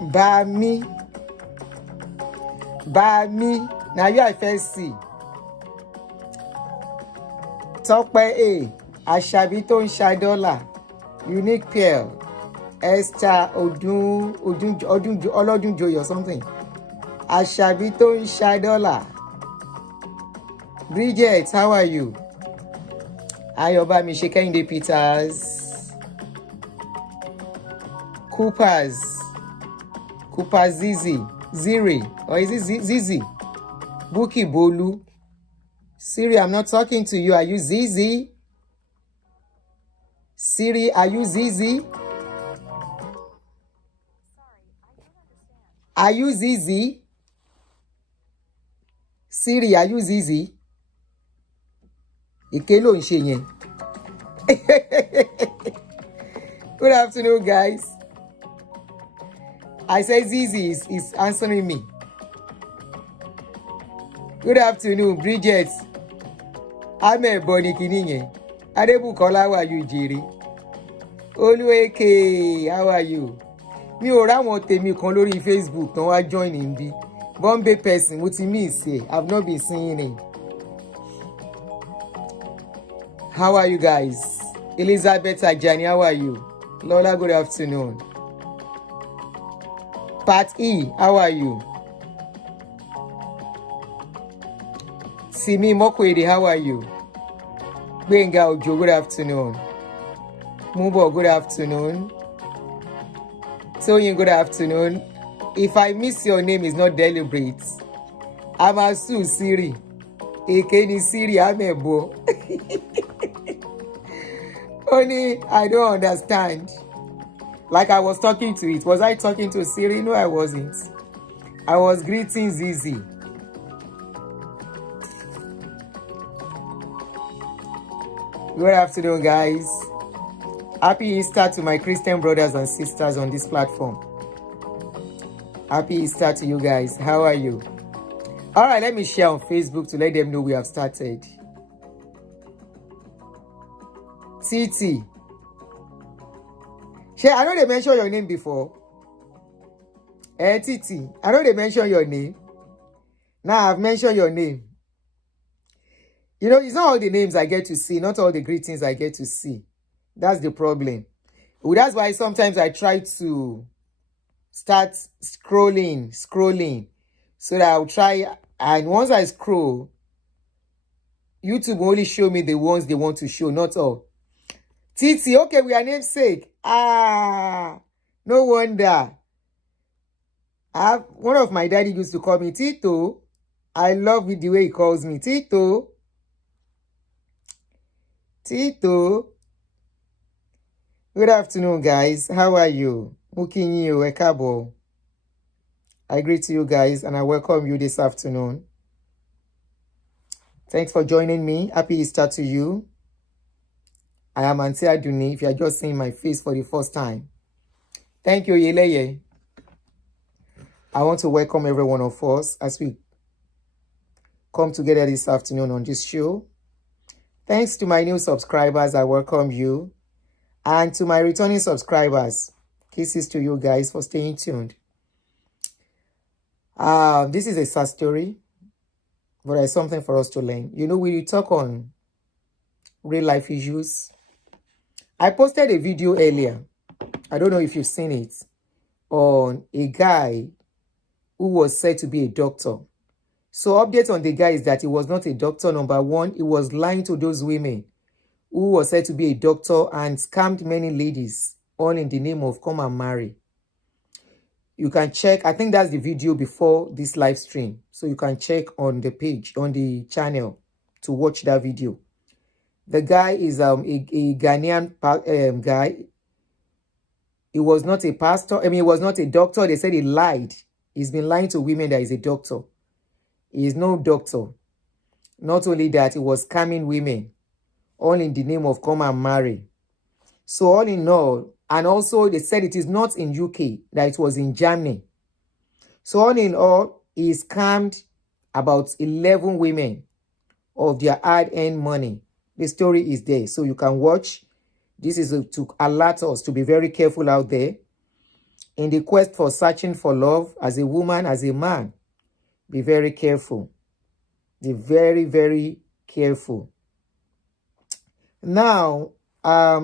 Bami. Now you I first see. Tọ́pẹ́ A. Àṣàbí tó ń ṣa dọ́là. Unique Pearl. Esther Olodunjoy or something. Àṣàbí tó ń ṣa dọ́là. Bridget, how are you? Ayobami Shekende Peters. Coopers Ziri, or is it Zizi? Buki Bolu. Siri, I'm not talking to you. Are you Zizi? Siri, are you Zizi? Are you Zizi? Siri, are you Zizi? Ikelo Nshenye. Good afternoon, guys. I say Zizi is answering me. Good afternoon, Bridget. I'm a Bonnie Kininye. Adebukola, how are you, Jerry? Oluweke, how are you? Mi ò ráwọn tèmi kan lórí Facebook tán wá join in bí. Bombay person, mo ti miss ẹ. I've not been seeing it. How are you guys? Elizabeth Ajani, how are you? Lola, good afternoon. Pat E, how are you? Simi Mokwede, how are you? Benga Ojo, good afternoon. Mubo, good afternoon. Toyin, good afternoon. If I miss your name, it's not deliberate. I'm Asu Siri. Ekeni Siri, I'm a bo. Only I don't understand. Like I was talking to it. Was I talking to Siri? No, I wasn't. I was greeting Zizi. Good afternoon, guys. Happy Easter to my Christian brothers and sisters on this platform. Happy Easter to you guys. How are you? All right, let me share on Facebook to let them know we have started. Titi. I know they mentioned your name before. Titi, I know they mentioned your name. Now I've mentioned your name. You know, it's not all the names I get to see, not all the greetings I get to see. That's the problem. Well, that's why sometimes I try to start scrolling, so that I'll try, and once I scroll, YouTube will only show me the ones they want to show, not all. Titi, okay, we are namesake. No wonder. One of my daddy used to call me Tito. I love it the way he calls me Tito. Tito. Good afternoon, guys. How are you? Mukinyi Wekabo. I greet you guys and I welcome you this afternoon. Thanks for joining me. Happy Easter to you. I am Auntie Aduni, if you are just seeing my face for the first time. Thank you, Yeleye. I want to welcome every one of us as we come together this afternoon on this show. Thanks to my new subscribers, I welcome you. And to my returning subscribers, kisses to you guys for staying tuned. This is a sad story, but there's something for us to learn. You know, we talk on real life issues. I posted a video earlier. I don't know if you've seen it. On a guy who was said to be a doctor. So update on the guy is that he was not a doctor. Number one, he was lying to those women who was said to be a doctor and scammed many ladies, all in the name of come and marry. You can check. I think that's the video before this live stream. So you can check on the page, on the channel to watch that video. The guy is a Ghanaian guy. He was not a pastor. I mean, he was not a doctor. They said he lied. He's been lying to women that he's a doctor. He is no doctor. Not only that, he was scamming women, all in the name of come and marry. So all in all, and also they said it is not in UK, that it was in Germany. So all in all, he scammed about 11 women of their hard-earned money. The story is there, so you can watch. This is to alert us to be very careful out there. in the quest for searching for love as a woman, as a man. Be very careful. Be very, very careful. Now,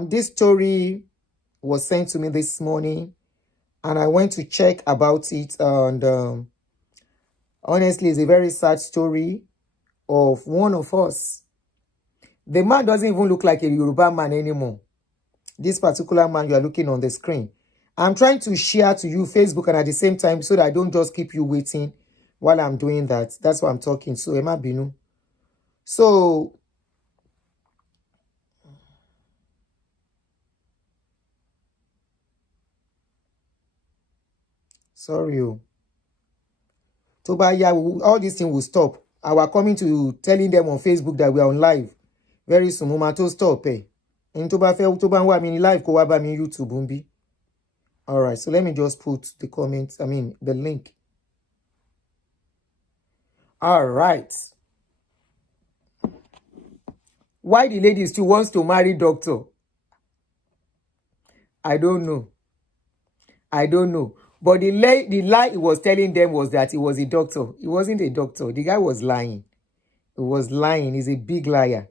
this story was sent to me this morning, and I went to check about it. And honestly, it's a very sad story of one of us. The man doesn't even look like a Yoruba man anymore. This particular man you are looking on the screen. I'm trying to share to you Facebook and at the same time so that I don't just keep you waiting while I'm doing that. That's why I'm talking. So, Emma Binu. So, sorry. Toba, yeah, all these things will stop. I was coming to telling them on Facebook that we are on live. Very soon, Mama to stop. In Toba, Toba, live, ko waba mi YouTube, Bumbi. All right, so let me just put the comments, the link. All right. Why the lady still wants to marry doctor? I don't know. But the lie he was telling them was that he was a doctor. He wasn't a doctor. The guy was lying. He was lying. He's a big liar.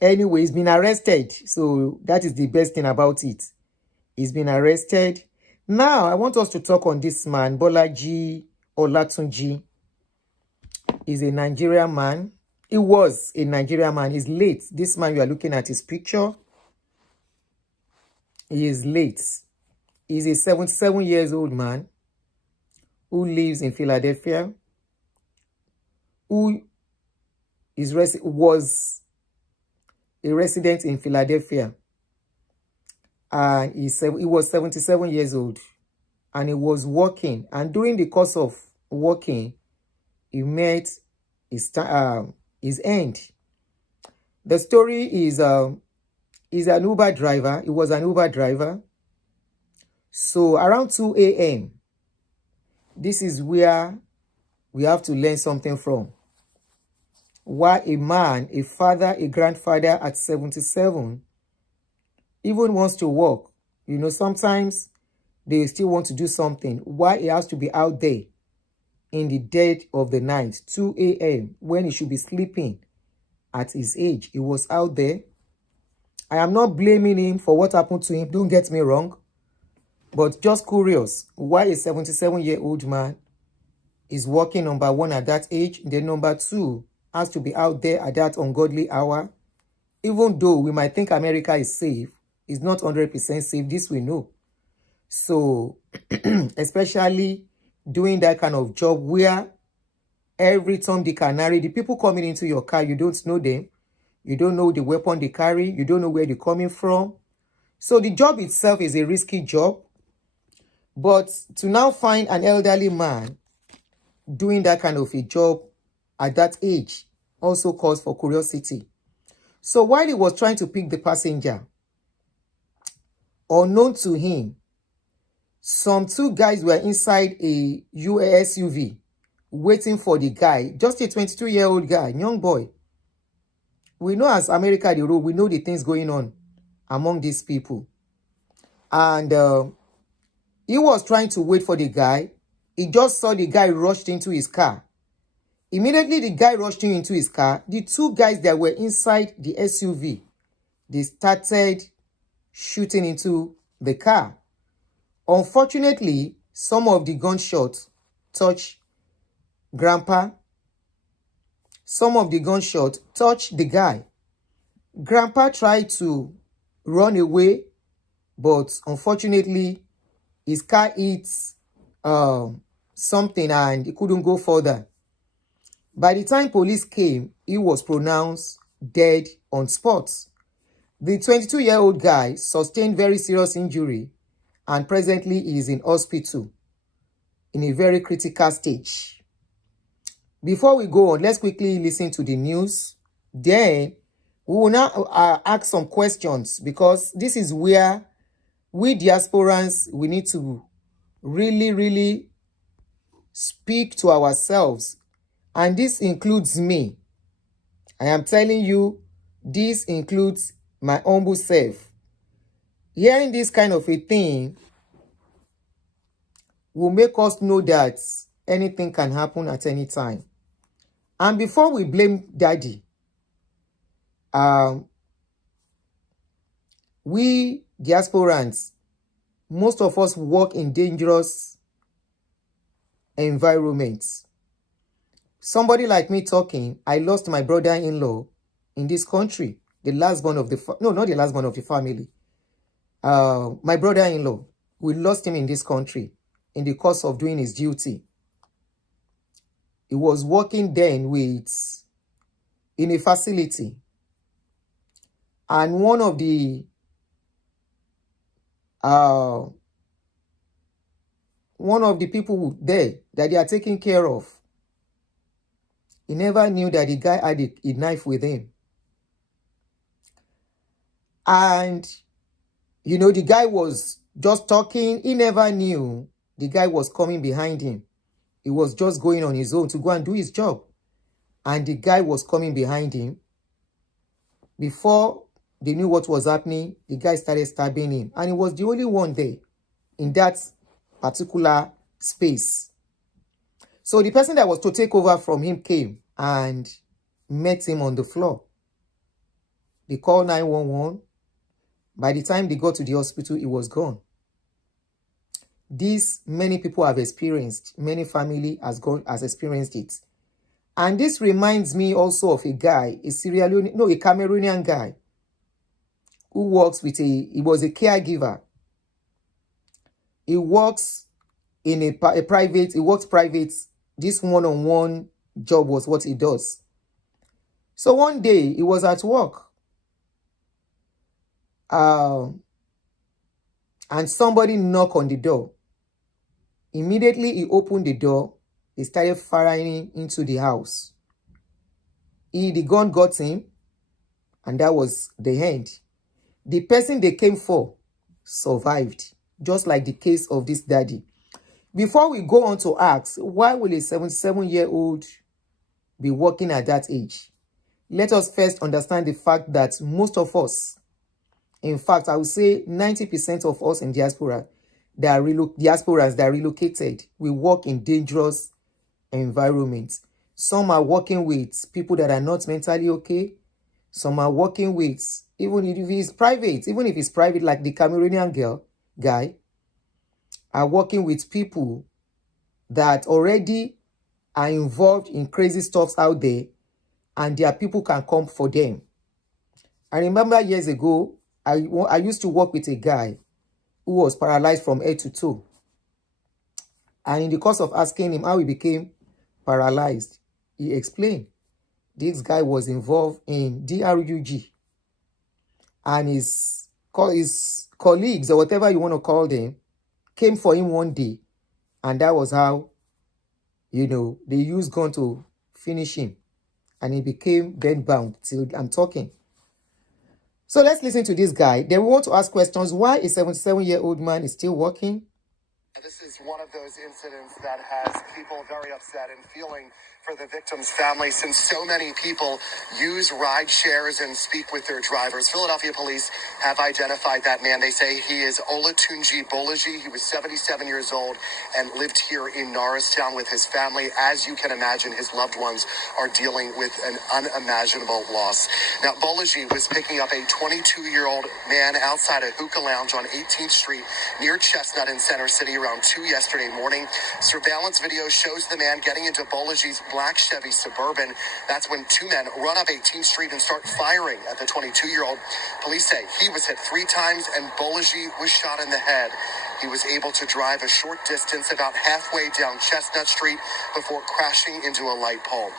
Anyway, he's been arrested. So that is the best thing about it. He's been arrested. Now, I want us to talk on this man, Bolaji Olatunji. He's a Nigerian man. He was a Nigerian man. He's late. This man, you are looking at his picture. He is late. He's a 77 years old man who lives in Philadephia, who was a resident in Philadephia. And he was 77 years old. And he was working. And during the course of working, he met his end. The story is he's an Uber driver. He was an Uber driver. So around 2 a.m., this is where we have to learn something from. Why a man, a father, a grandfather at 77 even wants to work. You know, sometimes they still want to do something. Why he has to be out there in the dead of the night, 2 a.m., when he should be sleeping at his age. He was out there. I am not blaming him for what happened to him. Don't get me wrong. But just curious, why a 77-year-old man is working, number one, at that age. Then number two, has to be out there at that ungodly hour. Even though we might think America is safe, it's not 100% safe. This we know. So, especially doing that kind of job where every time they canary, the people coming into your car, you don't know them. You don't know the weapon they carry. You don't know where they're coming from. So the job itself is a risky job. But to now find an elderly man doing that kind of a job at that age also calls for curiosity. So while he was trying to pick the passenger, unknown to him, some two guys were inside a SUV waiting for the guy, just a 22-year-old guy, young boy. We know as America the rule, we know the things going on among these people. And he was trying to wait for the guy. He just saw the guy rushed into his car. Immediately the guy rushed into his car. The two guys that were inside the SUV, they started shooting into the car. Unfortunately, some of the gunshots touched Grandpa. Some of the gunshots touched the guy. Grandpa tried to run away, but unfortunately, his car hit something and he couldn't go further. By the time police came, he was pronounced dead on spot. The 22-year-old guy sustained very serious injury and presently is in hospital in a very critical stage. Before we go on, let's quickly listen to the news. Then we will now ask some questions, because this is where we diasporans, we need to really, really speak to ourselves. And this includes me. I am telling you, this includes my humble self. Hearing this kind of a thing will make us know that anything can happen at any time. And before we blame daddy, we diasporans, most of us work in dangerous environments. Somebody like me talking, I lost my brother-in-law in this country, the last born of the no, not the last born of the family. My brother-in-law, we lost him in this country in the course of doing his duty. He was working then in a facility, and one of the people there that they are taking care of, he never knew that the guy had a knife with him. And, you know, the guy was just talking. He never knew the guy was coming behind him. He was just going on his own to go and do his job. And the guy was coming behind him. Before they knew what was happening, the guy started stabbing him. And he was the only one there in that particular space. So the person that was to take over from him came and met him on the floor. They called 911. By the time they got to the hospital, he was gone. This many people have experienced. Many family has experienced it. And this reminds me also of a guy, a Cameroonian guy who works with he was a caregiver. He works in a private, he works private. This one-on-one job was what he does. So one day he was at work. And somebody knocked on the door. Immediately he opened the door. He started firing into the house. The gun got him, and that was the end. The person they came for survived, just like the case of this daddy. Before we go on to ask, why will a 77-year-old be working at that age? Let us first understand the fact that most of us, in fact, I would say 90% of us in diaspora, diasporans that are relocated, we work in dangerous environments. Some are working with people that are not mentally okay. Some are working with, even if it's private, like the Cameroonian guy, are working with people that already are involved in crazy stuff out there, and their people can come for them. I remember years ago, I used to work with a guy who was paralyzed from head to toe. And in the course of asking him how he became paralyzed, he explained this guy was involved in DRUG. And his colleagues, or whatever you want to call them, came for him one day. And that was how, they used gun to finish him. And he became bed-bound till I'm talking. So let's listen to this guy. Then we want to ask questions. Why a 77-year-old man is still working? This is one of those incidents that has people very upset and feeling for the victim's family, since so many people use ride shares and speak with their drivers. Philadephia police have identified that man. They say he is Olatunji Bolaji. He was 77 years old and lived here in Norristown with his family. As you can imagine, his loved ones are dealing with an unimaginable loss. Now, Bolaji was picking up a 22-year-old man outside a hookah lounge on 18th Street near Chestnut in Center City around 2 yesterday morning. Surveillance video shows the man getting into Bolaji's black Chevy Suburban. That's when two men run up 18th Street and start firing at the 22-year-old. Police say he was hit 3 times and Bolaji was shot in the head. He was able to drive a short distance, about halfway down Chestnut Street, before crashing into a light pole.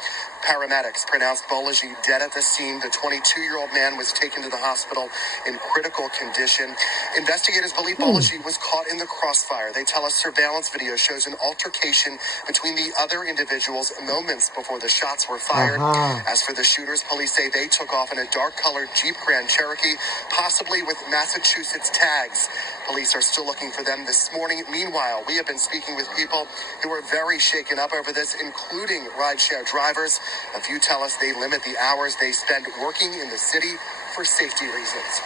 Paramedics pronounced Bolaji dead at the scene. The 22-year-old man was taken to the hospital in critical condition. Investigators believe Bolaji was caught in the crossfire. They tell us surveillance video shows an altercation between the other individuals moments before the shots were fired. As for the shooters, police say they took off in a dark-colored Jeep Grand Cherokee, possibly with Massachusetts tags. Police are still looking for them this morning. Meanwhile, we have been speaking with people who are very shaken up over this, including rideshare drivers. A few tell us they limit the hours they spend working in the city for safety reasons.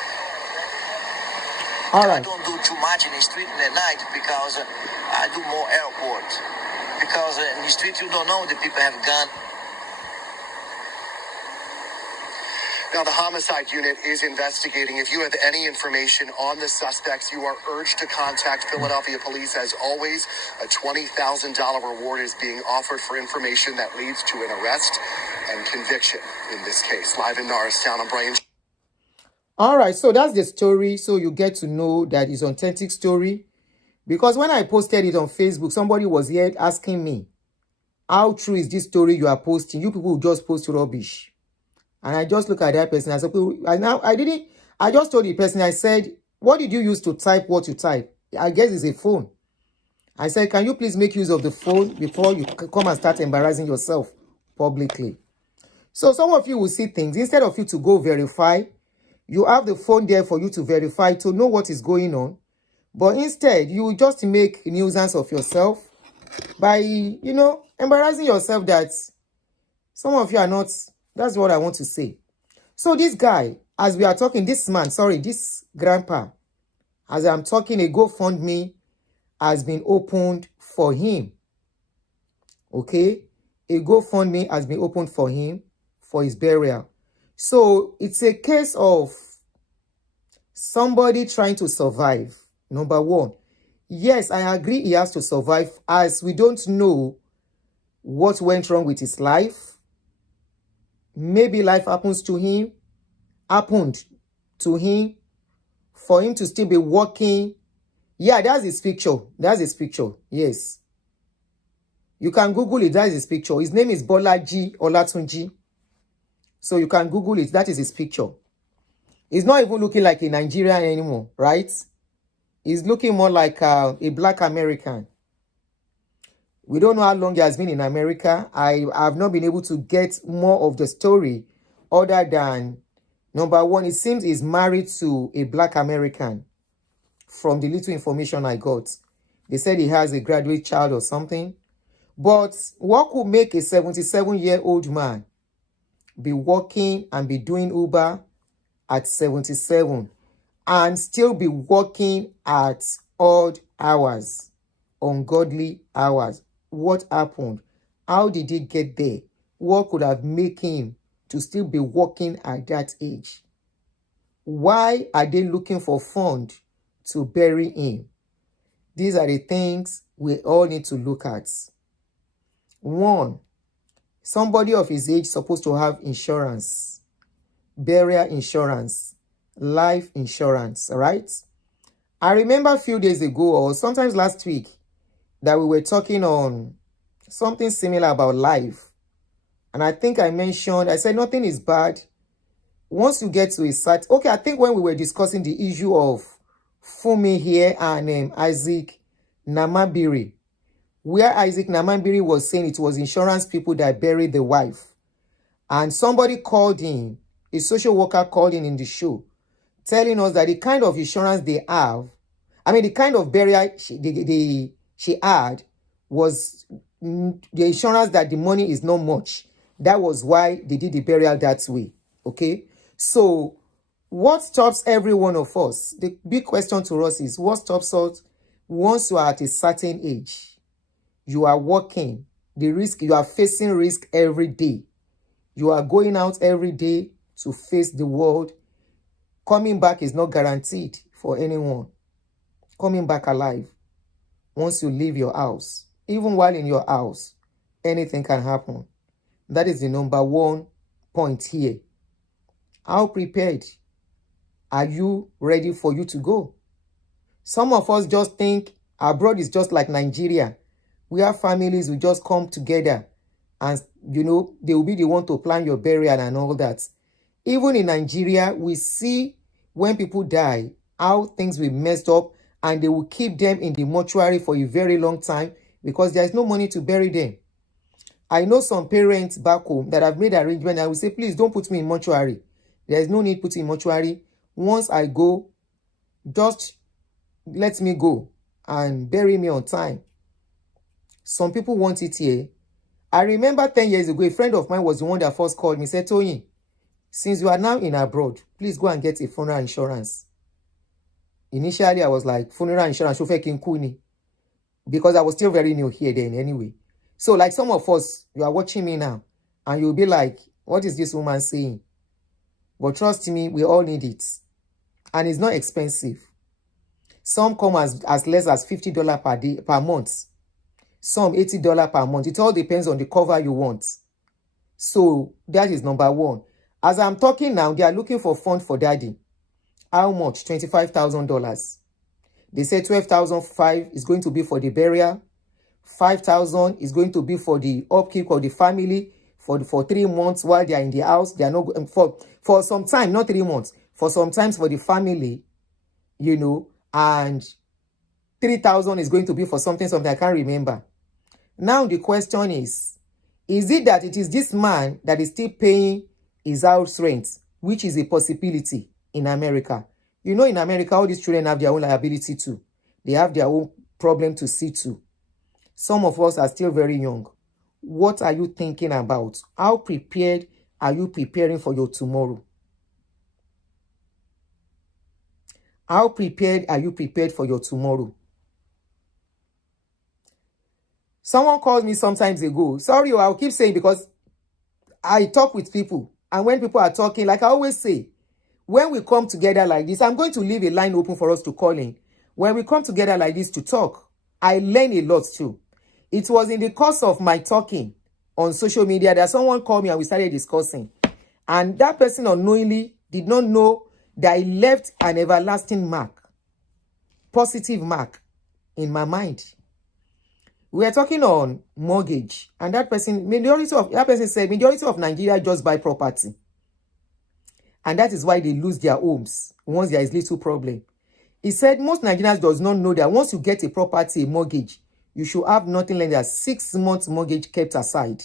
All right. I don't do too much in the street in the night because I do more airport because in the street you don't know the people have gun. Now, the homicide unit is investigating. If you have any information on the suspects, you are urged to contact Philadephia police. As always, a $20,000 reward is being offered for information that leads to an arrest and conviction in this case. Live in Norristown, I'm Brian. All right, so that's the story. So you get to know that it's an authentic story. Because when I posted it on Facebook, somebody was here asking me, how true is this story you are posting? You people just post rubbish. And I just look at that person. I said, I just told the person, I said, what did you use to type what you type? I guess it's a phone. I said, can you please make use of the phone before you come and start embarrassing yourself publicly? So some of you will see things. Instead of you to go verify, you have the phone there for you to verify, to know what is going on. But instead, you just make a nuisance of yourself by, embarrassing yourself that some of you are not. That's what I want to say. So this guy, as we are talking, this grandpa, as I'm talking, a GoFundMe has been opened for him. Okay? A GoFundMe has been opened for him for his burial. So it's a case of somebody trying to survive. Number one. Yes, I agree he has to survive, as we don't know what went wrong with his life. Maybe life happened to him, for him to still be working. Yeah, that's his picture. That's his picture. Yes. You can Google it. That is his picture. His name is Bolaji Olatunji. So you can Google it. That is his picture. He's not even looking like a Nigerian anymore, right? He's looking more like a black American. We don't know how long he has been in America. I have not been able to get more of the story other than, number one, it seems he's married to a black American from the little information I got. They said he has a graduate child or something. But what could make a 77-year-old man be working and be doing Uber at 77 and still be working at odd hours, ungodly hours? What happened? How did he get there? What could have made him to still be working at that age? Why are they looking for funds to bury him? These are the things we all need to look at. One, somebody of his age is supposed to have insurance, burial insurance, life insurance, right? I remember a few days ago, or sometimes last week, that we were talking on something similar about life. And I think I said nothing is bad once you get to a site. Okay, I think when we were discussing the issue of Fumi here and Isaac Namabiri, where Isaac Namabiri was saying it was insurance people that buried the wife. And somebody called in, a social worker called in the show, telling us that the kind of insurance they have, the kind of burial she had was the insurance that the money is not much. That was why they did the burial that way. Okay? So, what stops every one of us? The big question to us is, what stops us once you are at a certain age? You are working. You are facing risk every day. You are going out every day to face the world. Coming back is not guaranteed for anyone. Coming back alive. Once you leave your house, even while in your house, anything can happen. That is the number one point here. How prepared are you ready for you to go? Some of us just think abroad is just like Nigeria. We have families who just come together and, they will be the one to plan your burial and all that. Even in Nigeria, we see when people die, how things will messed up, and they will keep them in the mortuary for a very long time because there is no money to bury them. I know some parents back home that have made arrangements. I will say, please don't put me in mortuary. There is no need putting in mortuary. Once I go, just let me go and bury me on time. Some people want it here. I remember 10 years ago, a friend of mine was the one that first called me, said, Tony, since you are now in abroad, please go and get a funeral insurance. Initially, I was like, funeral insurance, because I was still very new here then anyway. So like some of us, you are watching me now, and you'll be like, what is this woman saying? But trust me, we all need it. And it's not expensive. Some come as less as $50 per day per month. Some $80 per month. It all depends on the cover you want. So that is number one. As I'm talking now, they are looking for fund for daddy. How much? $25,000. They say 12,500 is going to be for the burial. 5,000 is going to be for the upkeep of the family for 3 months while they are in the house. They are not for some time, not 3 months. For some times for the family, you know, and 3,000 is going to be for something I can't remember. Now the question is it that it is this man that is still paying his house rent, which is a possibility in America? You know, in America, all these children have their own liability too. They have their own problem to see too. Some of us are still very young. What are you thinking about? How prepared are you preparing for your tomorrow? How prepared are you prepared for your tomorrow? Someone called me sometimes ago. Sorry, I'll keep saying because I talk with people. And when people are talking, like I always say, when we come together like this, I'm going to leave a line open for us to call in. When we come together like this to talk, I learn a lot too. It was in the course of my talking on social media that someone called me and we started discussing. And that person unknowingly did not know that I left an everlasting mark, positive mark in my mind. We are talking on mortgage, and that person said majority of Nigeria just buy property. And that is why they lose their homes once there is little problem. He said most Nigerians does not know that once you get a property, a mortgage, you should have nothing less than 6 months mortgage kept aside.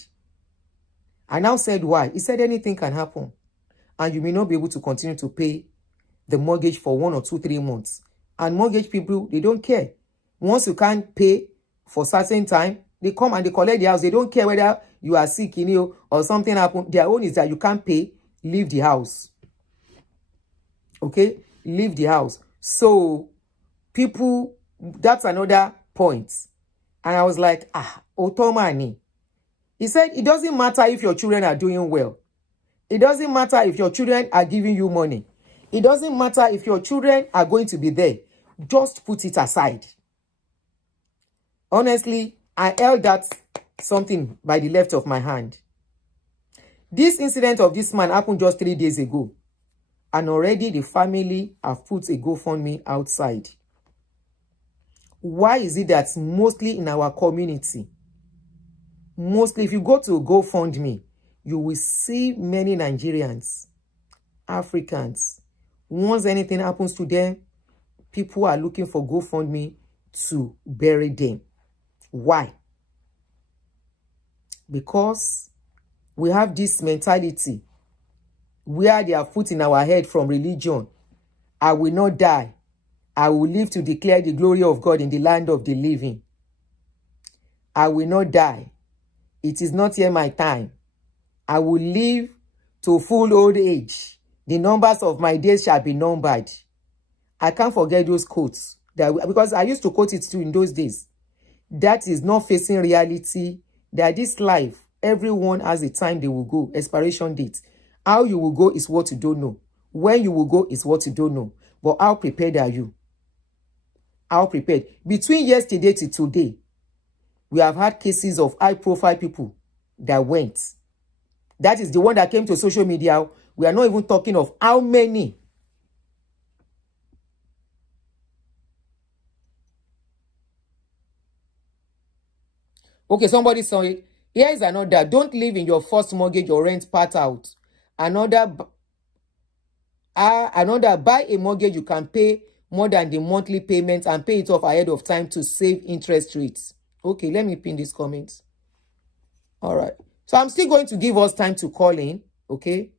I now said why. He said anything can happen. And you may not be able to continue to pay the mortgage for 1 or 2, 3 months. And mortgage people, they don't care. Once you can't pay for certain time, they come and they collect the house. They don't care whether you are sick, or something happened. Their own is that you can't pay, leave the house. Okay? Leave the house. So, people, that's another point. And I was like, Otomani. He said, it doesn't matter if your children are doing well. It doesn't matter if your children are giving you money. It doesn't matter if your children are going to be there. Just put it aside. Honestly, I held that something by the left of my hand. This incident of this man happened just 3 days ago. And already the family have put a GoFundMe outside. Why is it that mostly in our community, mostly if you go to GoFundMe, you will see many Nigerians, Africans, once anything happens to them, people are looking for GoFundMe to bury them. Why? Because we have this mentality where they have put in our head from religion, I will not die. I will live to declare the glory of God in the land of the living. I will not die. It is not yet my time. I will live to full old age. The numbers of my days shall be numbered. I can't forget those quotes because I used to quote it too in those days. That is not facing reality. That this life, everyone has a time they will go, expiration date. How you will go is what you don't know. When you will go is what you don't know. But how prepared are you? How prepared? Between yesterday to today, we have had cases of high-profile people that went. That is the one that came to social media. We are not even talking of how many. Okay, somebody saw it. Here is another. Don't live in your first mortgage or rent part out. Another, buy a mortgage you can pay more than the monthly payment and pay it off ahead of time to save interest rates. Okay, let me pin this comment. All right. So I'm still going to give us time to call in. Okay.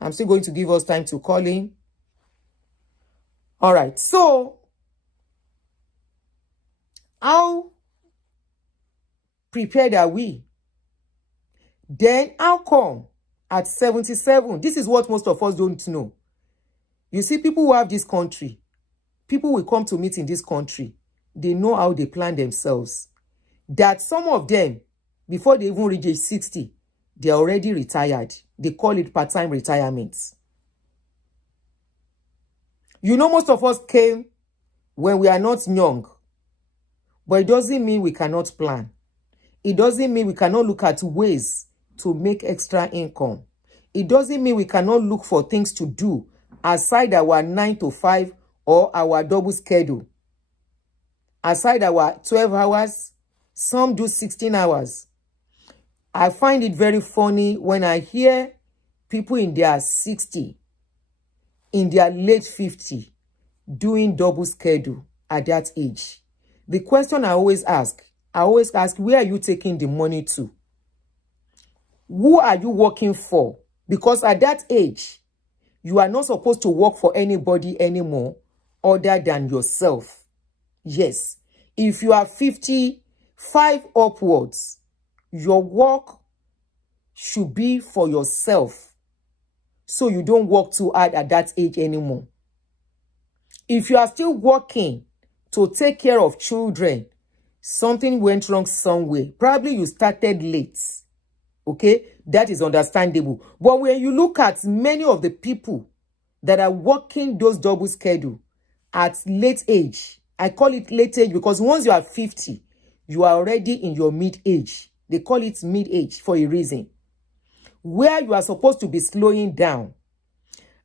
I'm still going to give us time to call in. All right. So, how prepared are we? Then how come at 77? This is what most of us don't know. You see, people who have this country, people will come to meet in this country. they know how they plan themselves. That some of them, before they even reach age 60, they're already retired. They call it part-time retirement. You know, most of us came when we are not young, but it doesn't mean we cannot plan. It doesn't mean we cannot look at ways to make extra income. It doesn't mean we cannot look for things to do aside our 9 to 5 or our double schedule. Aside our 12 hours, some do 16 hours. I find it very funny when I hear people in their 60, in their late 50, doing double schedule at that age. The question I always ask, where are you taking the money to? Who are you working for? Because at that age, you are not supposed to work for anybody anymore other than yourself. Yes, if you are 55 upwards, your work should be for yourself, so you don't work too hard at that age anymore. If you are still working to take care of children, something went wrong somewhere. Probably you started late. Okay, that is understandable. But when you look at many of the people that are working those double schedule at late age, I call it late age because once you are 50, you are already in your mid-age. They call it mid-age for a reason, where you are supposed to be slowing down.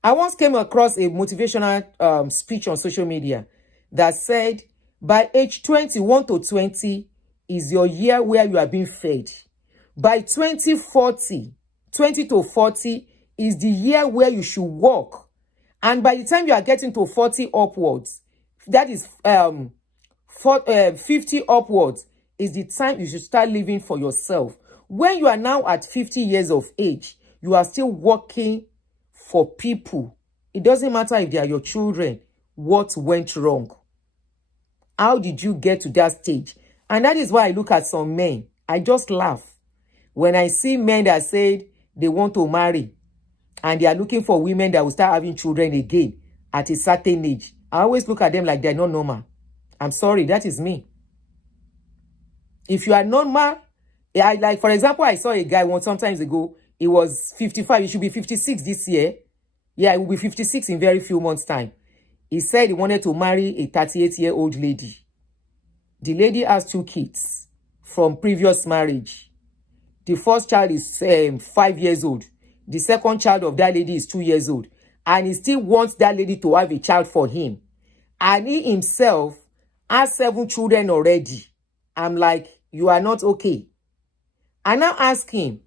I once came across a motivational speech on social media that said, by age 21 to 20 is your year where you are being fed. By 20 to 40 is the year where you should work. And by the time you are getting to 40 upwards, that is 50 upwards, is the time you should start living for yourself. When you are now at 50 years of age, you are still working for people. It doesn't matter if they are your children. What went wrong? How did you get to that stage? And that is why I look at some men. I just laugh when I see men that said they want to marry and they are looking for women that will start having children again at a certain age. I always look at them like they're not normal. I'm sorry, that is me. If you are normal, like for example, I saw a guy sometimes ago, he was 55, he should be 56 this year. Yeah, he will be 56 in very few months' time. He said he wanted to marry a 38-year-old lady. The lady has 2 kids from previous marriage. The first child is 5 years old. The second child of that lady is 2 years old. And he still wants that lady to have a child for him. And he himself has 7 children already. I'm like, you are not okay. I now ask him.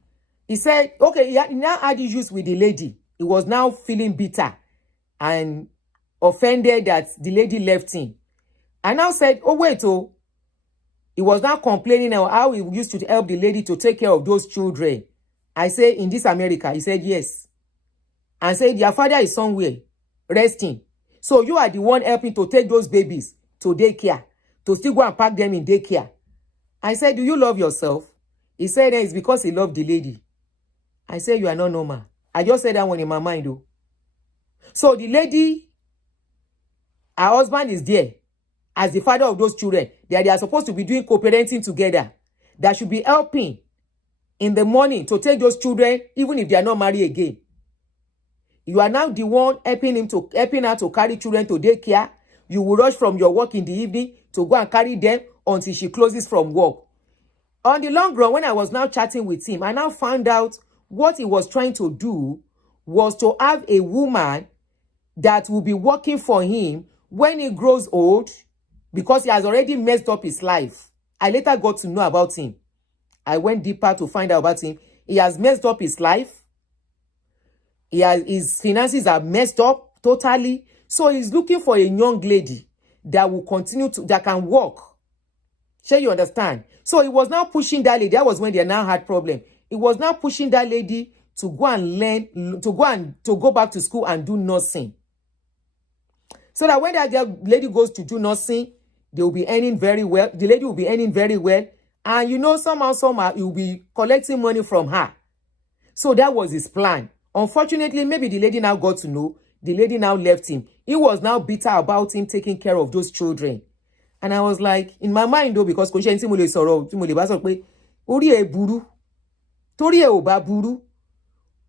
He said, okay, he now had issues with the lady. He was now feeling bitter and offended that the lady left him. I now said, oh, wait, he was now complaining how he used to help the lady to take care of those children. I say, in this America? He said, yes. And said, your father is somewhere, resting. So you are the one helping to take those babies to daycare, to still go and pack them in daycare. I said, do you love yourself? He said, it's because he loved the lady. I said, you are not normal. I just said that one in my mind, though. So the lady, her husband is there as the father of those children. They are supposed to be doing co-parenting together. That should be helping in the morning to take those children, even if they are not married again. You are now the one helping her to carry children to daycare. You will rush from your work in the evening to go and carry them until she closes from work. On the long run, when I was now chatting with him, I now found out what he was trying to do was to have a woman that will be working for him when he grows old, because he has already messed up his life. I later got to know about him. I went deeper to find out about him. He has messed up his life. His finances are messed up totally. So he's looking for a young lady that will continue that can work. Sure, you understand? So he was now pushing that lady. That was when they now had problem. He was now pushing that lady to go and learn, to go back to school and do nursing. So that when that lady goes to do nursing, they will be earning very well. The lady will be earning very well. And you know, somehow, he will be collecting money from her. So that was his plan. Unfortunately, maybe the lady now got to know. The lady now left him. He was now bitter about him taking care of those children. And I was like, in my mind though, because kò ṣe ẹni tí mo lè sọ̀rọ̀, tí mo lè bá sọ pé orí ẹ burú, torí ẹ ò bá burú,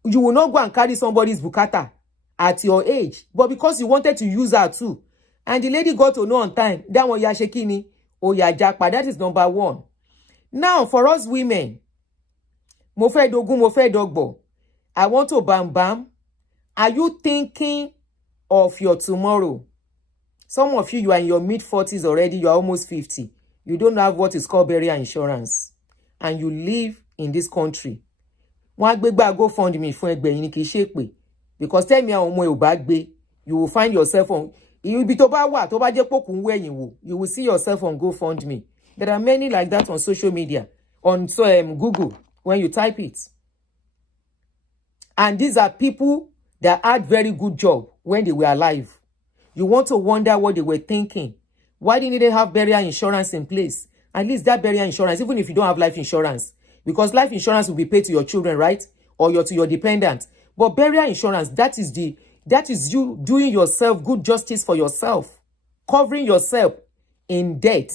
you will not go and carry somebody's bukata at your age, but because you wanted to use her too, and the lady got to know on time, that one ya ṣe kíni, ó yá japa. That is number one. Now for us women, mo fẹ́ dogun, mo fẹ́ dọ́gbọ̀, I want to bam. Are you thinking of your tomorrow? Some of you, you are in your mid-40s already, you are almost 50. You don't have what is called burial insurance. And you live in this country. Wọ́n á gbé gbá GoFundMe fún ẹgbẹ́ yín ni, kì í ṣe pé. Because tell me àwọn ọmọ ẹ̀ ò bá gbé, you will find yourself on, ibi tó bá wà, tó bá jẹ́ pòkù ń wẹ̀yìn wò, you will see yourself on GoFundMe. There are many like that on social media, on Google, when you type it. And these are people that had very good job when they were alive. You want to wonder what they were thinking. Why didn't they have burial insurance in place? At least that burial insurance, even if you don't have life insurance, because life insurance will be paid to your children, right? Or to your dependents. But burial insurance, that is you doing yourself good justice for yourself, covering yourself in debt,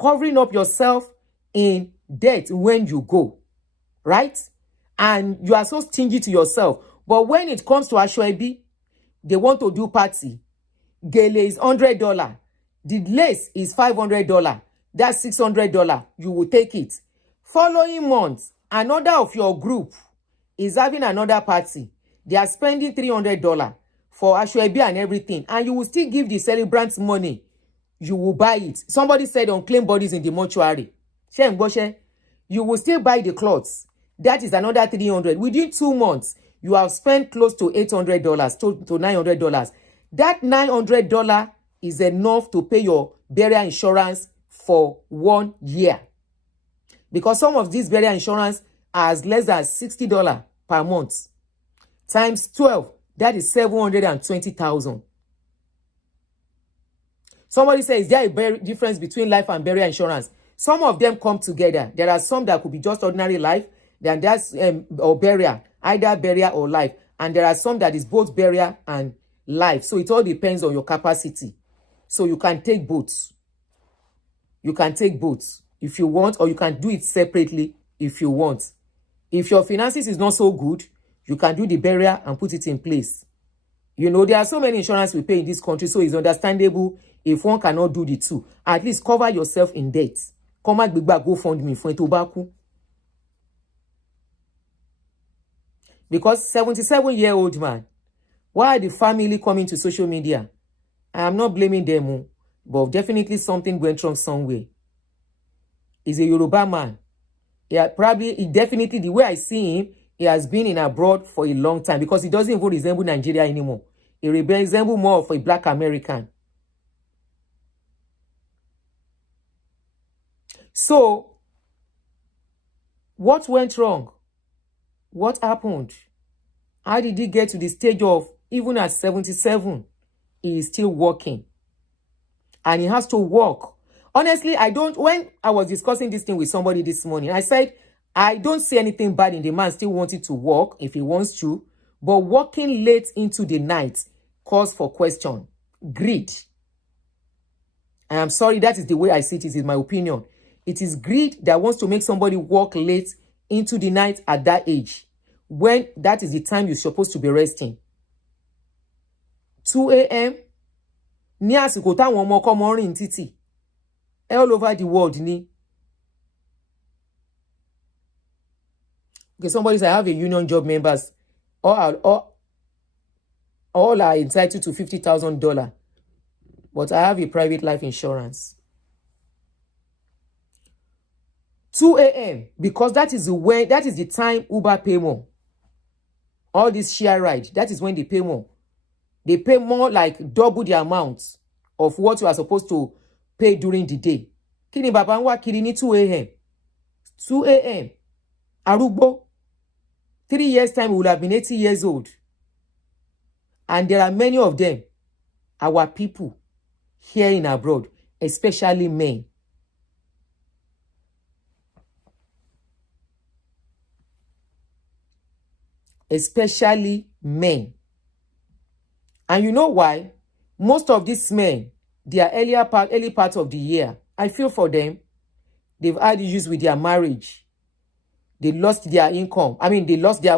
covering up yourself in debt when you go, right? And you are so stingy to yourself. But when it comes to Ashwebi, they want to do party. Gele is $100. The lace is $500. That's $600. You will take it. Following month, another of your group is having another party. They are spending $300 for Ashwebi and everything. And you will still give the celebrants money. You will buy it. Somebody said unclaimed bodies in the mortuary. You will still buy the clothes. That is another $300. Within 2 months, you have spent close to $800 to $900. That $900 is enough to pay your burial insurance for 1 year. Because some of these burial insurance are as less than $60 per month. Times 12, that is $720,000. Somebody says, is there a difference between life and burial insurance? Some of them come together. There are some that could be just ordinary life, then that's or burial, either burial or life. And there are some that is both burial and life. So it all depends on your capacity. So you can take both. You can take both if you want, or you can do it separately if you want. If your finances is not so good, you can do the burial and put it in place. You know, there are so many insurance we pay in this country, so it's understandable if one cannot do the two. At least cover yourself in debt. Come out, go fund me for tobacco. Because 77-year-old man, why are the family coming to social media? I am not blaming them, but definitely something went wrong somewhere. He's a Yoruba man. Definitely, the way I see him, he has been in abroad for a long time, because he doesn't even resemble Nigeria anymore. He resembles more of a black American. So, what went wrong? What happened? How did he get to the stage of, even at 77, he is still working? And he has to work. Honestly, when I was discussing this thing with somebody this morning, I said, I don't see anything bad in the man still wanting to work if he wants to, but working late into the night calls for question. Greed. I am sorry, that is the way I see it, is my opinion. It is greed that wants to make somebody work late into the night at that age, when that is the time you're supposed to be resting. 2 a.m. ní àsìkò táwọn ọmọ ọkọ mọ rìn títì all over the world ni. Okay, somebody said I have a union job members. All are entitled to $50,000, but I have a private life insurance. 2 a.m. because that is the time Uber pay more. All this share ride, that is when they pay more. They pay more, like double the amount of what you are supposed to pay during the day. Kini baba nwa kiri ni 2 a.m. 2 a.m. Arugbo. 3 years time we will have been 80 years old. And there are many of them, our people here in abroad, especially men. Especially men. And you know why? Most of these men, their early part of the year. I feel for them. They've had issues with their marriage. They lost their income. I mean,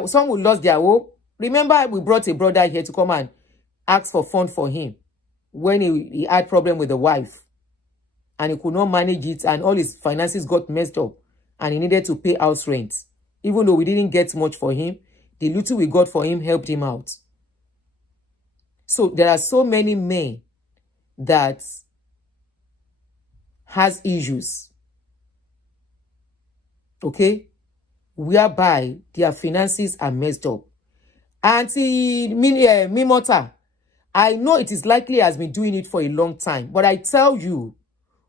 some will lost their hope. Remember, we brought a brother here to come and ask for fund for him when he had problem with the wife and he could not manage it and all his finances got messed up and he needed to pay house rent. Even though we didn't get much for him, the little we got for him helped him out. So there are so many men that has issues, okay, whereby their finances are messed up. Auntie Mimota, I know it is likely has been doing it for a long time, but I tell you,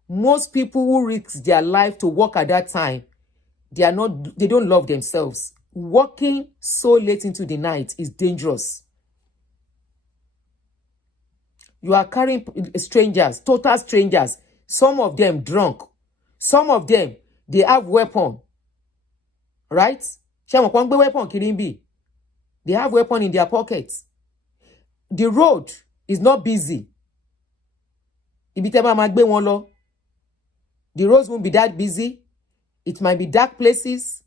most people who risk their life to work at that time, they don't love themselves. Working so late into the night is dangerous. You are carrying strangers, total strangers, some of them drunk, some of them, they have weapon, right? They have weapon in their pockets. The road is not busy. The roads won't be that busy. It might be dark places.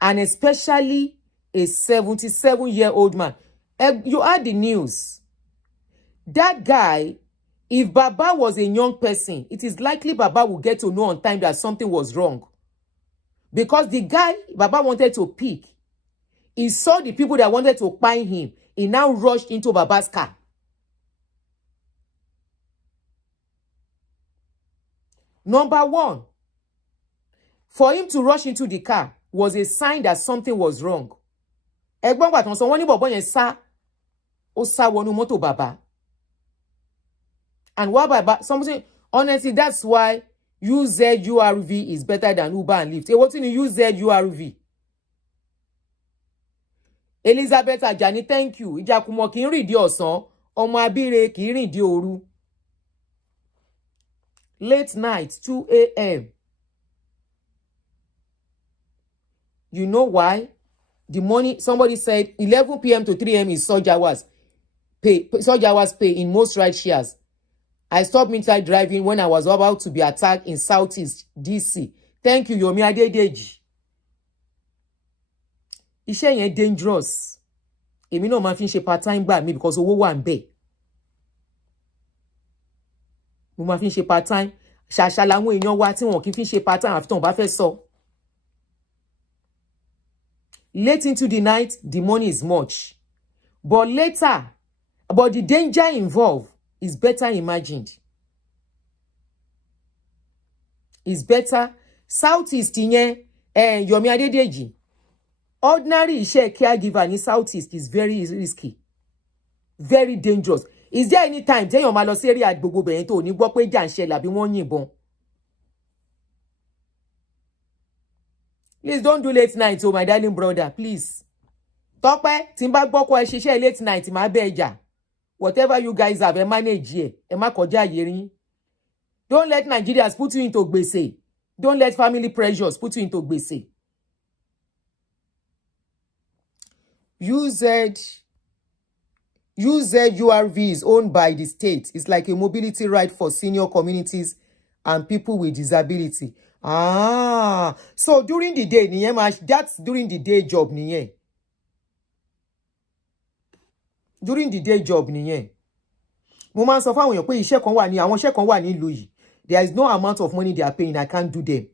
And especially a 77-year-old man. You heard the news. That guy, if Baba was a young person, it is likely Baba will get to know on time that something was wrong. Because the guy Baba wanted to pick, he saw the people that wanted to find him. He now rushed into Baba's car. Number one, for him to rush into the car was a sign that something was wrong. Ẹ̀gbọ́n wa ton sọ wọ́n ní bọ̀bọ́ yẹn sá, ó sá wọnú mọ́tò Baba. And why Baba? Something, honestly, that's why UZURV is better than Uber and Lyft. What's in UZURV? Elizabeth Ajani, thank you. Ìjàkùmọ̀ kì í rìn di ọ̀sán, ọmọ abíre kì í rìn di òru. Late night, 2 a.m. You know why? The money, somebody said 11 p.m. to 3 a.m. is surge hours pay in most ride shares. I stopped midnight driving when I was about to be attacked in Southeast DC. Thank you, Yomi Adedeji. Iṣẹ́ yẹn dangerous. Èmi náà máa fi ṣe part-time gbà mí because owó wà ńbẹ̀. Mo máa fi ṣe part-time. Ṣàṣà làwọn èèyàn wa tí wọn kì í fi ṣe part-time àfi tí wọn bá fẹ́ sọ. Late into the night, the money is much. But the danger involved is better imagined. It's better. Southeast yẹn, Yomi Adedeji. Ordinary iṣẹ́ caregiver in Southeast is very risky. Very dangerous. Is there any time tell your máa sí area gbogbo bẹ̀yẹn tó ní gbọ́ pé jà ń ṣẹlẹ̀ àbí wọ́n yìnbọn? Please don't do late night, oh my darling brother, please. Tọ́pẹ́, tí n bá gbọ́ kó ẹ ṣiṣẹ́ late night, máa bẹ́ ẹ jà. Whatever you guys have, ẹ manage here. Ẹ má kọjá àyè yín. Don't let Nigerians put you into gbèsè. Don't let family pressures put you into gbèsè. UZURV is owned by the state. It's like a mobility ride for senior communities and people with disability. So during the day, that's during the day job. During the day job. Mo máa ń sọ fáwọn èèyàn pé iṣẹ́ kan wà ní àwọn iṣẹ́ kan wà nílùú yìí. There is no amount of money they are paying. I can't do them.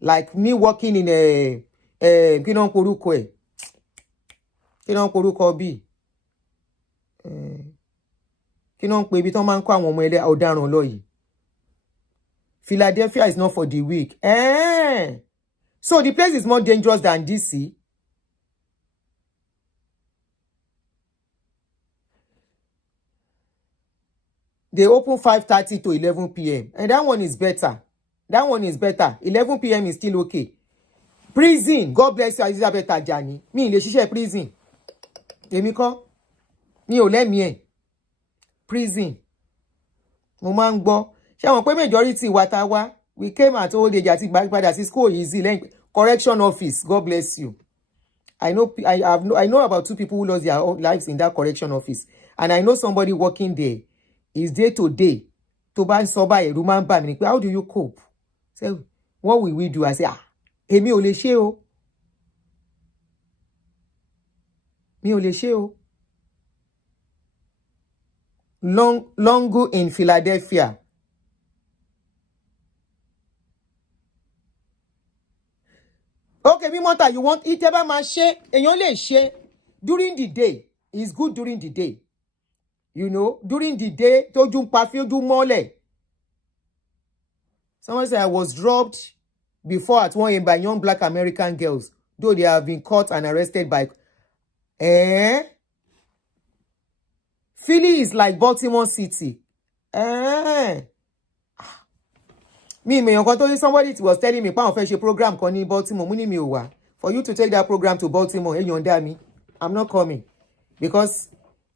Like me working in a kí náà ń porúkọ ẹ̀. Kí náà ń porúkọ bí? Kí náà ń pe ibi tí wọ́n máa ń kó àwọn ọmọ ẹlẹ́ ọ̀daràn lọ yìí. Philadephia is not for the weak. So the place is more dangerous than DC. They open 5:30 to 11 p.m. And that one is better. 11 p.m. is still okay. Prison. God bless you, Elizabeth Ajani. Mi lè ṣiṣẹ́ prison. Èmi kọ́. Mi ò lẹ́mìí ẹ̀. Prison. Mo máa ń gbọ́. Ṣé àwọn pé majority wa ta wá? We came at old age àti padà sí school easy. Correction office. God bless you. I know about 2 people who lost their lives in that correction office. And I know somebody working there is day to day tó bá ń sọ báyìí ẹ̀rù máa ń bà mí ni pé how do you cope? Say, what will we do? I say, èmi ò lè ṣe o. Mi ò lè ṣe o. Longo in Philadephia. Okay, Mimota, you want it ever man share? And you only share during the day. It's good during the day. You know, during the day, tojú pafi ojú mole. Someone said I was dropped before at 1 a.m. by young black American girls, though they have been caught and arrested by. Philly is like Baltimore City. Somebody was telling me, "Pound fetch a program in Baltimore. For you to take that program to Baltimore, I'm not coming because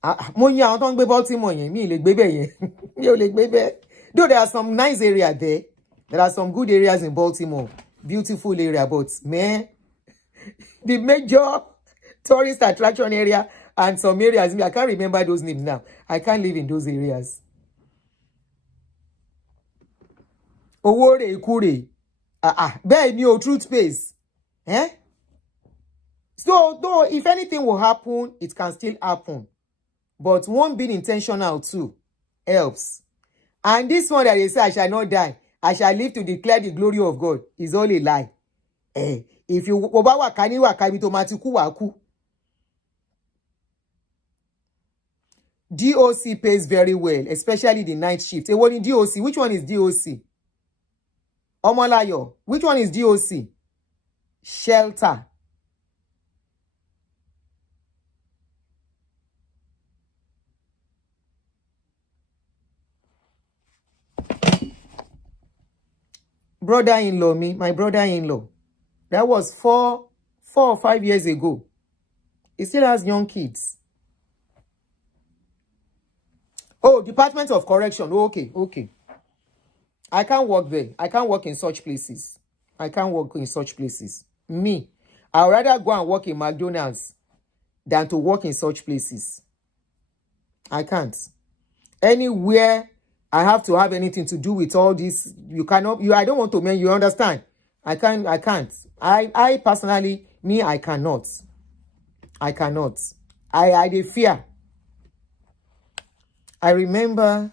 I don't go Baltimore. Though there are some nice areas there, there are some good areas in Baltimore, beautiful area, but man, the major tourist attraction area and some areas, I can't remember those names now. I can't live in those areas. Owore ikure. Bẹ́ẹ̀ ni o truth space. So though if anything will happen, it can still happen. But one being intentional too helps. And this one that they say I shall not die, I shall live to declare the glory of God is all a lie. If you obawa kani wakabi to matiku waku. DOC pays very well, especially the night shift. What in DOC? Which one is DOC? Omolayo. Which one is DOC? Shelter. Brother-in-law, my brother-in-law. That was 4 or 5 years ago. He still has young kids. Oh, Department of Correction. Oh, okay. I can't work there. I can't work in such places. Me, I'd rather go and work in McDonald's than to work in such places. I can't. Anywhere I have to have anything to do with all this, I don't want to make you understand. I can't. I personally, I cannot. I dey fear. I remember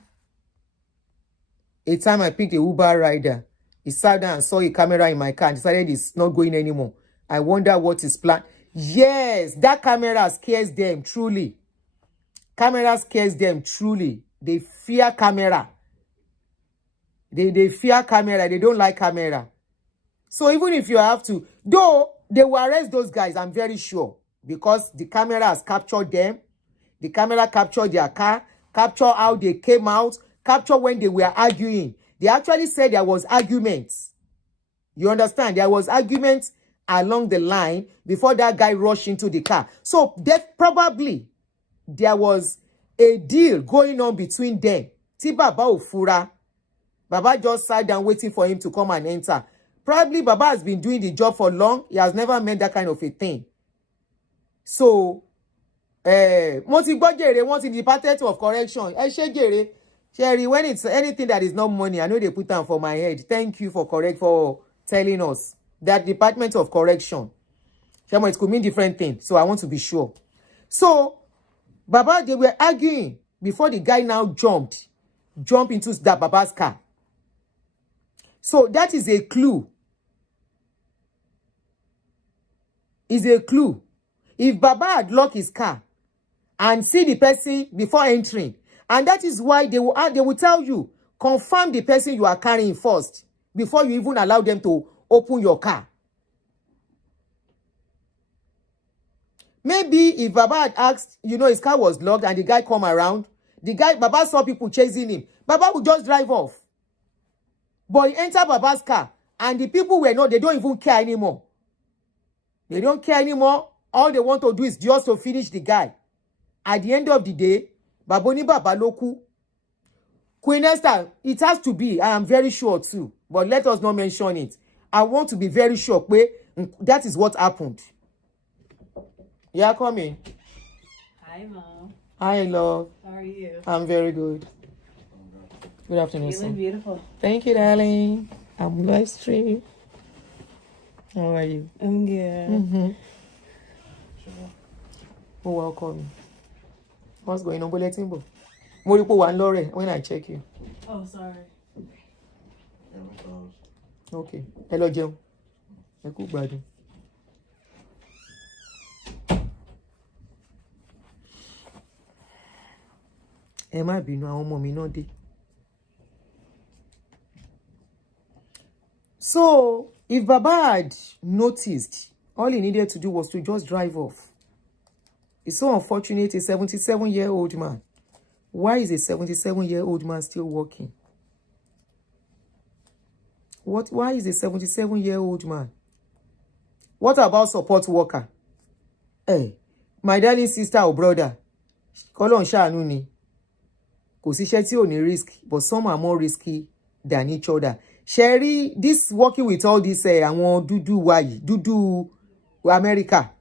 a time I picked a Uber rider. He sat down and saw a camera in my car and decided it's not going anymore. I wonder what his plan. Yes, that camera scares them truly. They fear camera. They fear camera. They don't like camera. So even if you have to, though they will arrest those guys, I'm very sure, because the camera has captured them. The camera captured their car, capture how they came out, capture when they were arguing. They actually said there was arguments. You understand? There was arguments along the line before that guy rushed into the car. So probably there was a deal going on between them. Ti Baba Ofura. Baba just sat down waiting for him to come and enter. Probably Baba has been doing the job for long. He has never met that kind of a thing. So, wọ́n ti gbọ́ jèrè, wọ́n ti Department of Correction. Ṣé jèrè. Sherry, when it's anything that is not money, I know they put down for my head. Thank you for telling us that Department of Correction. It could mean different things. So I want to be sure. So, Baba, they were arguing before the guy now jumped into that Baba's car. So that is a clue. If Baba had locked his car and see the person before entering, and that is why they will tell you, confirm the person you are carrying first before you even allow them to open your car. Maybe if Baba had asked, his car was locked and the guy come around, Baba saw people chasing him, Baba would just drive off. But he entered Baba's car and the people they don't even care anymore. They don't care anymore. All they want to do is just to finish the guy. At the end of the day, Baboni Baba Loku, Queen Esther, it has to be. I am very sure too. But let us not mention it. I want to be very sure that is what happened. Yeah, come in. Hi, Mom. Hi, love. How are you? I'm very good. Good afternoon, You look sir. beautiful. Thank you, darling. I'm live streaming. How are you? I'm good. Oh, welcome. What's going on, bulletin board? Mo rí pé wà ń lọ́rẹ̀ when I check you. Oh, sorry. Okay. Ẹ lọ jẹun. Ẹ kú gbádùn. Ẹ má bínú, àwọn ọmọ mi náà dé. So, if Baba had noticed, all he needed to do was to just drive off. It's so unfortunate, a 77-year-old man. Why is a 77-year-old man still working? Why is a 77-year-old man? What about support worker? Hey, my darling sister or brother, Kolon ṣàánú ni. Kò síṣẹ́ tí ò ní risk, but some are more risky than each other. Sherry, this working with all this àwọn dúdú wa yìí, dúdú America.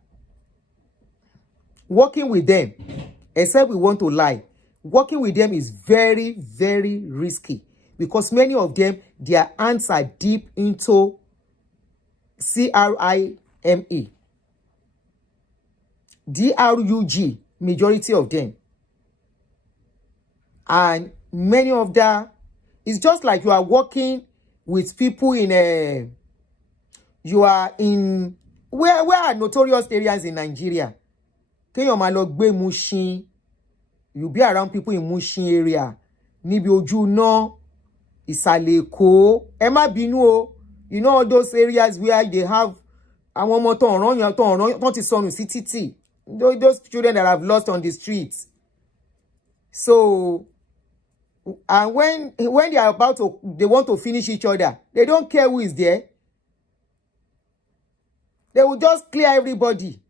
Working with them, except we want to lie, working with them is very, very risky because many of them, their hands are deep into crime, drug, majority of them. And many of that, it's just like you are working with people in you are in, where are notorious areas in Nigeria? Kéèyàn máa lọ gbé Mushin, you be around people in Mushin area, níbi ojú náà, ìsàlẹ̀ Èkó, ẹ má bínú o, you know all those areas where they have àwọn ọmọ tó ń rán tó ti sọnù sí títì, those children that have lost on the streets. So, and when they are they want to finish each other, they don't care who is there. They will just clear everybody.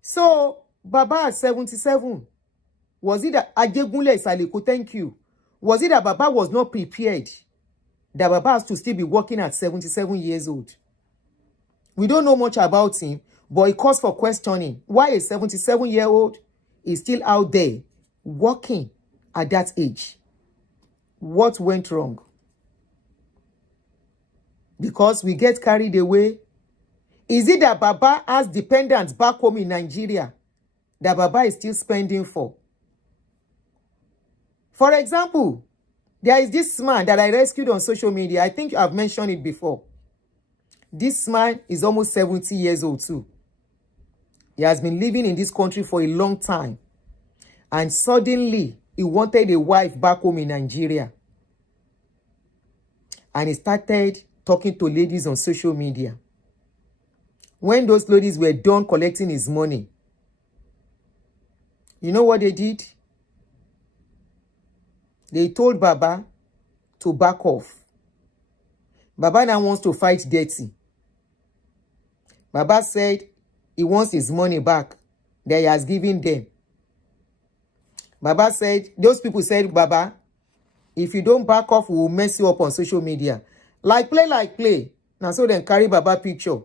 So, Baba at 77, was it that Ajegunle Isaleko, thank you. Was it that Baba was not prepared? That Baba has to still be working at 77 years old? We don't know much about him, but it calls for questioning. Why a 77-year-old is still out there working at that age? What went wrong? Because we get carried away. Is it that Baba has dependents back home in Nigeria that Baba is still spending for? For example, there is this man that I rescued on social media. I think I've mentioned it before. This man is almost 70 years old too. He has been living in this country for a long time. And suddenly, he wanted a wife back home in Nigeria. And he started talking to ladies on social media. When those ladies were done collecting his money, you know what they did? They told Baba to back off. Baba now wants to fight dirty. Baba said he wants his money back that he has given them. Baba said, those people said, Baba, if you don't back off, we will mess you up on social media. Like play. Now so then carry Baba picture,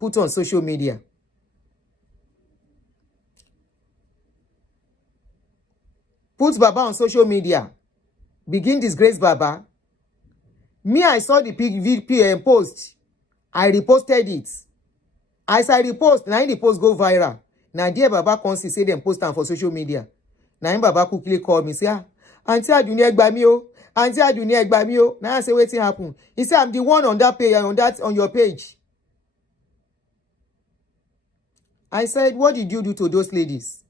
put on social media. Put Baba on social media. Begin disgrace Baba. Me, I saw the VPN post. I reposted it. As I repost, now the post go viral. Now dear Baba comes to say them post them for social media. Now Baba quickly called me, say, Auntie Aduni egba mi o. Auntie Aduni egba mi o. Now I say, wetin happen? He said, I'm the one on that page, on your page. I said, what did you do to those ladies?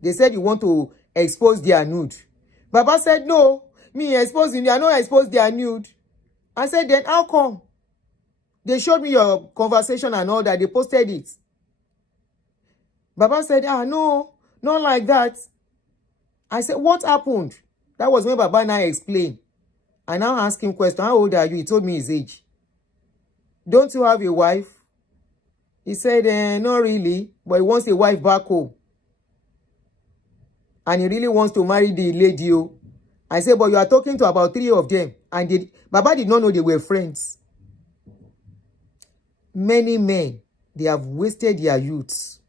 They said you want to expose their nude. Baba said, no, me exposing, I know I exposed their nude. I said, then how come? They showed me your conversation and all that. They posted it. Baba said, no, not like that. I said, what happened? That was when Baba now explained. I now asked him question, how old are you? He told me his age. Don't you have a wife? He said, not really, but he wants a wife back home. And he really wants to marry the lady. I said, but you are talking to about 3 of them. And Baba did not know they were friends. Many men, they have wasted their youths.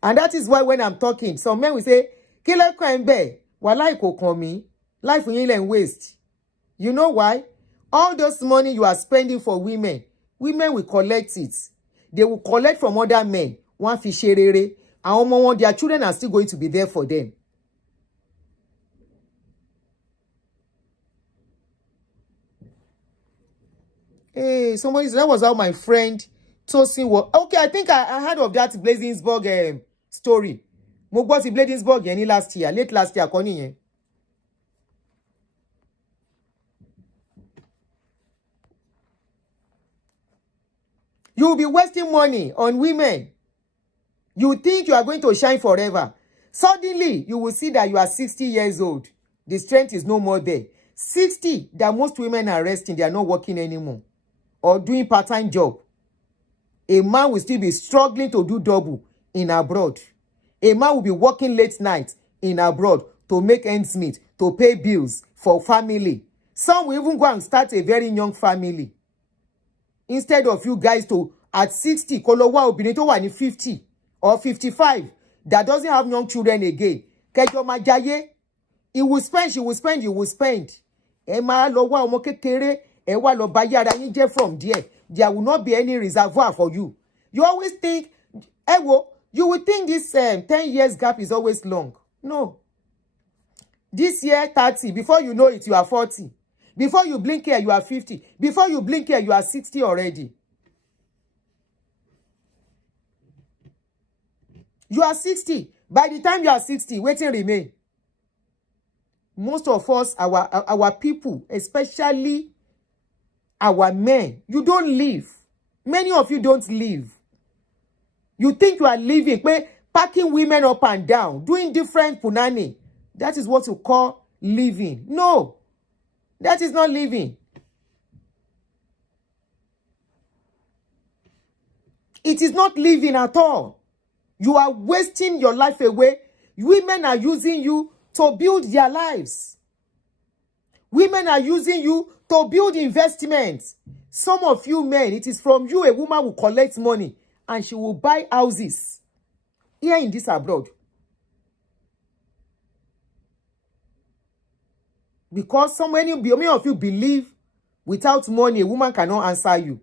And that is why when I'm talking, some men will say, Kile Kwembe, Walai ko komi. Life will waste. You know why? All those money you are spending for women will collect it. They will collect from other men. One fi ṣe rere. Àwọn ọmọ wọn, their children are still going to be there for them. Hey, somebody said that was how my friend Tosin was. Okay, I think I heard of that Bladensburg story. Mo gbọ́ ti Bladensburg yẹn ní late last year kọ́ nìyẹn. You will be wasting money on women. You think you are going to shine forever. Suddenly, you will see that you are 60 years old. The strength is no more there. 60, that most women are resting. They are not working anymore. Or doing part-time job. A man will still be struggling to do double in abroad. A man will be working late night in abroad to make ends meet, to pay bills for family. Some will even go and start a very young family. Instead of you guys to, at 60, kolowa obìnrin tó wà ní 50 or 55, that doesn't have young children again. Kẹjọ máa jayé. He will spend, she will spend, you will spend. Ẹ máa lọ wá ọmọ kékeré, ẹ wá lọ bá yára yín jẹ́ from there. There will not be any reservoir for you. You always think, you will think this 10 years gap is always long. No. This year, 30. Before you know it, you are 40. Before you blink here, you are 50. Before you blink here, you are 60 already. You are 60. By the time you are 60, waiting remain. Most of us, our people, especially our men, you don't live. Many of you don't live. You think you are living, packing women up and down, doing different punani. That is what you call living. No. That is not living. It is not living at all. You are wasting your life away. Women are using you to build their lives. Women are using you to build investments. Some of you men, it is from you a woman will collect money and she will buy houses here in this abroad. Because many of you believe without money, a woman cannot answer you.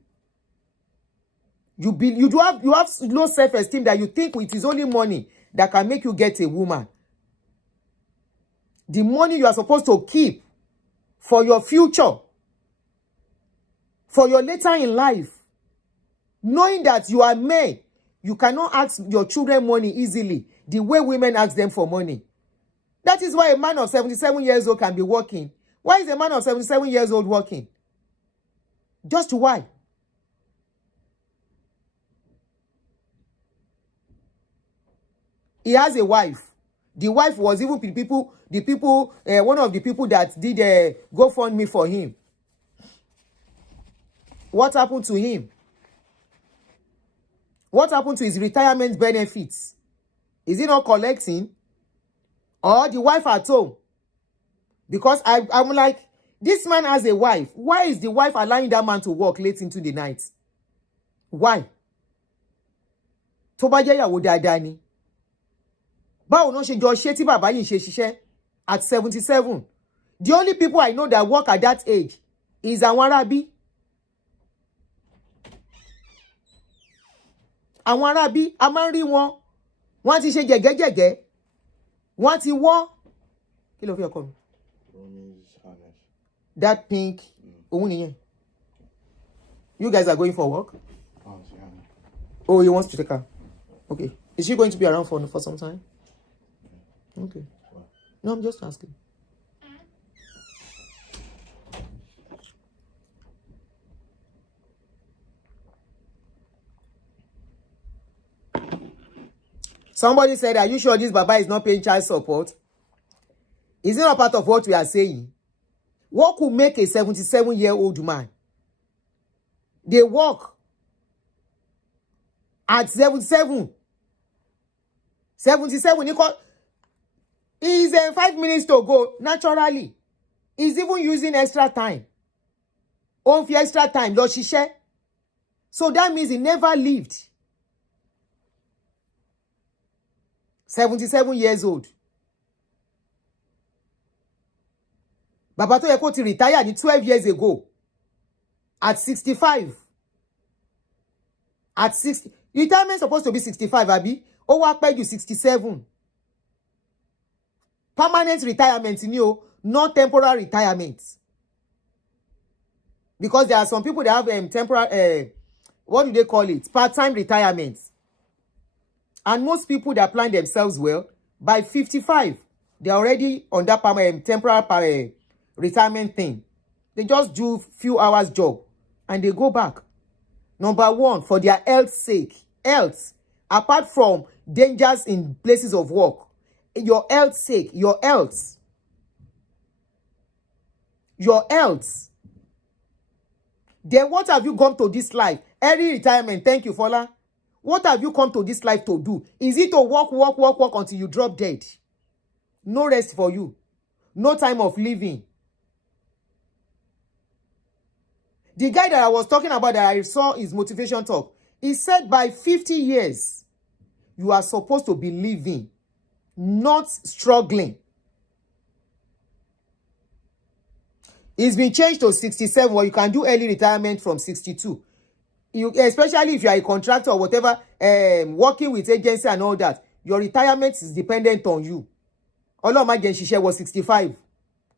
You have low self-esteem that you think it is only money that can make you get a woman. The money you are supposed to keep for your future, for your later in life, knowing that you are men, you cannot ask your children money easily the way women ask them for money. That is why a man of 77 years old can be working. Why is a man of 77 years old working? Just why? He has a wife. The wife was even one of the people that did GoFundMe for him. What happened to him? What happened to his retirement benefits? Is he not collecting? Or the wife at home? Because I'm like, this man has a wife. Why is the wife allowing that man to work late into the night? Why? Tó bá jẹ́ ìyàwó dáadáa ni. Báwo ló ṣe jọ ṣe tí bàbá yìí ṣe ṣiṣẹ́ at 77? The only people I know that work at that age is àwọn arábí. Àwọn arábí, a máa ń rí wọn. Wọ́n ti ṣe jẹ̀gẹ́jẹ̀gẹ́. Wọ́n ti wọ́. Kí ló fi ọkọ mi? That pink. Òun nìyẹn. You guys are going for work? Oh, he wants to take her. Okay. Is she going to be around for some time? Okay. No, I'm just asking. Somebody said, are you sure this Baba is not paying child support? Is it not part of what we are saying? What could make a 77-year-old man? They work at 77. 77, he's 5 minutes to go, naturally. He's even using extra time. On for extra time, lọ ṣiṣẹ́. So that means he never lived. 77 years old. Bàbá tó yẹ kó ti retire ní 12 years ago. At 65. At 60. Retirement supposed to be 65, abi? Ó wá pẹ́ jù 67. Permanent retirement ni o, not temporary retirement. Because there are some people that have temporary, what do they call it? Part-time retirement. And most people that plan themselves well, by 55, they're already on that temporary retirement thing. They just do few hours job and they go back. Number one, for their health's sake. Health. Apart from dangers in places of work. Your health's sake. Your health. Your health. Then what have you come to this life? Early retirement. Thank you, Fola. What have you come to this life to do? Is it to work until you drop dead? No rest for you. No time of living. The guy that I was talking about that I saw his motivation talk, he said by 50 years, you are supposed to be living, not struggling. It's been changed to 67, where you can do early retirement from 62. Especially if you are a contractor or whatever, working with agency and all that, your retirement is dependent on you. Ọlọ́run jẹ́ ṣiṣẹ́ was 65.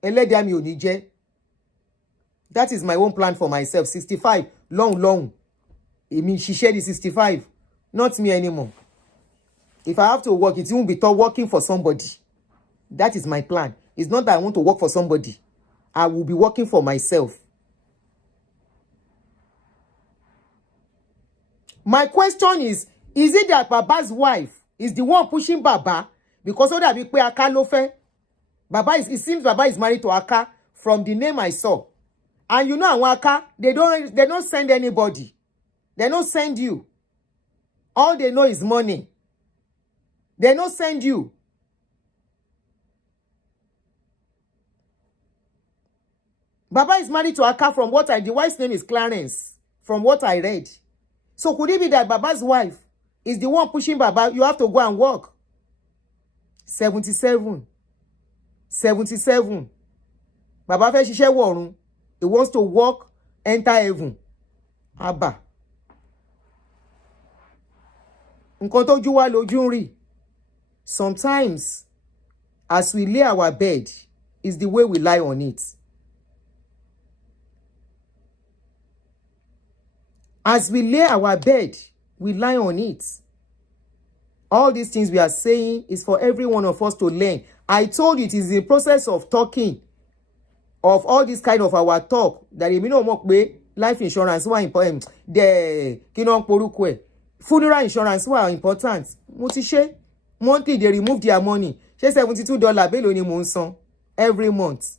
Ẹlẹ́dàá mi ò ní jẹ́. That is my own plan for myself. 65, long. Èmi ṣiṣẹ́ di 65, not me anymore. If I have to work, it won't be working for somebody. That is my plan. It's not that I want to work for somebody. I will be working for myself. My question is it that Baba's wife is the one pushing Baba? Because all that we pay Aka lo fe. It seems Baba is married to Aka from the name I saw. And you know Aka, they don't send anybody. They don't send you. All they know is money. They don't send you. Baba is married to Aka from the wife's name is Clarence, from what I read. So could it be that Baba's wife is the one pushing Baba? You have to go and work. 77. Baba fẹ́ ṣiṣẹ́ wọ̀run. He wants to work, enter heaven. Abba. Nǹkan tójú wa lójú ń rí. Sometimes, as we lay our bed, is the way we lie on it. As we lay our bed, we lie on it. All these things we are saying is for every one of us to learn. I told you it is the process of talking, of all this kind of our talk, that you know life insurance were important. The funeral insurance were important. Monthly they remove their money. She $72 belo ni mo san every month.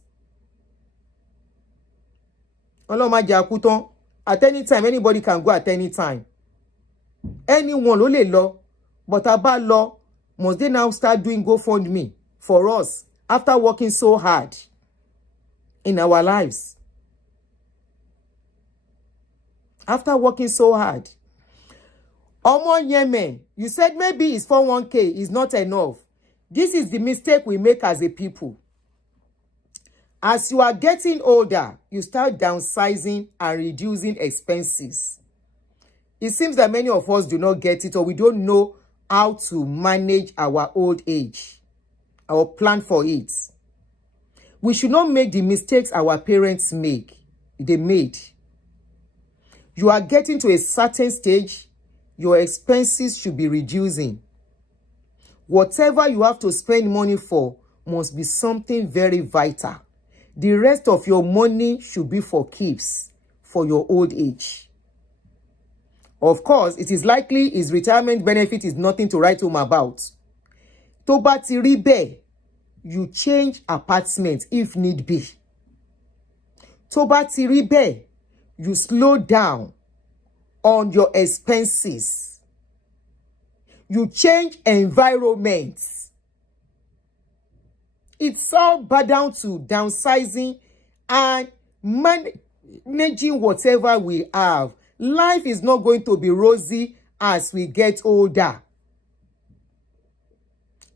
Ọlọ́run jẹ́ akutan. At any time, anybody can go at any time. Anyone ló lè lọ. But about law, must they now start doing GoFundMe for us after working so hard in our lives? After working so hard. Omo Yemen, you said maybe it's 401k is not enough. This is the mistake we make as a people. As you are getting older, you start downsizing and reducing expenses. It seems that many of us do not get it, or we don't know how to manage our old age, our plan for it. We should not make the mistakes our parents made. You are getting to a certain stage, your expenses should be reducing. Whatever you have to spend money for must be something very vital. The rest of your money should be for keeps, for your old age. Of course, it is likely his retirement benefit is nothing to write home about. Tó bá ti rí bẹ́ẹ̀, you change apartment if need be. Tó bá ti rí bẹ́ẹ̀, you slow down on your expenses. You change environments. It's all back down to downsizing and managing whatever we have. Life is not going to be rosy as we get older.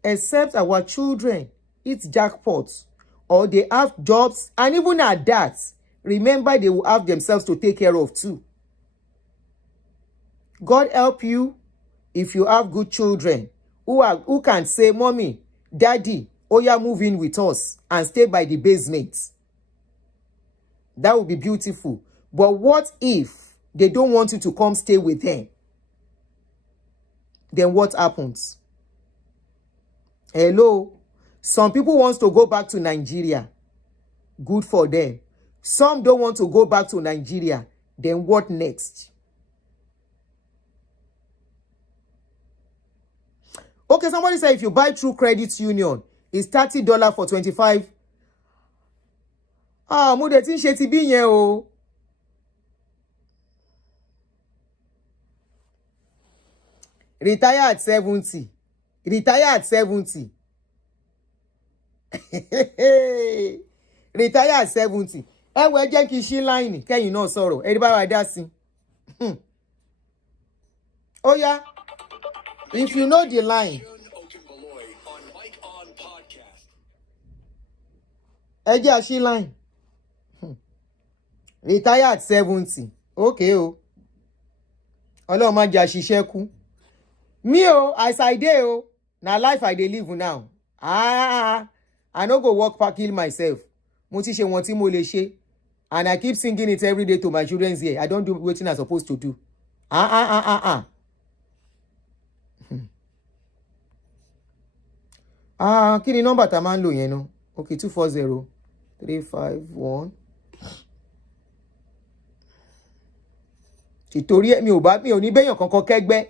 Except our children hit jackpots or they have jobs, and even at that, remember they will have themselves to take care of too. God help you if you have good children who can say, Mommy, Daddy, oh yeah, move in with us and stay by the basement. That would be beautiful. But what if they don't want you to come stay with them? Then what happens? Hello? Some people want to go back to Nigeria. Good for them. Some don't want to go back to Nigeria. Then what next? Okay, somebody said if you buy through credit union, it's $30 for 25. Mo de tin ṣe ti bí yẹn o. Retire at 70. Retire at 70. Retire at 70. Ẹ wo jẹ́ kí ṣí line kẹ́yìn náà sọ̀rọ̀. Ẹ rí bá wa dá sí. Oh yeah. If you know the line. Ẹ jẹ́ ṣí line. Retire at 70. Okay o. Ọlọ́run má jẹ́ àṣìṣe kú. Me o, as I dey o, na life I dey live now. I no go work kill myself. Mo ti ṣe wọ́n tí mo lè ṣe. And I keep singing it every day to my children's ear. I don't do wetin I supposed to do. Kí ni nọ́mbà tá máa ń lò yẹn náà? Okay, 240-351. Títorí mi ò ní béèyàn kankan kẹ́gbẹ́.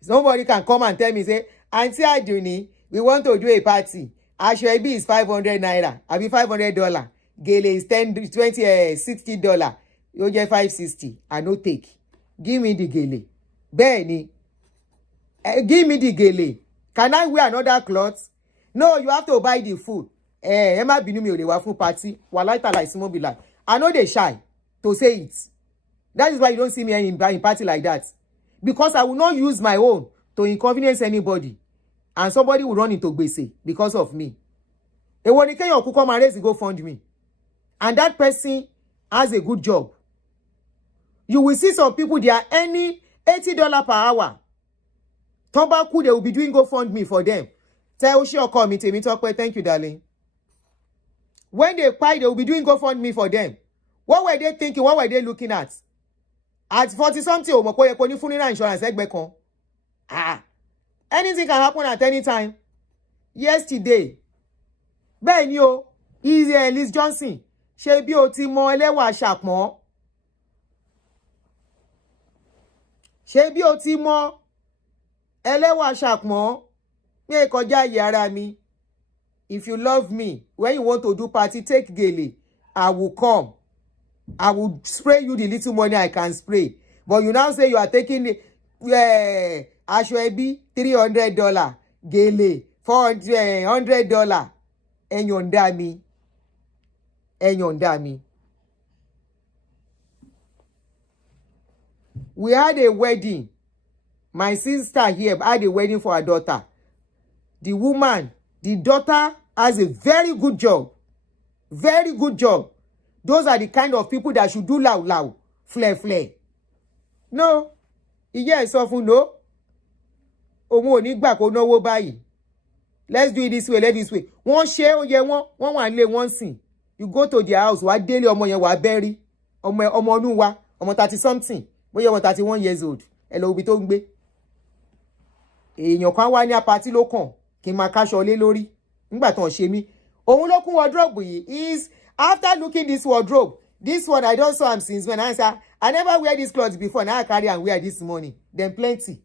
Somebody can come and tell me, say, Auntie Aduni, we want to do a party. Aṣọ ẹbí is 500 naira. Àbí $500. Gele is $60. Yóò jẹ́ 560. I no take. Give me the gele. Bẹ́ẹ̀ni. Give me the gele. Can I wear another cloth? No, you have to buy the food. Ẹ má bínú mi ò lè wá fún party. Wàláì tàlà ìsúnmọ́ bí láì. I no dey shy to say it. That is why you don't see me in party like that. Because I will not use my own to inconvenience anybody. And somebody will run into gbese because of me. Èwo ni kéèyàn kú kó máa raise GoFundMe. And that person has a good job. You will see some people, they are earning $80 per hour. Tombaku, they will be doing GoFundMe for them. Tell Oshi or call me, Temitope, thank you, darling. When they Kpai, they will be doing GoFundMe for them. What were they thinking? What were they looking at? At 40-something, funeral insurance, anything can happen at any time. Yesterday, Ben yo, easy Liz Johnson. Ṣé bí o ti mọ ẹlẹ́wà ṣàpọ́n? Ṣé bí o ti mọ ẹlẹ́wà ṣàpọ́n? Mi kọjá àyè ara mi. If you love me, when you want to do party, take gele. I will come. I will spray you the little money I can spray. But you now say you are taking aṣọ ẹbí $300, gele $100. Ẹ̀yọ̀ǹda mi. Ẹ̀yọ̀ǹda mi. We had a wedding. My sister here had a wedding for her daughter. The daughter has a very good job. Very good job. Those are the kind of people that should do loud, flare. No. Ìyá ẹ̀ sọ fún no. Òun ò ní gbà kó náwó báyìí. Let's do it this way, this way. Wọ́n ṣe ó yẹ wọ́n wà nílé wọ́n sìn. You go to their house, wàá délé ọmọ yẹn wàá bẹ́rí. Ọmọ ọdún wa, ọmọ 30 something. Bóyá ọmọ 31 years old. Ẹ lọ ibi tó ń gbé. Èèyàn kan wá ní apatí ló kàn kí n máa káṣọ lé lórí. Nígbà tó ń ṣe mí. Òun ló kún wardrobe yìí. Is after looking this wardrobe, this one I don't saw am since when I said I never wear this clothes before. Now I carry and wear this morning. Then plenty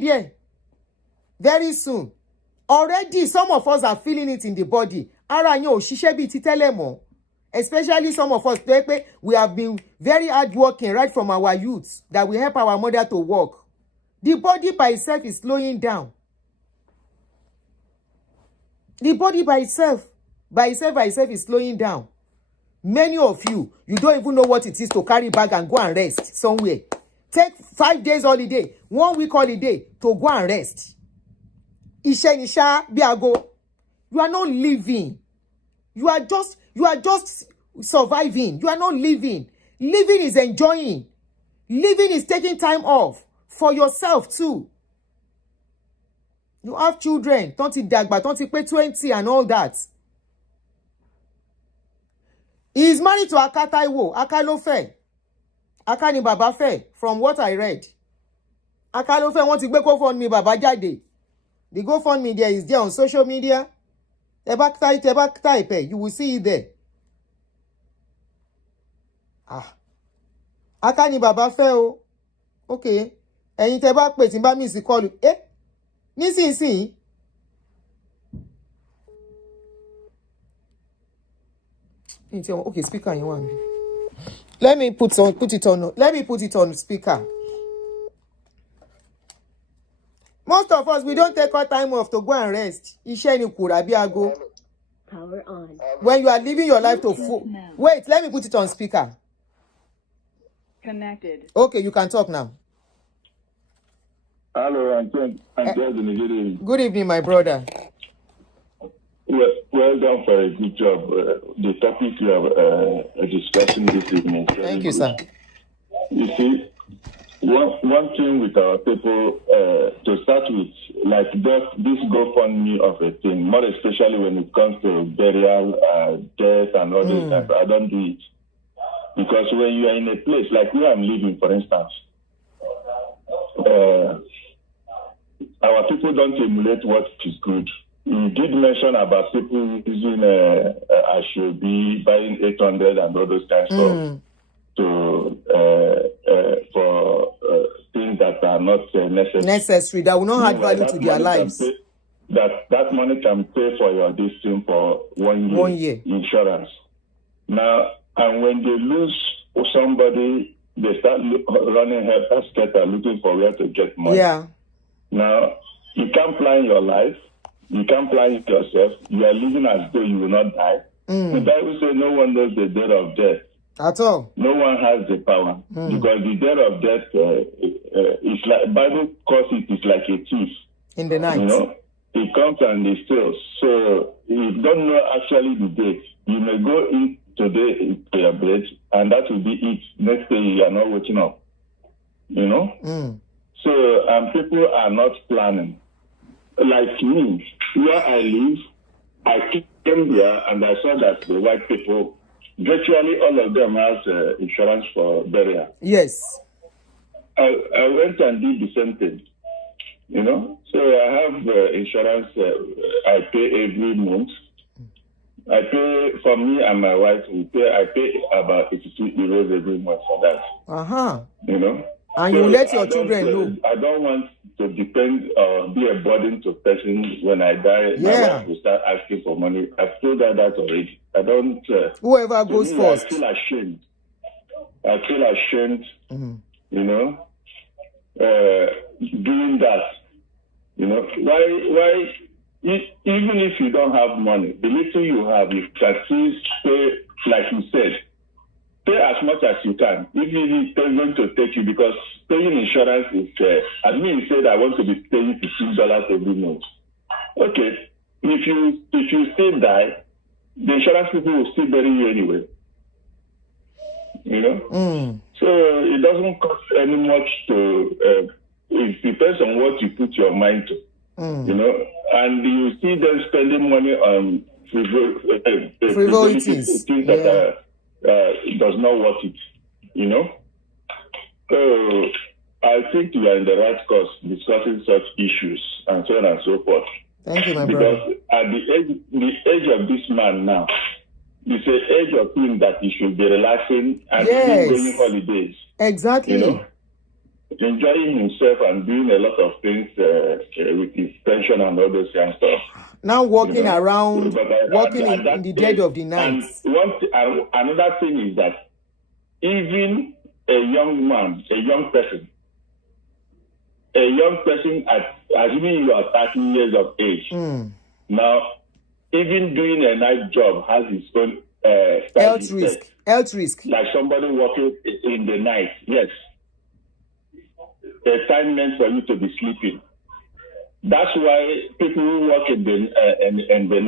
there. Very soon. Already some of us are feeling it in the body. Ara yẹn ò ṣiṣẹ́ bí ti tẹ́lẹ̀ mọ́. Especially some of us, we have been very hard working right from our youth that we help our mother to work. The body by itself is slowing down. The body by itself is slowing down. Many of you don't even know what it is to carry bag and go and rest somewhere. Take 5 days holiday, 1 week holiday to go and rest. Iṣẹ́ ni ṣá bí aago. You are not living. You are just surviving. You are not living. Living is enjoying. Living is taking time off for yourself too. You have children, don't ti dàgbà, don't ti pé 20 and all that. He is married to Aka Taiwo. Aka ló fẹ́. Aka ni bàbá fẹ́, from what I read. Aka ló fẹ́, wọ́n ti gbé GoFundMe bàbá jáde. The GoFundMe there is there on social media. Tẹ́ bá type, you will see it there. Aka ni bàbá fẹ́ o. Okay. Ẹ̀yin tẹ́ bá pè tí bá miss call. Nísinsìnyí. Okay, speaker you want. Let me put it on speaker. Most of us, we don't take our time off to go and rest. Iṣẹ́ ni kura bí aago. Power on. When you are living your life to full. Wait, let me put it on speaker. Connected. Okay, you can talk now. Hello, I'm Nigerian. Good evening, my brother. Well done for a good job. The topic you are discussing this evening. Thank you, sir. You see, one thing with our people, to start with, like this GoFundMe of a thing, more especially when it comes to burial, death, and all those things, I don't do it. Because when you are in a place like where I'm living, for instance, our people don't emulate what is good. You did mention about people using I should be buying 800 and all those kinds of for things that are not necessary, that will not add value to their lives. That money can pay for your distance for 1 year insurance. Now, and when they lose somebody, they start running helter-skelter looking for where to get money. Yeah. Now, you can't plan your life. You can't plan it yourself. You are living as though you will not die. The Bible says no one knows the day of death. At all. No one has the power. Because the day of death is like, Bible calls it's like a thief. In the night. You know, he comes and he steals. So you don't know actually the date. You may go in today to your bed, and that will be it. Next day you are not waking up. You know? So people are not planning. Like me, where I live, I came there and I saw that the white people, virtually all of them has insurance for burial. Yes. I went and did the same thing, you know. So I have insurance. I pay every month. I pay for me and my wife. I pay about 82 euros every month for that. You know. And so you let your children know. I don't want to depend or be a burden to person when I die. Yeah. My wife will start asking for money. I've told her that already. I don't. Whoever goes first. I feel ashamed. You know, doing that. You know, why? Even if you don't have money, the little you have, you can still pay, like you said. Pay as much as you can. If it is going to take you, because paying insurance is, admin said I want to be paying $15 every month. Okay, if you still die, the insurance people will still bury you anyway. You know? So it doesn't cost any much to, it depends on what you put your mind to. You know? And you see them spending money on frivolities, things that it does not worth it, you know. So I think we are in the right course discussing such issues and so on and so forth. Thank you, my brother. brother. Because at the age of this man now, it's an age of him that he should be relaxing and going holidays. Exactly. You know, enjoying himself and doing a lot of things with his pension and all those kind of stuff. Now walking around, walking in the dead of the night. And another thing is that even a young man, a young person, assuming you are 30 years of age, now even doing a night job has its own health risk. Like somebody working in the night, yes. A time meant for you to be sleeping. That's why people who work in the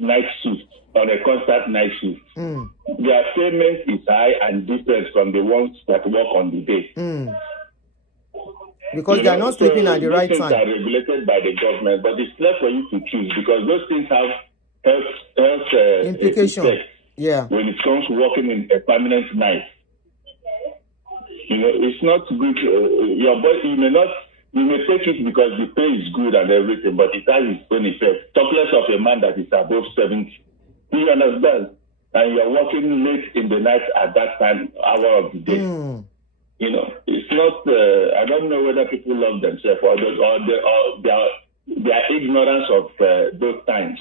night shift, on a constant night shift, their payment is high and different from the ones that work on the day. Because they are not sleeping at the right those time. things are regulated by the government, but it's left for you to choose because those things have health implication. Yeah. When it comes to working in a permanent night, it's not good. Your body, you may take it because the pay is good and everything, but it has its own effect. Talk less of a man that is above 70. You understand? And you're working late in the night at that hour of the day. It's not. I don't know whether people love themselves or their ignorance of those times.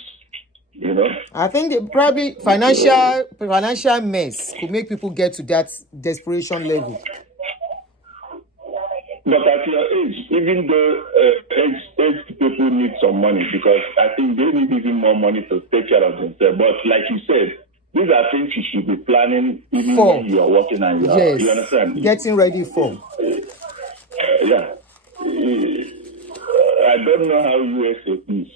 I think probably financial mess could make people get to that desperation level. But at your age, even though aged people need some money because I think they need even more money to take care of themselves. But like you said, these are things you should be planning even when you are working and you understand? Getting ready for. Yeah. I don't know how USA is,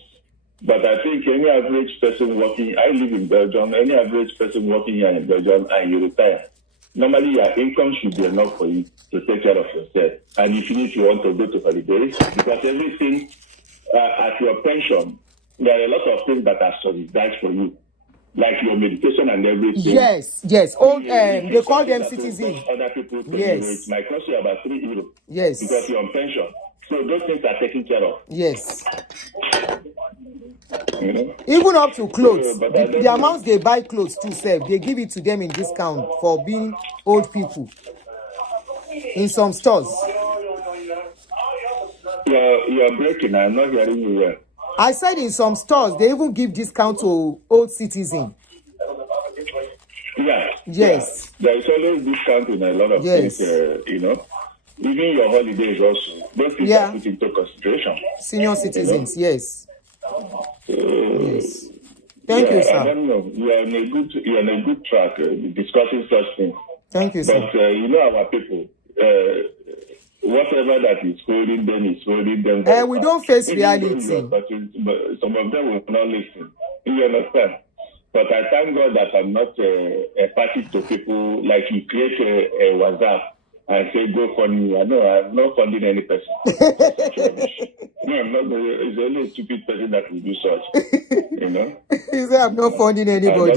but I think any average person working, I live in Belgium, any average person working here in Belgium and you retire, normally your income should be enough for you to take care of yourself. And if you want to go to holidays, because everything at your pension, there are a lot of things that are subsidized for you. Like your medication and everything. Yes. They call them citizens. Other people yes. It might cost you about €3. Yes. Because you're on pension. So those things are taken care of. Yes. Even up to clothes. The amounts they buy clothes to save, they give it to them in discount for being old people. In some stores. You're breaking. I'm not hearing you well. I said in some stores, they even give discount to old citizens. Yeah. Yes. Yeah. There is always discount in a lot of things, Even your holidays also. Those things are put into consideration. Senior citizens, yes. Yes. Thank you, sir. I don't know. You're on a good track discussing such things. Thank you, sir. But our people, whatever that is holding them is holding them. We don't face reality. But some of them will not listen. You understand? But I thank God that I'm not a party to people like you create a WhatsApp and say go fund me. I know I'm not funding any person. No, I'm not. It's only a stupid person that will do such. He said I'm not funding anybody.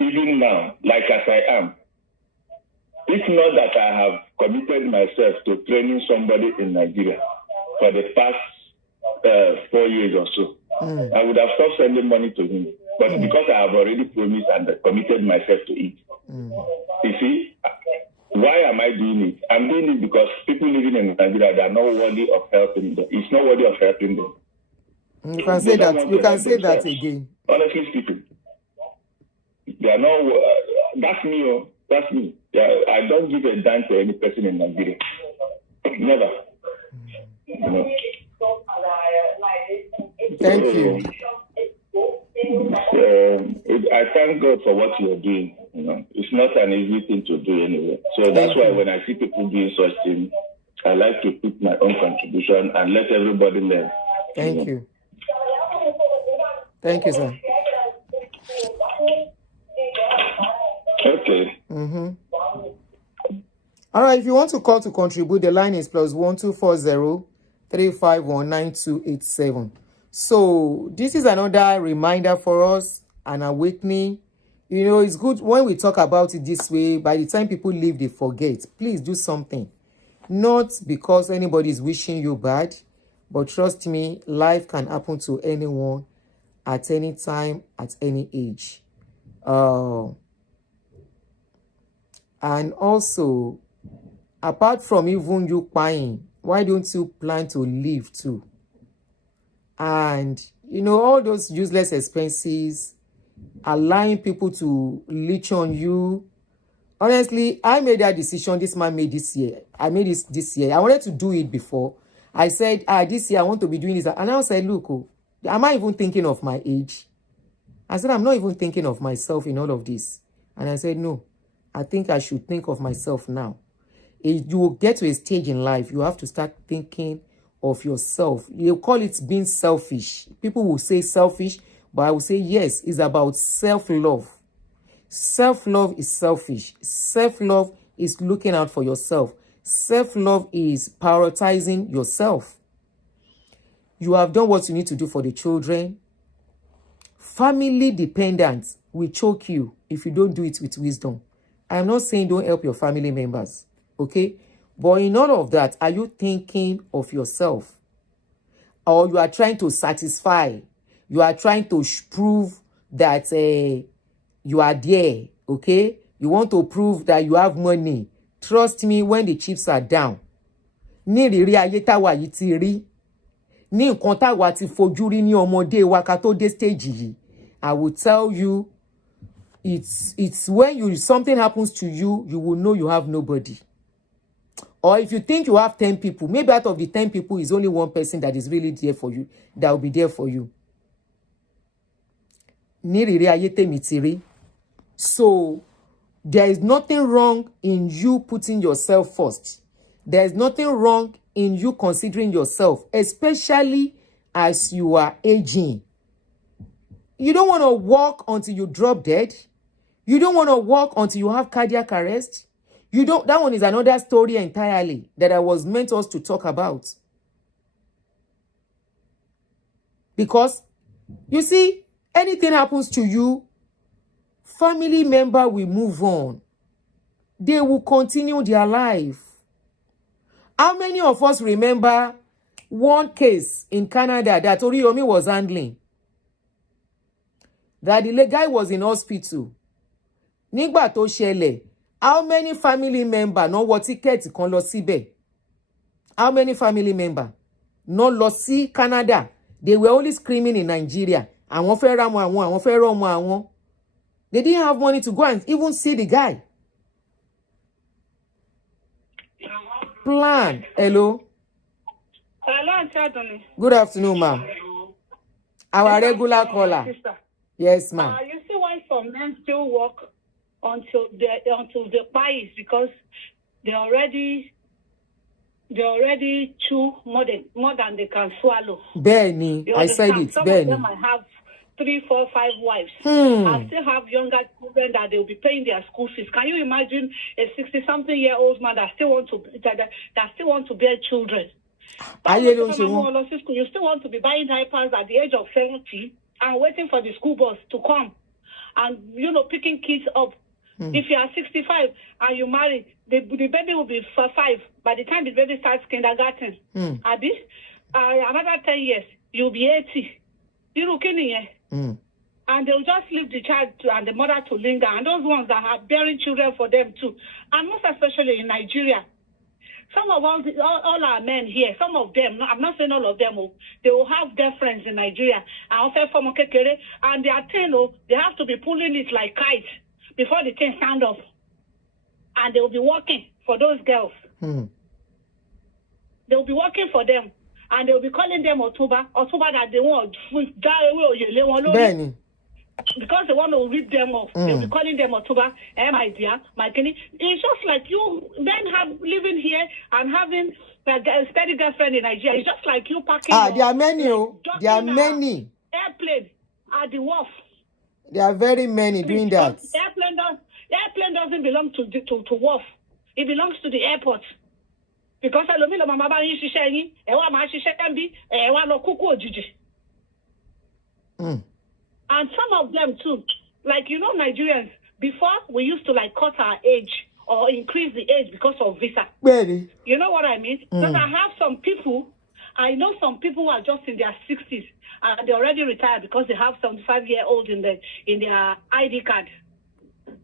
Even now, like as I am. If not that I have committed myself to training somebody in Nigeria for the past 4 years or so, I would have stopped sending money to him. But because I have already promised and committed myself to it, you see, why am I doing it? I'm doing it because people living in Nigeria, they are not worthy of helping them. It's not worthy of helping them. You can say that. You can say that again. Honestly speaking, they are not. That's me. That's me. Yeah, I don't give a damn to any person in Nigeria. Never. Thank you. I thank God for what you are doing. It's not an easy thing to do anyway. So that's why when I see people doing such things, I like to put my own contribution and let everybody learn. Thank you. Thank you, sir. Okay. All right. If you want to call to contribute, the line is +1240 351 9287. So this is another reminder for us, an awakening. It's good when we talk about it this way. By the time people leave, they forget. Please do something. Not because anybody is wishing you bad, but trust me, life can happen to anyone at any time, at any age. And also, apart from even you buying, why don't you plan to live too? And, all those useless expenses, allowing people to leech on you. Honestly, I made that decision. This man made this year. I made this year. I wanted to do it before. I said, this year I want to be doing this. And I said, look, am I even thinking of my age? I said, I'm not even thinking of myself in all of this. And I said, no, I think I should think of myself now. You will get to a stage in life, you have to start thinking of yourself. You call it being selfish. People will say selfish, but I will say yes, it's about self-love. Self-love is selfish. Self-love is looking out for yourself. Self-love is prioritizing yourself. You have done what you need to do for the children. Family dependence will choke you if you don't do it with wisdom. I'm not saying don't help your family members, okay? But in all of that, are you thinking of yourself? Or you are trying to satisfy? You are trying to prove that you are there, okay? You want to prove that you have money. Trust me, when the chips are down, ní ìrírí ayé táwa yìí ti rí, ní nǹkan táwa ti fojú rí ní ọmọdé wa ká tó dé stage yìí, I will tell you, it's when something happens to you, you will know you have nobody. Or if you think you have 10 people, maybe out of the 10 people is only one person that is really there for you, that will be there for you. Ní ìrírí ayé tèmi ti rí. So there is nothing wrong in you putting yourself first. There is nothing wrong in you considering yourself, especially as you are aging. You don't want to walk until you drop dead. You don't want to walk until you have cardiac arrest. That one is another story entirely that I was meant us to talk about. Because, you see, anything happens to you, family member will move on. They will continue their life. How many of us remember one case in Canada that Oriyomi was handling? That the guy was in hospital. Nígbà tó ṣẹlẹ̀, how many family member no wọ ticket kan lọ síbẹ̀? How many family member no lọ sí Canada? They were only screaming in Nigeria. Àwọn fẹ́ ra wọn àwọn, àwọn fẹ́ rọ ọmọ àwọn. They didn't have money to go and even see the guy. Plan. Hello. Hello, Anthony. Good afternoon, ma'am. Our regular caller. Sister. Yes, ma'am. You see why some men still work until the pie is because they already chew more than they can swallow. Benny, I said it. Some Benny. of them might have 3, 4, 5 wives. I still have younger children that they'll be paying their school fees. Can you imagine a 60-something-year-old man that still want to bear children? You still want to be buying diapers at the age of 70 and waiting for the school bus to come and picking kids up. If you are 65 and you marry, the baby will be 5 by the time the baby starts kindergarten. Another 10 years, you'll be 80. And they'll just leave the child and the mother to linger. And those ones that are bearing children for them too. And most especially in Nigeria. Some of all our men here, some of them, no, I'm not saying all of them, they will have girlfriends in Nigeria. And they are 10, they have to be pulling it like kites before the thing stand up. And they will be working for those girls. They will be working for them. And they will be calling them Otuba that they want. Benny. Because they want to rip them off. They'll be calling them Otuba, my dear, my kenny. It's just like you then living here and having a steady girlfriend in Nigeria. It's just like you packing. There are many. There are many. Airplane at the wharf. There are very many doing that. Airplane doesn't belong to wharf. It belongs to the airport. Because and some of them too, like Nigerians, before we used to cut our age or increase the age because of visa. Really? You know what I mean? Because I know some people who are just in their 60s and they already retired because they have 75-year-old in their ID card.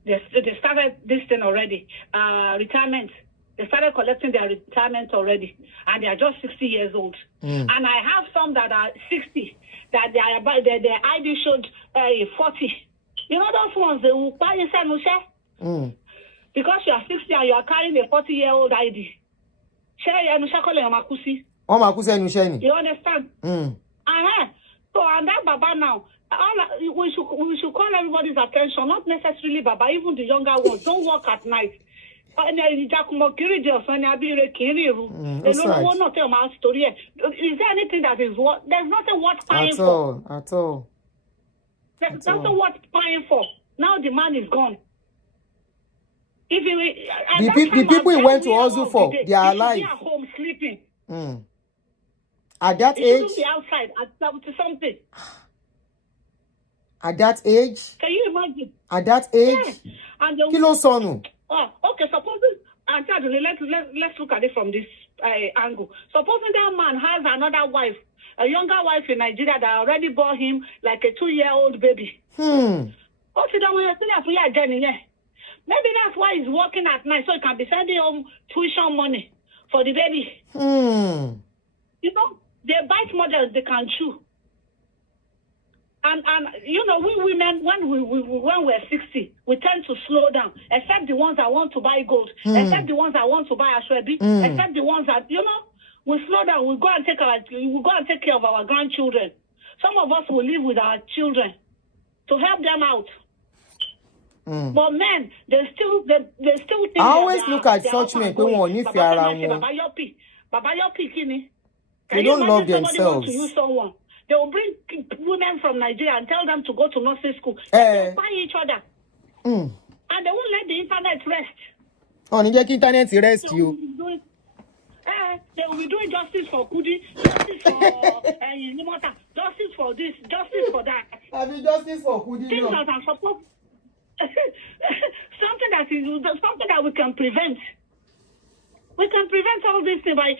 They started this thing already, retirement. They started collecting their retirement already, and they are just 60 years old. And I have some that are 60, that their ID showed 40. You know those ones, they will buy inside because you are 60 and you are carrying a 40-year-old ID. You understand? So, and that Baba now, we should call everybody's attention, not necessarily Baba, even the younger ones. Don't work at night. And Jakumokiri just when I be Kiriru. They don't want to tell my story. Is there anything that is what? There's nothing worth paying for. At all. There's nothing worth paying for. Now the man is gone. If the people he went to hustle for, they are alive. At home sleeping. At that age, age, be outside at 70 something. At that age, can you imagine? At that age, yeah. And Kilo Sonu. Oh, okay. Supposing let's look at it from this angle. Supposing that man has another wife, a younger wife in Nigeria that already bore him like a 2-year-old baby. Okay, then we're still free again, yeah. Maybe that's why he's working at night, so he can be sending home tuition money for the baby. You know, they bite more than they can chew. And you know, we women, when we're 60, we tend to slow down, except the ones that want to buy gold, except the ones that want to buy ashwebi, except the ones that, you know, we slow down, we go and take care of our grandchildren. Some of us will live with our children to help them out. But men, they still think. I always look at such men who want if you are around. They don't love themselves. They will bring women from Nigeria and tell them to go to nursing school. They will buy each other. And they won't let the internet rest. Oh, you get internet rest you. They will be doing justice for Kudi, justice for Nimota, justice for this, justice for that. Have you justice for Kudi? Things that are supposed something that we can prevent. We can prevent all these things by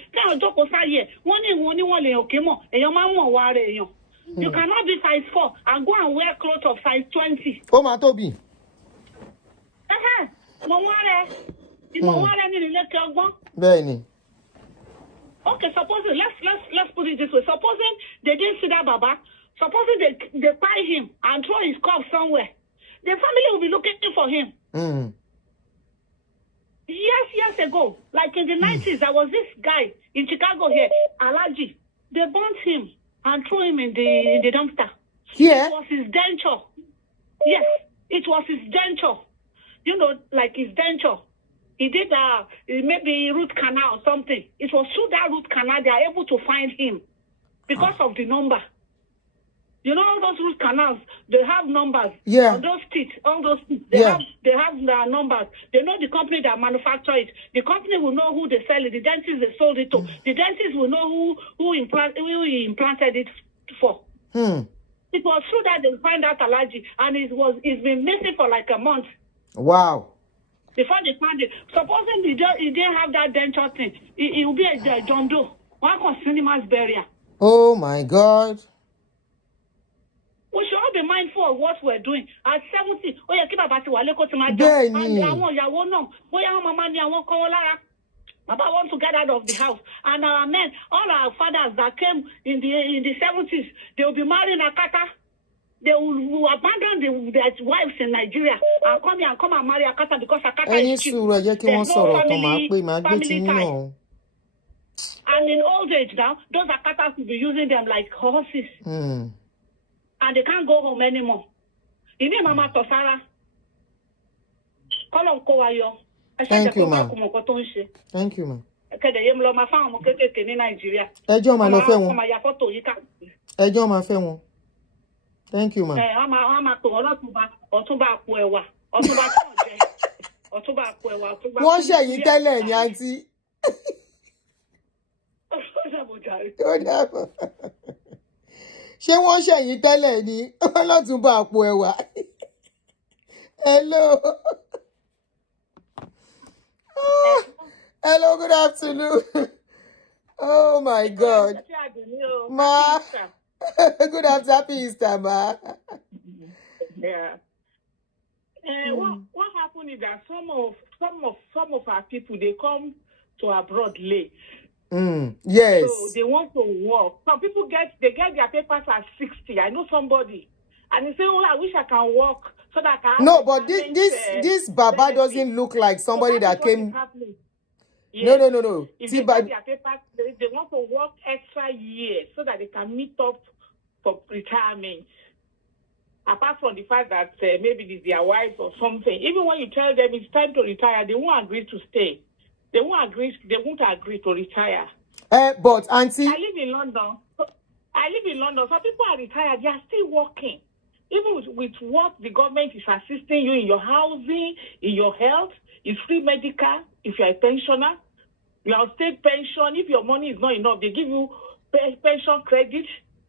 you cannot be size 4 and go and wear clothes of size 20. Oh, my Toby. Benny. Okay, supposing let's put it this way. Supposing they didn't see that Baba, supposing they buy him and throw his cup somewhere, the family will be looking for him. Years ago, like in the 90s, there was this guy in Chicago here, Alaji. They burnt him and threw him in the dumpster. Yeah. It was his denture. Yes, it was his denture. You know, like his denture. He did maybe root canal or something. It was through that root canal they are able to find him because of the number. You know, all those root canals, they have numbers. Yeah. On those teeth, all those teeth, they have their numbers. They know the company that manufacture it. The company will know who they sell it. The dentist they sold it to. The dentist will know who he implanted it for. It was through that they find out allergy, and it's been missing for like a month. Wow. Before they found it, supposing he didn't have that denture thing, it will be a John Doe. One for cinema's barrier. Oh my God. We should all be mindful of what we're doing. At 70, Baba wants to get out of the house. And our men, all our fathers that came in the 70s, they will be marrying Akata. They will abandon their wives in Nigeria and come and marry Akata because Akata is cheap. There's no family tie. And in old age now, those Akatas will be using them like horses. And they can't go home anymore. You need Mama Tosara. Thank you, ma'am. Thank you, ma'am. Ẹjọ́ máa lọ fẹ́ wọn. Ẹjọ́ máa fẹ́ wọn. Thank you, ma'am. Wọ́n ṣẹ̀yìn tẹ́lẹ̀ ní àǹtí. Ó dàbọ̀. Ṣé wọ́n ṣẹ̀yìn tẹ́lẹ̀ ní ọlọ́túnba àpò ẹ̀wà? Hello. Hello, good afternoon. Oh my God. Ma. Good afternoon. Happy Easter, ma. Yeah. What happened is that some of our people, they come to abroad late. Yes. So they want to work. Some people get their papers at 60. I know somebody, and they say, "Oh, I wish I can work so that I can." No, but this Baba doesn't look like somebody that came. Yes. No. If they get their papers, they want to work extra years so that they can meet up for retirement. apart from the fact that maybe it's their wife or something, even when you tell them it's time to retire, they won't agree to stay. They won't agree to retire. But auntie, I live in London. Some people are retired. They are still working. Even with what the government is assisting you in your housing, in your health, it's free medical. If you're a pensioner, you are on state pension. If your money is not enough, they give you pension credit.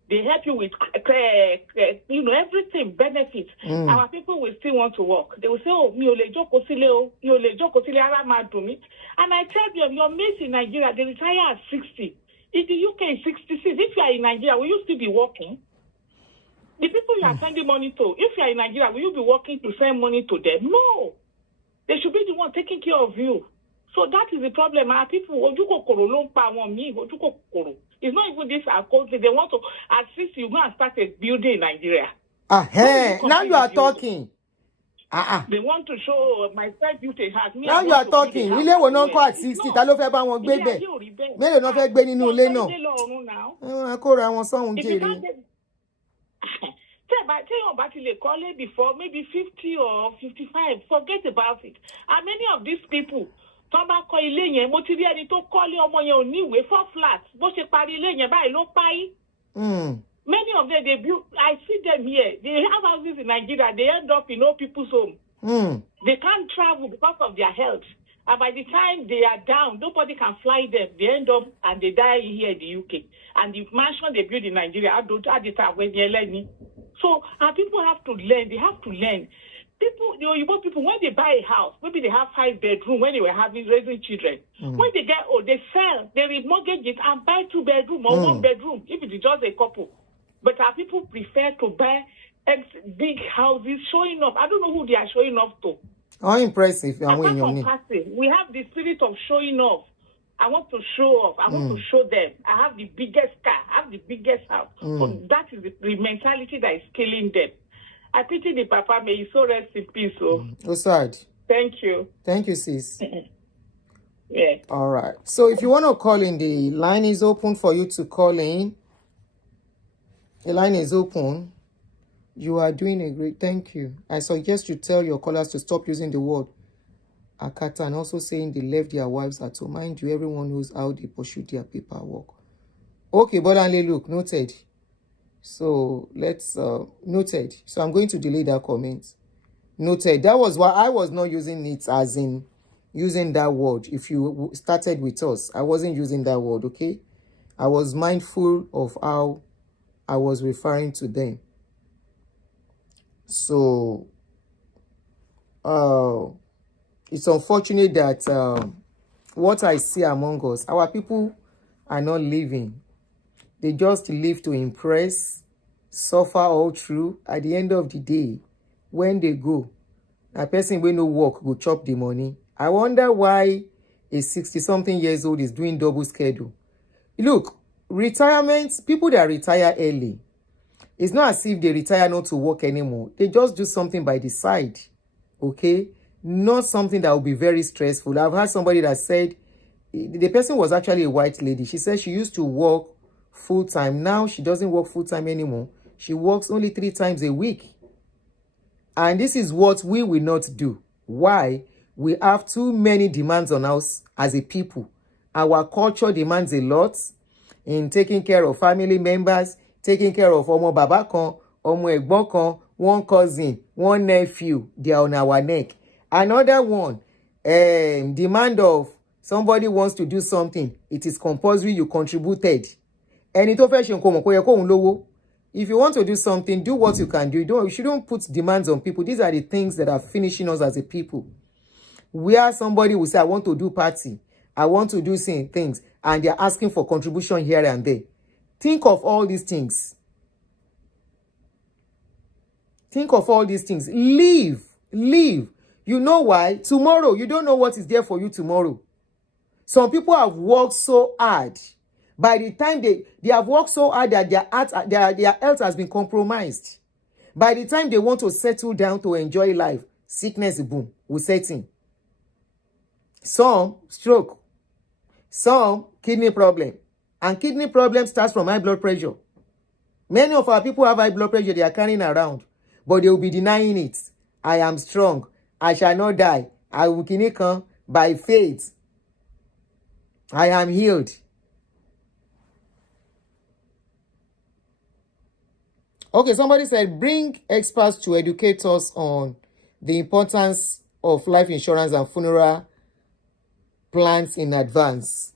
They help you with, everything, benefits. Our people will still want to work. They will say, oh, mi ò lè jókòó sílé, ara máa dùn mí. And I tell you, your mates in Nigeria, they retire at 60. In the UK, it's 66. If you are in Nigeria, will you still be working? The people you are sending money to, if you are in Nigeria, will you be working to send money to them? No. They should be the one taking care of you. So that is the problem. Our people, it's not even this country. They want to assist you go and start a building in Nigeria. Now you are talking. They want to show my friend built a house. Now you are talking. Ilé wo non ko at 60 ta ló fẹ́ bá wọn gbé bẹ̀. Mélòó náà fẹ́ gbé nínú ilé náà. Akóra wọn sọ́hun jèrè. Before maybe 50 or 55, forget about it. And many of these people, tó bá kọ́ ilé yẹn, mo ti rí ẹni tó kọ́lé ọmọ yẹn ò ní ìwé 4 flats. Bó ṣe parí ilé yẹn báyìí ló parí. Many of them, they build, I see them here. They have houses in Nigeria. They end up in old people's home. They can't travel because of their health. And by the time they are down, nobody can fly them. They end up and they die here in the UK. And the mansion they build in Nigeria, so our people have to learn. They have to learn. People, when they buy a house, maybe they have 5 bedrooms when they were raising children. When they get old, they sell, they remortgage it and buy 2 bedroom or 1 bedroom if it is just a couple. But our people prefer to buy big houses, showing off. I don't know who they are showing off to. How impressive. Apart from passing, we have the spirit of showing off. I want to show off. I want to show them. I have the biggest car. I have the biggest house. So that is the mentality that is killing them. I pity the papa. May he so rest in peace. So sad. Thank you. Thank you, sis. Yeah. All right. So if you want to call in, the line is open for you to call in. The line is open. You are doing a great. Thank you. I suggest you tell your callers to stop using the word akata and also saying they left their wives at home. Mind you, everyone knows how they pursue their paperwork. Okay, but only look, noted. So let's noted. So I'm going to delete that comment. Noted. That was why I was not using it as in using that word. If you started with us, I wasn't using that word, okay? I was mindful of how I was referring to them. So it's unfortunate that what I see among us, our people are not living. They just live to impress, suffer all through. At the end of the day, when they go, a person will no work, go chop the money. I wonder why a 60-something years old is doing double schedule. Look, retirement, people that retire early, it's not as if they retire not to work anymore. They just do something by the side, okay? Not something that will be very stressful. I've had somebody that said, the person was actually a white lady. She said she used to work full-time. Now she doesn't work full-time anymore. She works only 3 times a week. And this is what we will not do. Why? We have too many demands on us as a people. Our culture demands a lot in taking care of family members, taking care of omo baba kan, omo egbon kan, one cousin, one nephew. They are on our neck. Another one, demand of somebody wants to do something. It is compulsory you contributed. If you want to do something, do what you can do. You shouldn't put demands on people. These are the things that are finishing us as a people. Where somebody will say, I want to do party, I want to do things, and they're asking for contribution here and there. Think of all these things. Think of all these things. Live. You know why? Tomorrow, you don't know what is there for you tomorrow. Some people have worked so hard. By the time they have worked so hard that their health has been compromised. By the time they want to settle down to enjoy life, sickness, boom, will set in. Some stroke. Some kidney problem. And kidney problem starts from high blood pressure. Many of our people have high blood pressure they are carrying around. but they will be denying it. I am strong. I shall not die. I will come by faith. I am healed. Okay, somebody said, bring experts to educate us on the importance of life insurance and funeral plans in advance.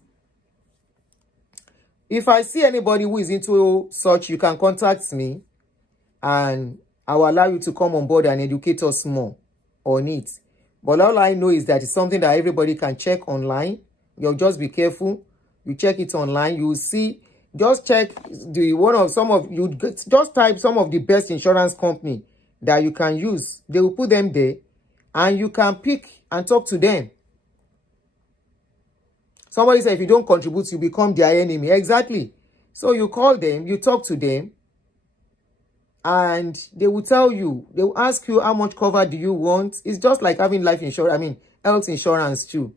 If I see anybody who is into such, you can contact me and I will allow you to come on board and educate us more on it. But all I know is that it's something that everybody can check online. You'll just be careful. You check it online, you will see. Just check just type some of the best insurance company that you can use. They will put them there and you can pick and talk to them. Somebody said if you don't contribute, you become their enemy. Exactly. So you call them, you talk to them, and they will tell you, they will ask you how much cover do you want. It's just like having life insurance, health insurance too.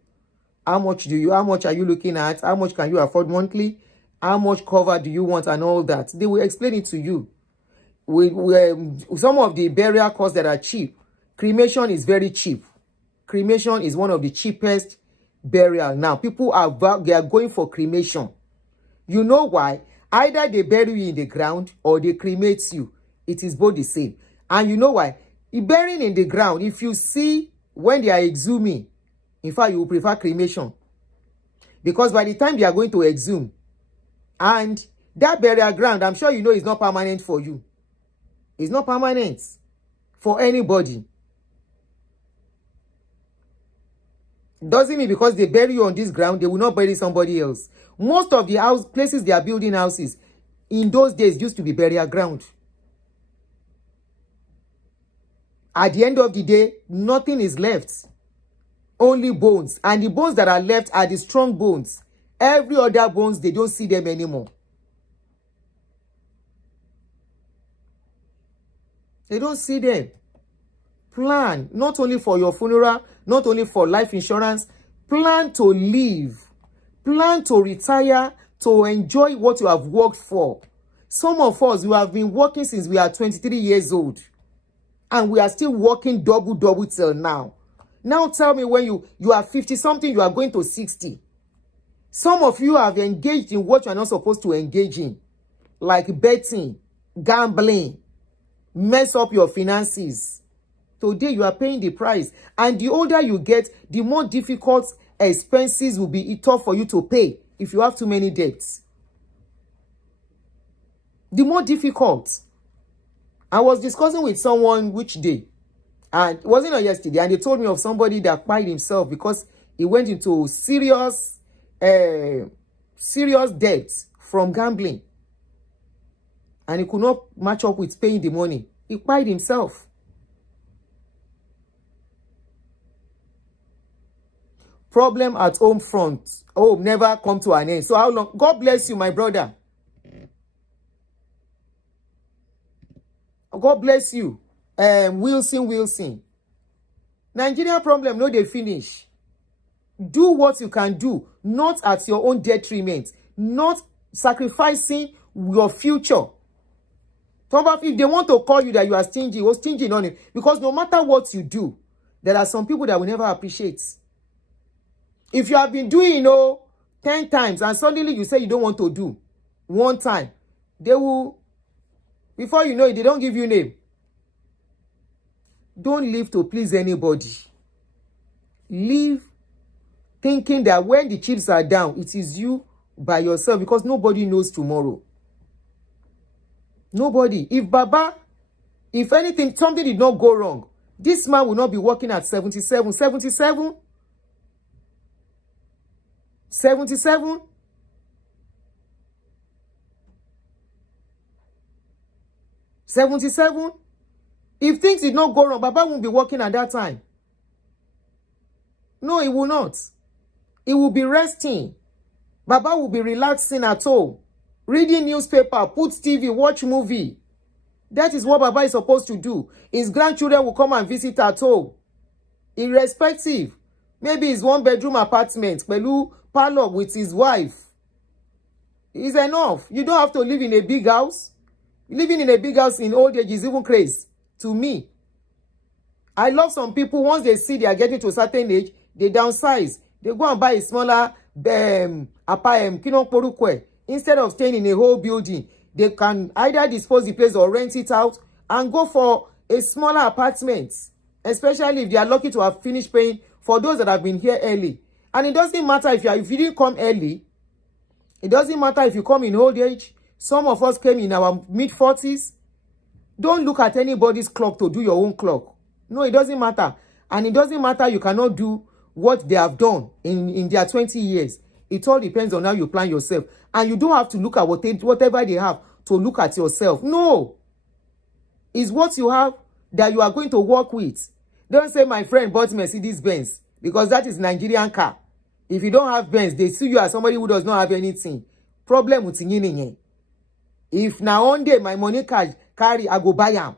How much are you looking at? How much can you afford monthly? How much cover do you want and all that? They will explain it to you. Some of the burial costs that are cheap. Cremation is very cheap. Cremation is one of the cheapest burial. Now, people are going for cremation. You know why? Either they bury you in the ground or they cremate you. It is both the same. And you know why? Burying in the ground, if you see when they are exhuming, in fact, you will prefer cremation. Because by the time they are going to exhume, and that burial ground, I'm sure you know, is not permanent for you. It's not permanent for anybody. Doesn't mean because they bury you on this ground, they will not bury somebody else. Most of the places they are building houses, in those days, used to be burial ground. At the end of the day, nothing is left. Only bones. And the bones that are left are the strong bones. Every other bones, they don't see them anymore. They don't see them. Plan, not only for your funeral, not only for life insurance, plan to live. Plan to retire, to enjoy what you have worked for. Some of us, we have been working since we are 23 years old. And we are still working double till now. Now tell me, when you are 50-something, you are going to 60. Some of you have engaged in what you are not supposed to engage in. Like betting, gambling, mess up your finances. Today, you are paying the price. And the older you get, the more difficult expenses will be tough for you to pay if you have too many debts. The more difficult. I was discussing with someone which day, and it wasn't yesterday, and they told me of somebody that kpai himself because he went into serious debts from gambling. And he could not match up with paying the money. He kpai himself. Problem at home front. Oh, never come to an end. So how long? God bless you, my brother. God bless you. Wilson. Nigerian problem, no, they finish. Do what you can do, not at your own detriment, not sacrificing your future. If they want to call you that you are stingy, or stingy on it, because no matter what you do, there are some people that will never appreciate. If you have been doing, 10 times and suddenly you say you don't want to do one time, they will, before you know it, they don't give you name. Don't live to please anybody. Live thinking that when the chips are down, it is you by yourself, because nobody knows tomorrow. Nobody. If anything, something did not go wrong, this man will not be working at 77. 77? 77? If things did not go wrong, Baba won't be working at that time. No, he will not. He will be resting. Baba will be relaxing at home, reading newspaper, put TV, watch movie. That is what Baba is supposed to do. His grandchildren will come and visit at home. Irrespective. Maybe it's 1-bedroom apartment, Pelu parlor with his wife. It's enough. You don't have to live in a big house. Living in a big house in old age is even crazy to me. I love some people, once they see they are getting to a certain age, they downsize. They go and buy a smaller instead of staying in a whole building. They can either dispose the place or rent it out and go for a smaller apartment, especially if they are lucky to have finished paying for those that have been here early. And it doesn't matter if you didn't come early. It doesn't matter if you come in old age. Some of us came in our mid-40s. Don't look at anybody's clock to do your own clock. No, it doesn't matter. And it doesn't matter you cannot do what they have done in their 20 years. It all depends on how you plan yourself. And you don't have to look at whatever they have to look at yourself. No. It's what you have that you are going to work with. Don't say my friend bought Mercedes Benz, because that is Nigerian car. If you don't have Benz, they see you as somebody who does not have anything. Problem with you. If now one day my money carry, I go buy am.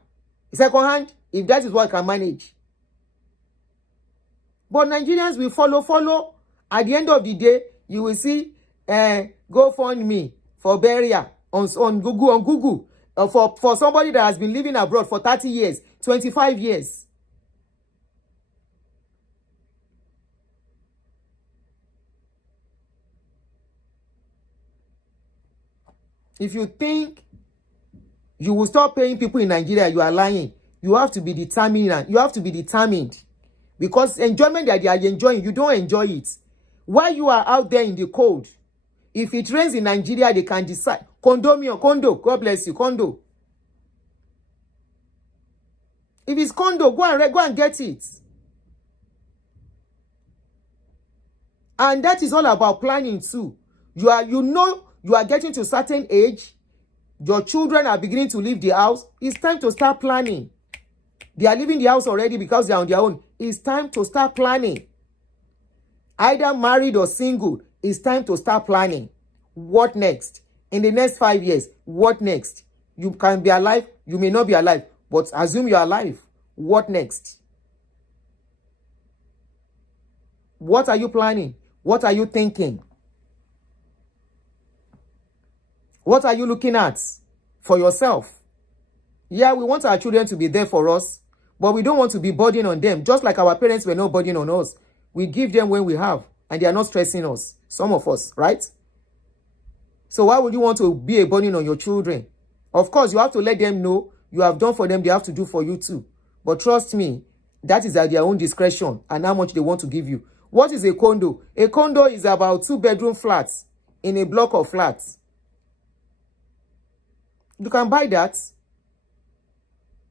Second hand, if that is what I can manage. But Nigerians will follow. At the end of the day, you will see GoFundMe for burial on Google for somebody that has been living abroad for 30 years, 25 years. If you think you will stop paying people in Nigeria, you are lying. You have to be determined. You have to be determined. Because enjoyment that they are enjoying, you don't enjoy it. While you are out there in the cold, if it rains in Nigeria, they can decide. Condo. God bless you, condo. If it's condo, go and get it. And that is all about planning too. You are getting to a certain age. Your children are beginning to leave the house. It's time to start planning. They are leaving the house already because they are on their own. It's time to start planning. Either married or single, it's time to start planning. What next? In the next 5 years, what next? You can be alive, you may not be alive, but assume you are alive. What next? What are you planning? What are you thinking? What are you looking at for yourself? Yeah, we want our children to be there for us, but we don't want to be burden on them. Just like our parents were not burden on us. We give them when we have, and they are not stressing us. Some of us, right? So why would you want to be a burden on your children? Of course, you have to let them know you have done for them, they have to do for you too. But trust me, that is at their own discretion and how much they want to give you. What is a condo? A condo is about 2-bedroom flats in a block of flats. You can buy that.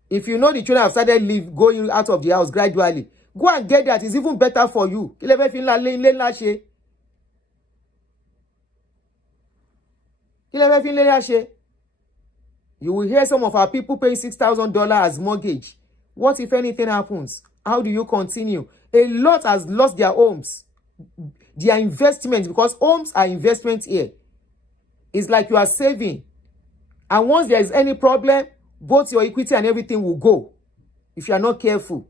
If you know the children have started going out of the house gradually, go and get that. It's even better for you. You will hear some of our people paying $6,000 as mortgage. What if anything happens? How do you continue? A lot has lost their homes, their investments, because homes are investments here. It's like you are saving. And once there is any problem, both your equity and everything will go if you are not careful.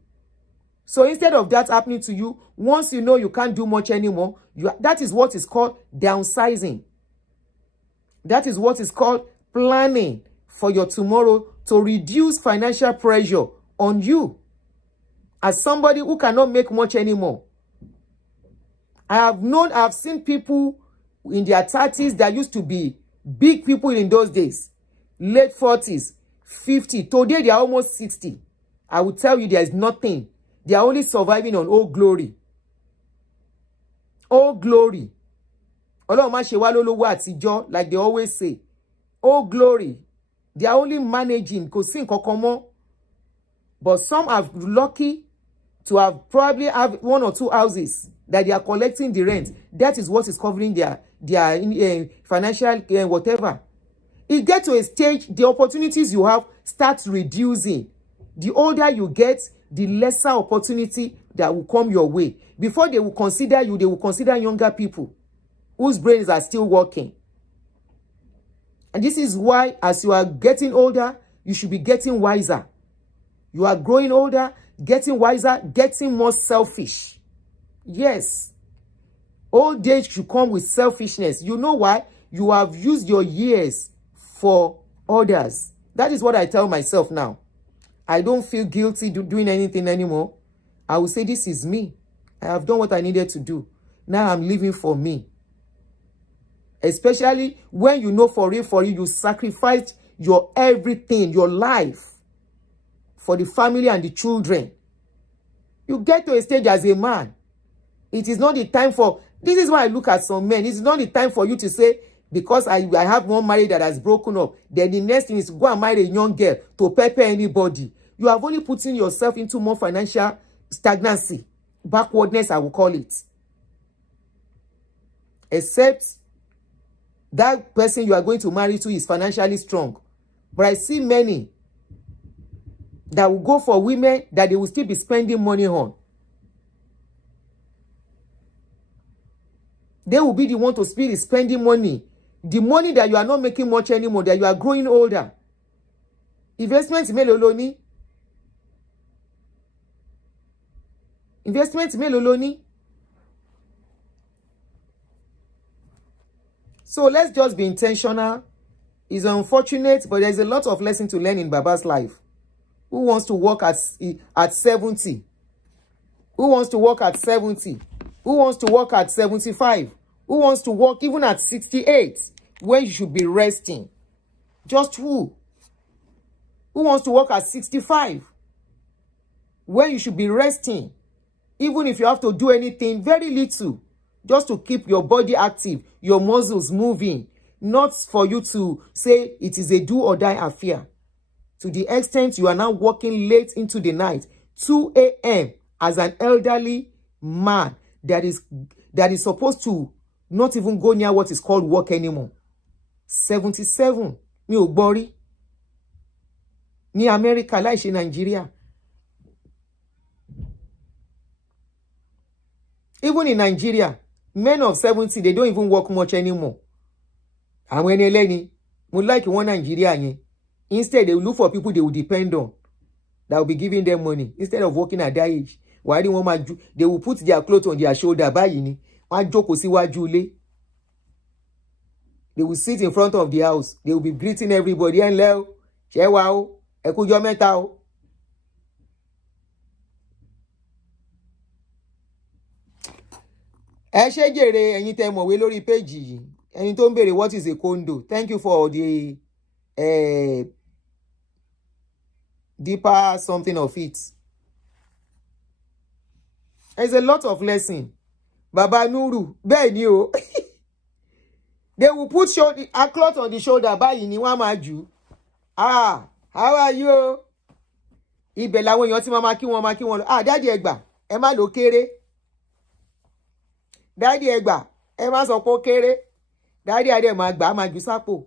So instead of that happening to you, once you know you can't do much anymore, that is what is called downsizing. That is what is called planning for your tomorrow to reduce financial pressure on you as somebody who cannot make much anymore. I have seen people in their 30s that used to be big people in those days, late 40s, 50. Today they are almost 60. I will tell you there is nothing. They are only surviving on old glory. Old glory. Ọlọ́run má ṣe wá lólówó àtijọ́, like they always say. Old glory. They are only managing. Kò sí nǹkan kan mọ́. But some are lucky to have probably have 1 or 2 houses that they are collecting the rent. That is what is covering their financial whatever. It gets to a stage, the opportunities you have start reducing. The older you get, the lesser opportunity that will come your way. Before they will consider you, they will consider younger people whose brains are still working. And this is why, as you are getting older, you should be getting wiser. You are growing older, getting wiser, getting more selfish. Yes. Old age should come with selfishness. You know why? You have used your years for others. That is what I tell myself now. I don't feel guilty doing anything anymore. I will say, this is me. I have done what I needed to do. Now I'm living for me. Especially when you know for real, you sacrificed your everything, your life, for the family and the children. You get to a stage as a man. It is not the time for, this is why I look at some men. It's not the time for you to say, because I have one marriage that has broken up, then the next thing is to go and marry a young girl to pepper anybody. You have only putting yourself into more financial stagnancy, backwardness, I will call it. Except that person you are going to marry to is financially strong. But I see many that will go for women that they will still be spending money on. They will be the one to be spending money. The money that you are not making much anymore, that you are growing older. Investment mélòó ló ní? Investment mélòó ló ní? So let's just be intentional. It's unfortunate, but there's a lot of lesson to learn in Baba's life. Who wants to work at 70? Who wants to work at 70? Who wants to work at 75? Who wants to work even at 68 when you should be resting? Just who? Who wants to work at 65 when you should be resting? Even if you have to do anything, very little, just to keep your body active, your muscles moving, not for you to say it is a do or die affair. To the extent you are now working late into the night, 2 a.m. as an elderly man that is supposed to not even go near what is called work anymore. 77. Mi ò gbọ́ rí. Ní America, láì ṣe Nigeria. Even in Nigeria, men of 70, they don't even work much anymore. Àwọn ẹni ẹlẹ́ni, mo like one Nigeria yẹn. Instead, they will look for people they will depend on, that will be giving them money instead of working at that age. Why do one man? They will put their clothes on their shoulder. Báyìí ni, wọ́n á jókòó síwájú ilé. They will sit in front of the house. They will be greeting everybody. Hello, ṣé wà o, ẹ kú ọjọ́ mẹ́ta o. Ẹ ṣé jèrè ẹ̀yin tẹ́ mọ̀wé lórí page yìí. Ẹni tó ń béèrè what is a condo. Thank you for the deeper something of it. There's a lot of lesson. Baba Nuru, bẹ́ẹ̀ ni o. They will put a cloth on the shoulder. Báyìí ni wọ́n máa jù. Ah, how are you? Ibẹ̀ làwọn èèyàn tí máa kí wọn lọ. Ah, Daddy Ẹgbà, ẹ má lọ kéré. Daddy Ẹgbà, ẹ má sọ pé ó kéré. Daddy Adé máa gbà, máa jù sápò.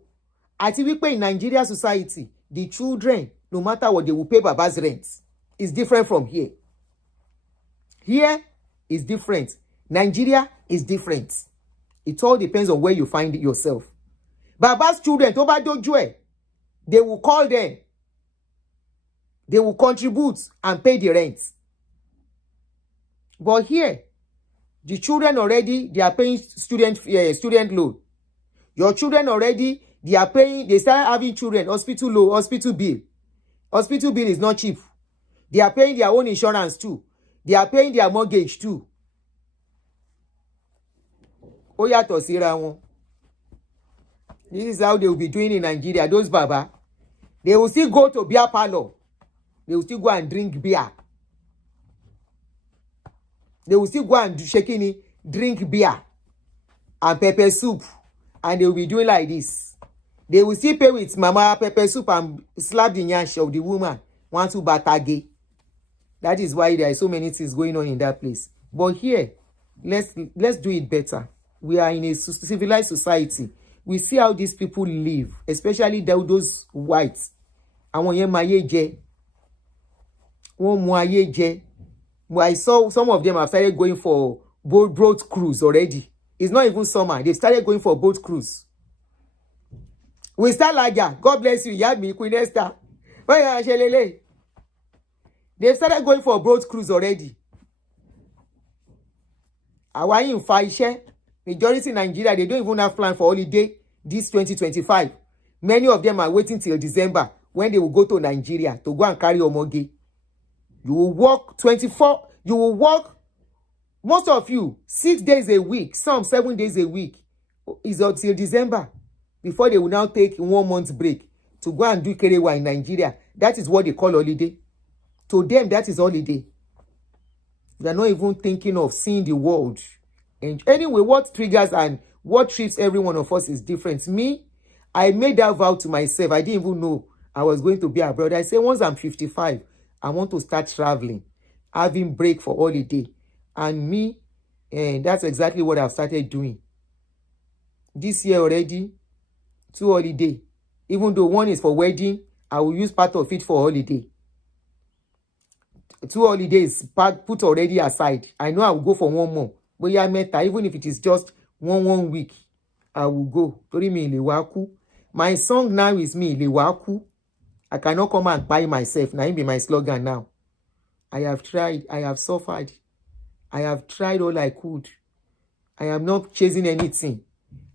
Àti wípé in Nigeria society, the children, no matter what, they will pay Baba's rent. It's different from here. Here is different. Nigeria is different. It all depends on where you find it yourself. Baba's children, tó bá dójú ẹ̀, they will call them. They will contribute and pay the rent. But here, the children already, they are paying student loan. Your children already, they start having children, hospital loan, hospital bill. Hospital bill is not cheap. They are paying their own insurance too. They are paying their mortgage too. Ó yàtọ̀ síra wọn. This is how they will be doing in Nigeria. Those Baba, they will still go to beer parlor. They will still go and drink beer. They will still go and drink beer and pepper soup. And they will be doing like this. They will still pay with mama pepper soup and slap the nyash of the woman. Want to batage. That is why there are so many things going on in that place. But here, let's do it better. We are in a civilized society. We see how these people live, especially those whites. Àwọn yẹn máa yé jẹ. Wọ́n mú ayé jẹ. I saw some of them have started going for boat cruise already. It's not even summer. They've started going for boat cruise. We start like that. God bless you. Yadmi, Queen Esther. They've started going for boat cruise already. Àwa yìí ń fa iṣẹ́. Majority in Nigeria, they don't even have plan for holiday this 2025. Many of them are waiting till December. when they will go to Nigeria to go and carry omoge. You will work 24, you will work, most of you, 6 days a week, some 7 days a week, is until December, before they will now take 1 month break to go and do kerewa in Nigeria. That is what they call holiday. To them, that is holiday. They are not even thinking of seeing the world. And anyway, what triggers and what trips every one of us is different. Me, I made that vow to myself. I didn't even know I was going to be abroad. I said, once I'm 55, I want to start traveling, having break for holiday. And me, and that's exactly what I've started doing. This year already, 2 holiday. Even though one is for wedding, I will use part of it for holiday. 2 holidays put already aside. I know I will go for 1 more. But yeah, meta, even if it is just one week, I will go. Tori mi lewaku. My song now is me lewaku. I cannot come and buy myself. Now it be my slogan now. I have tried. I have suffered. I have tried all I could. I am not chasing anything.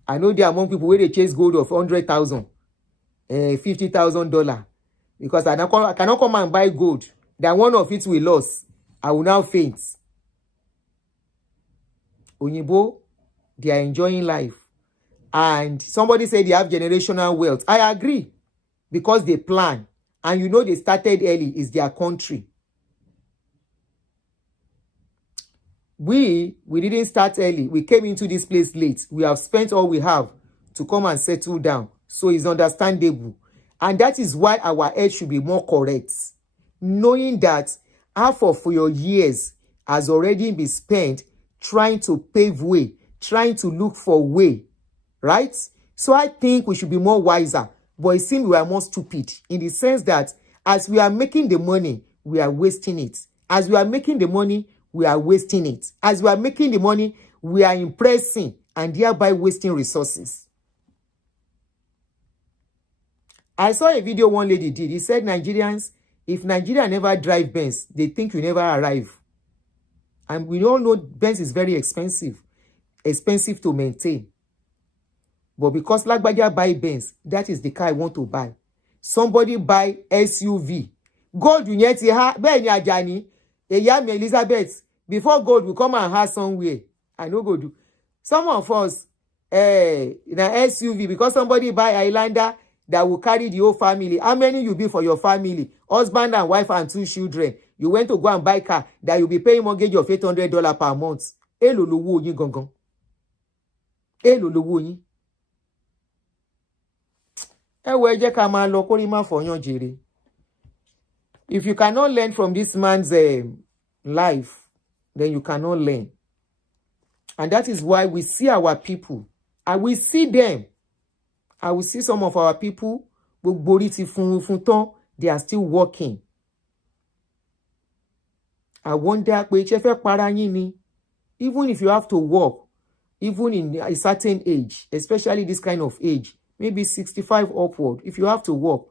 I know there are among people where they chase gold of 100,000, $50,000, because I cannot come and buy gold. That one of it will lose. I will now faint. Onyibo, they are enjoying life. And somebody said they have generational wealth. I agree. Because they plan. And you know they started early. It's their country. We didn't start early. We came into this place late. We have spent all we have to come and settle down. So it's understandable. And that is why our head should be more correct. Knowing that half of your years has already been spent trying to pave way, trying to look for way, right? So I think we should be more wiser. But it seems we are more stupid in the sense that as we are making the money, we are wasting it. As we are making the money, we are wasting it. As we are making the money, we are impressing and thereby wasting resources. I saw a video one lady did. He said, Nigerians, if Nigeria never drive Benz, they think you never arrive. And we all know Benz is very expensive to maintain. But because Lagbaja buy Benz, that is the car I want to buy. Somebody buy SUV. Gold, you need to have, Ben Yajani, Eyami Elizabeth, before gold will come and have somewhere. I know go do. Some of us, in an SUV, because somebody buy Highlander that will carry the whole family. How many you be for your family? Husband and wife and 2 children. You went to go and buy car that you'll be paying mortgage of $800 per month. Elo lowo yin gangan. Elo lowo yin. Ewe je ká máa lọ kórí má fọyán jèrè. If you cannot learn from this man's life, then you cannot learn. And that is why we see our people. I will see them. I will see some of our people, they are still working. I wonder, even if you have to work, even in a certain age, especially this kind of age, maybe 65 upward, if you have to work,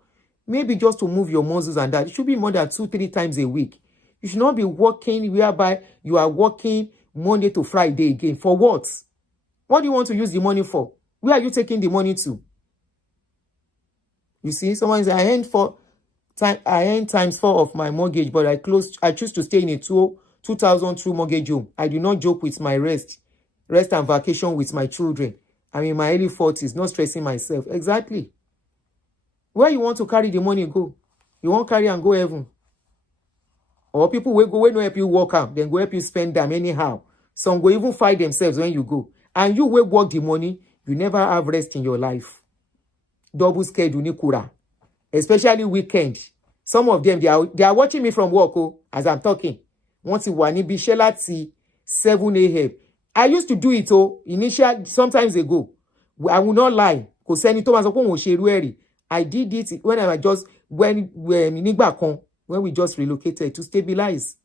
maybe just to move your muscles and that, it should be more than 2-3 times a week. You should not be working whereby you are working Monday to Friday again. For what? What do you want to use the money for? Where are you taking the money to? You see, someone says, I earn times 4 of my mortgage, but I choose to stay in a 2002 mortgage home. I do not joke with my rest and vacation with my children. I'm in my early 40s, not stressing myself. Exactly. Where you want to carry the money go? You won't carry and go heaven. Or people will go when no help you walk out, then go help you spend them anyhow. Some go even fight themselves when you go. And you will work the money, you never have rest in your life. Double schedule nikura. Especially weekend. Some of them, they are watching me from work as I'm talking. Once you want to be 7 a.m. I used to do it initially sometimes ago. I will not lie. I did it when we just relocated to stabilize.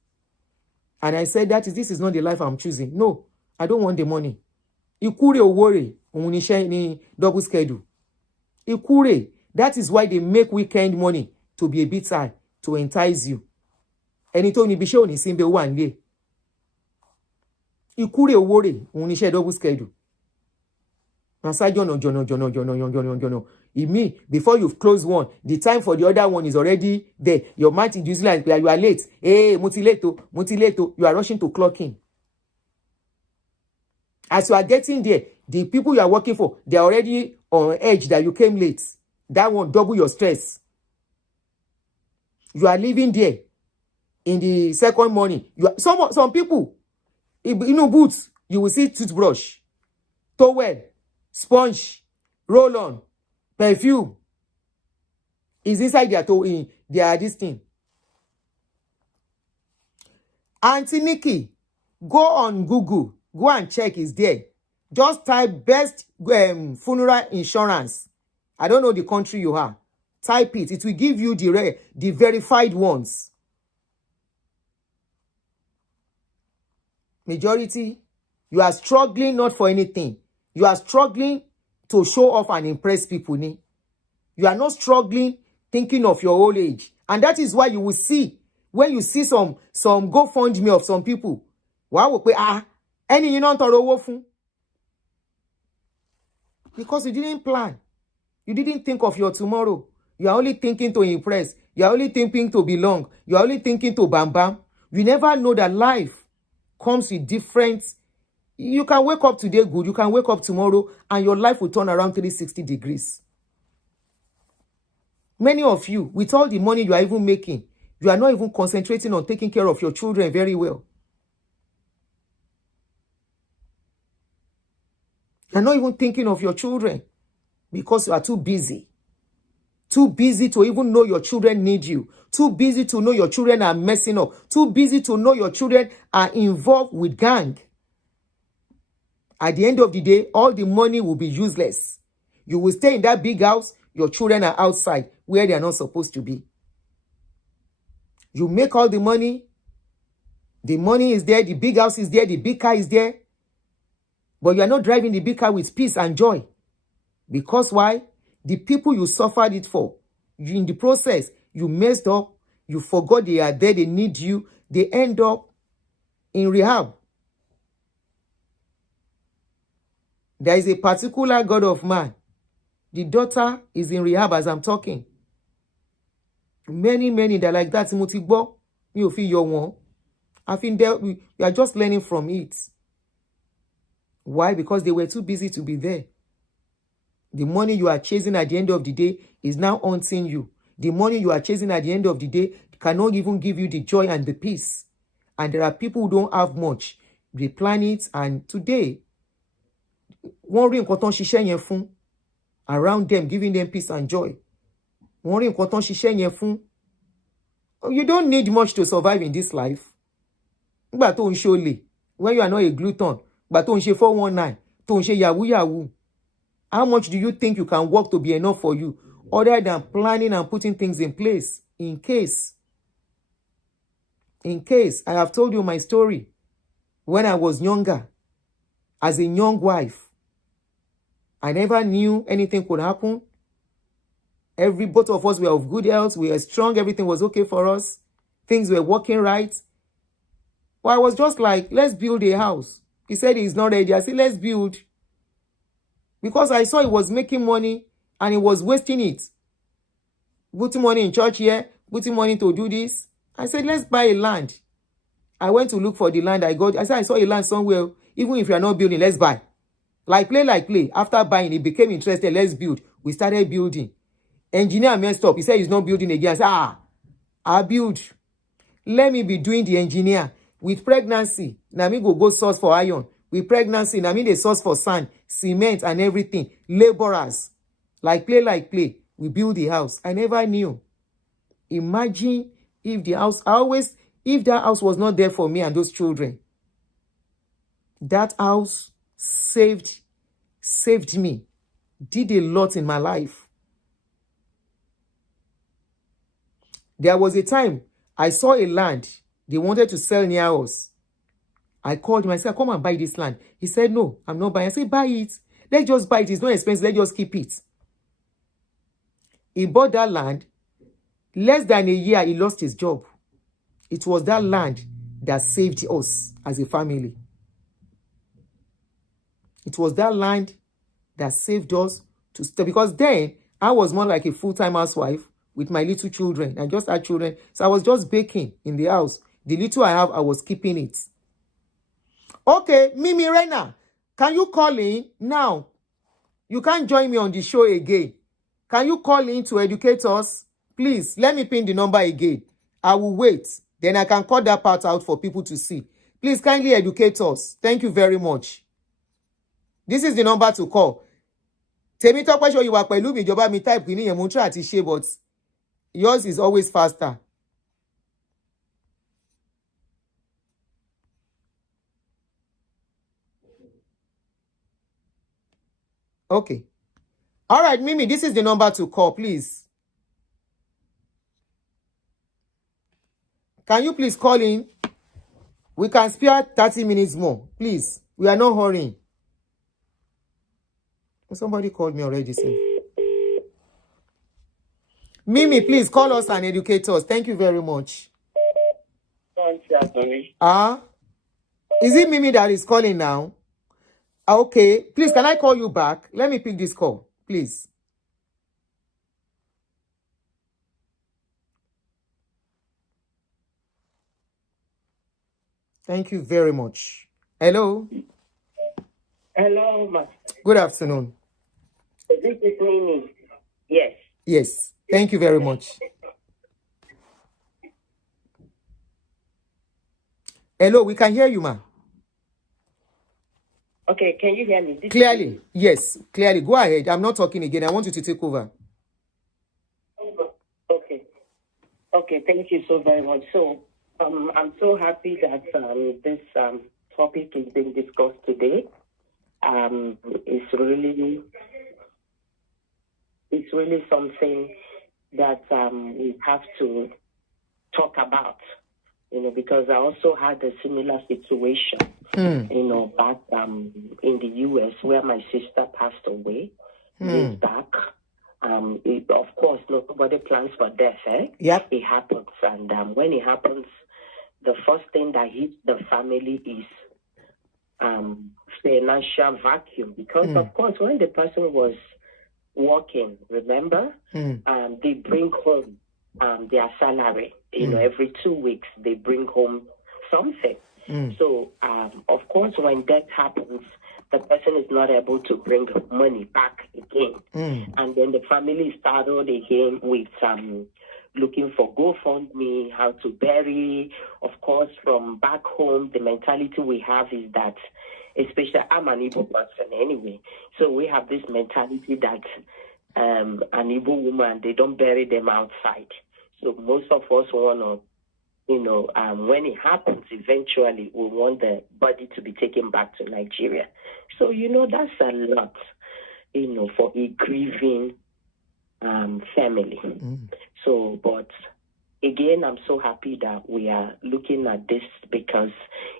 And I said this is not the life I'm choosing. No, I don't want the money. Ikure worry ni double schedule. Ikure. That is why they make weekend money to be a bit high, to entice you. Anytime you be shown in Simbe 1 day. Ikure worry ni double schedule. Before you've closed one, the time for the other one is already there. Your mind is usually like you are late. Hey, mutilato. You are rushing to clock in. As you are getting there, the people you are working for, they are already on edge that you came late. That one double your stress. You are living there in the second morning. Some people, boots, you will see toothbrush, towel, sponge, roll-on, perfume is inside their this thing. Auntie Nikki, go on Google. Go and check, is there. Just type best funeral insurance. I don't know the country you are. Type it. It will give you the verified ones. Majority, you are struggling not for anything. You are struggling to show off and impress people. You are not struggling thinking of your old age. And that is why you will see, when you see some GoFundMe of some people, any you don't fun. Because you didn't plan. You didn't think of your tomorrow. You are only thinking to impress. You are only thinking to belong. You are only thinking to bam bam. You never know that life comes with different. You can wake up today good. You can wake up tomorrow and your life will turn around 360 degrees. Many of you, with all the money you are even making, you are not even concentrating on taking care of your children very well. You are not even thinking of your children because you are too busy. Too busy to even know your children need you. Too busy to know your children are messing up. Too busy to know your children are involved with gang. At the end of the day, all the money will be useless. You will stay in that big house. Your children are outside where they are not supposed to be. You make all the money. The money is there. The big house is there. The big car is there. But you are not driving the big car with peace and joy. Because why? The people you suffered it for, in the process, you messed up, you forgot they are there, they need you, they end up in rehab. There is a particular God of man. The daughter is in rehab as I'm talking. Many that like that. You feel your one. I think we are just learning from it. Why? Because they were too busy to be there. The money you are chasing at the end of the day is now haunting you. The money you are chasing at the end of the day cannot even give you the joy and the peace. And there are people who don't have much. They plan it, and today, around them, giving them peace and joy. You don't need much to survive in this life. When you are not a glutton, 419, yahoo. How much do you think you can work to be enough for you, other than planning and putting things in place in case? I have told you my story. When I was younger, as a young wife, I never knew anything could happen. Both of us were of good health. We were strong. Everything was okay for us. Things were working right. Well, I was just like, let's build a house. He said he's not ready. I said, let's build. Because I saw he was making money and he was wasting it. Putting money in church here, putting money to do this. I said, let's buy a land. I went to look for the land I got. I said, I saw a land somewhere. Even if you are not building, let's buy. Like play. After buying, he became interested. Let's build. We started building. Engineer messed up. He said he's not building again. I said, I'll build. Let me be doing the engineer. With pregnancy, now me go source for iron. With pregnancy, now me the source for sand, cement and everything. Laborers. Like play. We build the house. I never knew. Imagine if the house, if that house was not there for me and those children. That house saved me. Did a lot in my life. There was a time I saw a land they wanted to sell near us. I called him. I said, come and buy this land. He said, no, I'm not buying. I said, buy it. Let's just buy it. It's not expensive. Let's just keep it. He bought that land. Less than a year, he lost his job. It was that land that saved us as a family. It was that land that saved us to stay. Because then I was more like a full-time housewife with my little children. I just had children. So I was just baking in the house. The little I have, I was keeping it. Okay, Mimi Rena, can you call in now? You can't join me on the show again. Can you call in to educate us? Please, let me pin the number again. I will wait. Then I can cut that part out for people to see. Please kindly educate us. Thank you very much. This is the number to call. Temi Tope show you were pẹ̀lú mi ìjọba mi type kini yẹn mo try àti ṣe, but yours is always faster. Okay. All right, Mimi, this is the number to call, please. Can you please call in? We can spare 30 minutes more, please. We are not hurrying. Somebody called me already, sir. Mimi, please call us and educate us. Thank you very much. Is it Mimi that is calling now? Okay, please, can I call you back? Let me pick this call, please. Thank you very much. Hello. Hello, ma. Good afternoon. This is Mimi. Yes. Yes, thank you very much. Hello, we can hear you, ma. Okay, can you hear me? Clearly, yes, clearly. Go ahead. I'm not talking again. I want you to take over. Okay. Okay, thank you so very much. So, I'm so happy that this topic is being discussed today. It's really something that we have to talk about, because I also had a similar situation, back in the U.S. where my sister passed away years back. Of course, nobody plans for death, eh? Yep. It happens. And when it happens, the first thing that hits the family is financial vacuum. Because, of course, when the person was working, remember, they bring home their salary. Every 2 weeks, they bring home something. So, of course, when death happens, the person is not able to bring money back again. And then the family started again with looking for GoFundMe, how to bury. Of course, from back home, the mentality we have is that, especially I'm an Igbo person anyway, so we have this mentality that an Igbo woman, they don't bury them outside. So most of us want to, when it happens, eventually we want the body to be taken back to Nigeria. So, that's a lot, for a grieving family. So, but again, I'm so happy that we are looking at this because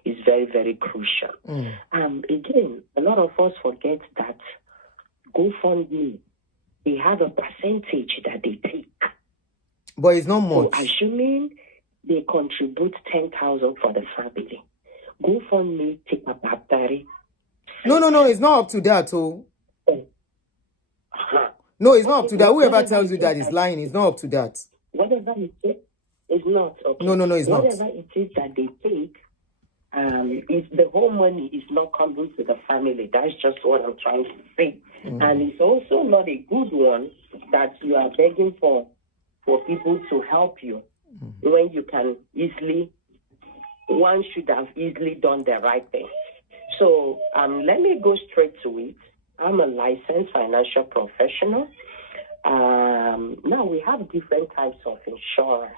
it's very, very crucial. Again, a lot of us forget that GoFundMe, they have a percentage that they take. But it's not much. So assuming they contribute 10,000 for the family, GoFundMe take about 30. No, it's not up to that, oh. No, it's not up to that. Whoever tells you that is lying. It's not up to that. Whatever it is, it's not. Okay. No, it's not. Whatever it is that they take, if the whole money is not coming to the family, that's just what I'm trying to say. And it's also not a good one that you are begging for people to help you when you can one should have easily done the right thing. So let me go straight to it. I'm a licensed financial professional. Now we have different types of insurance,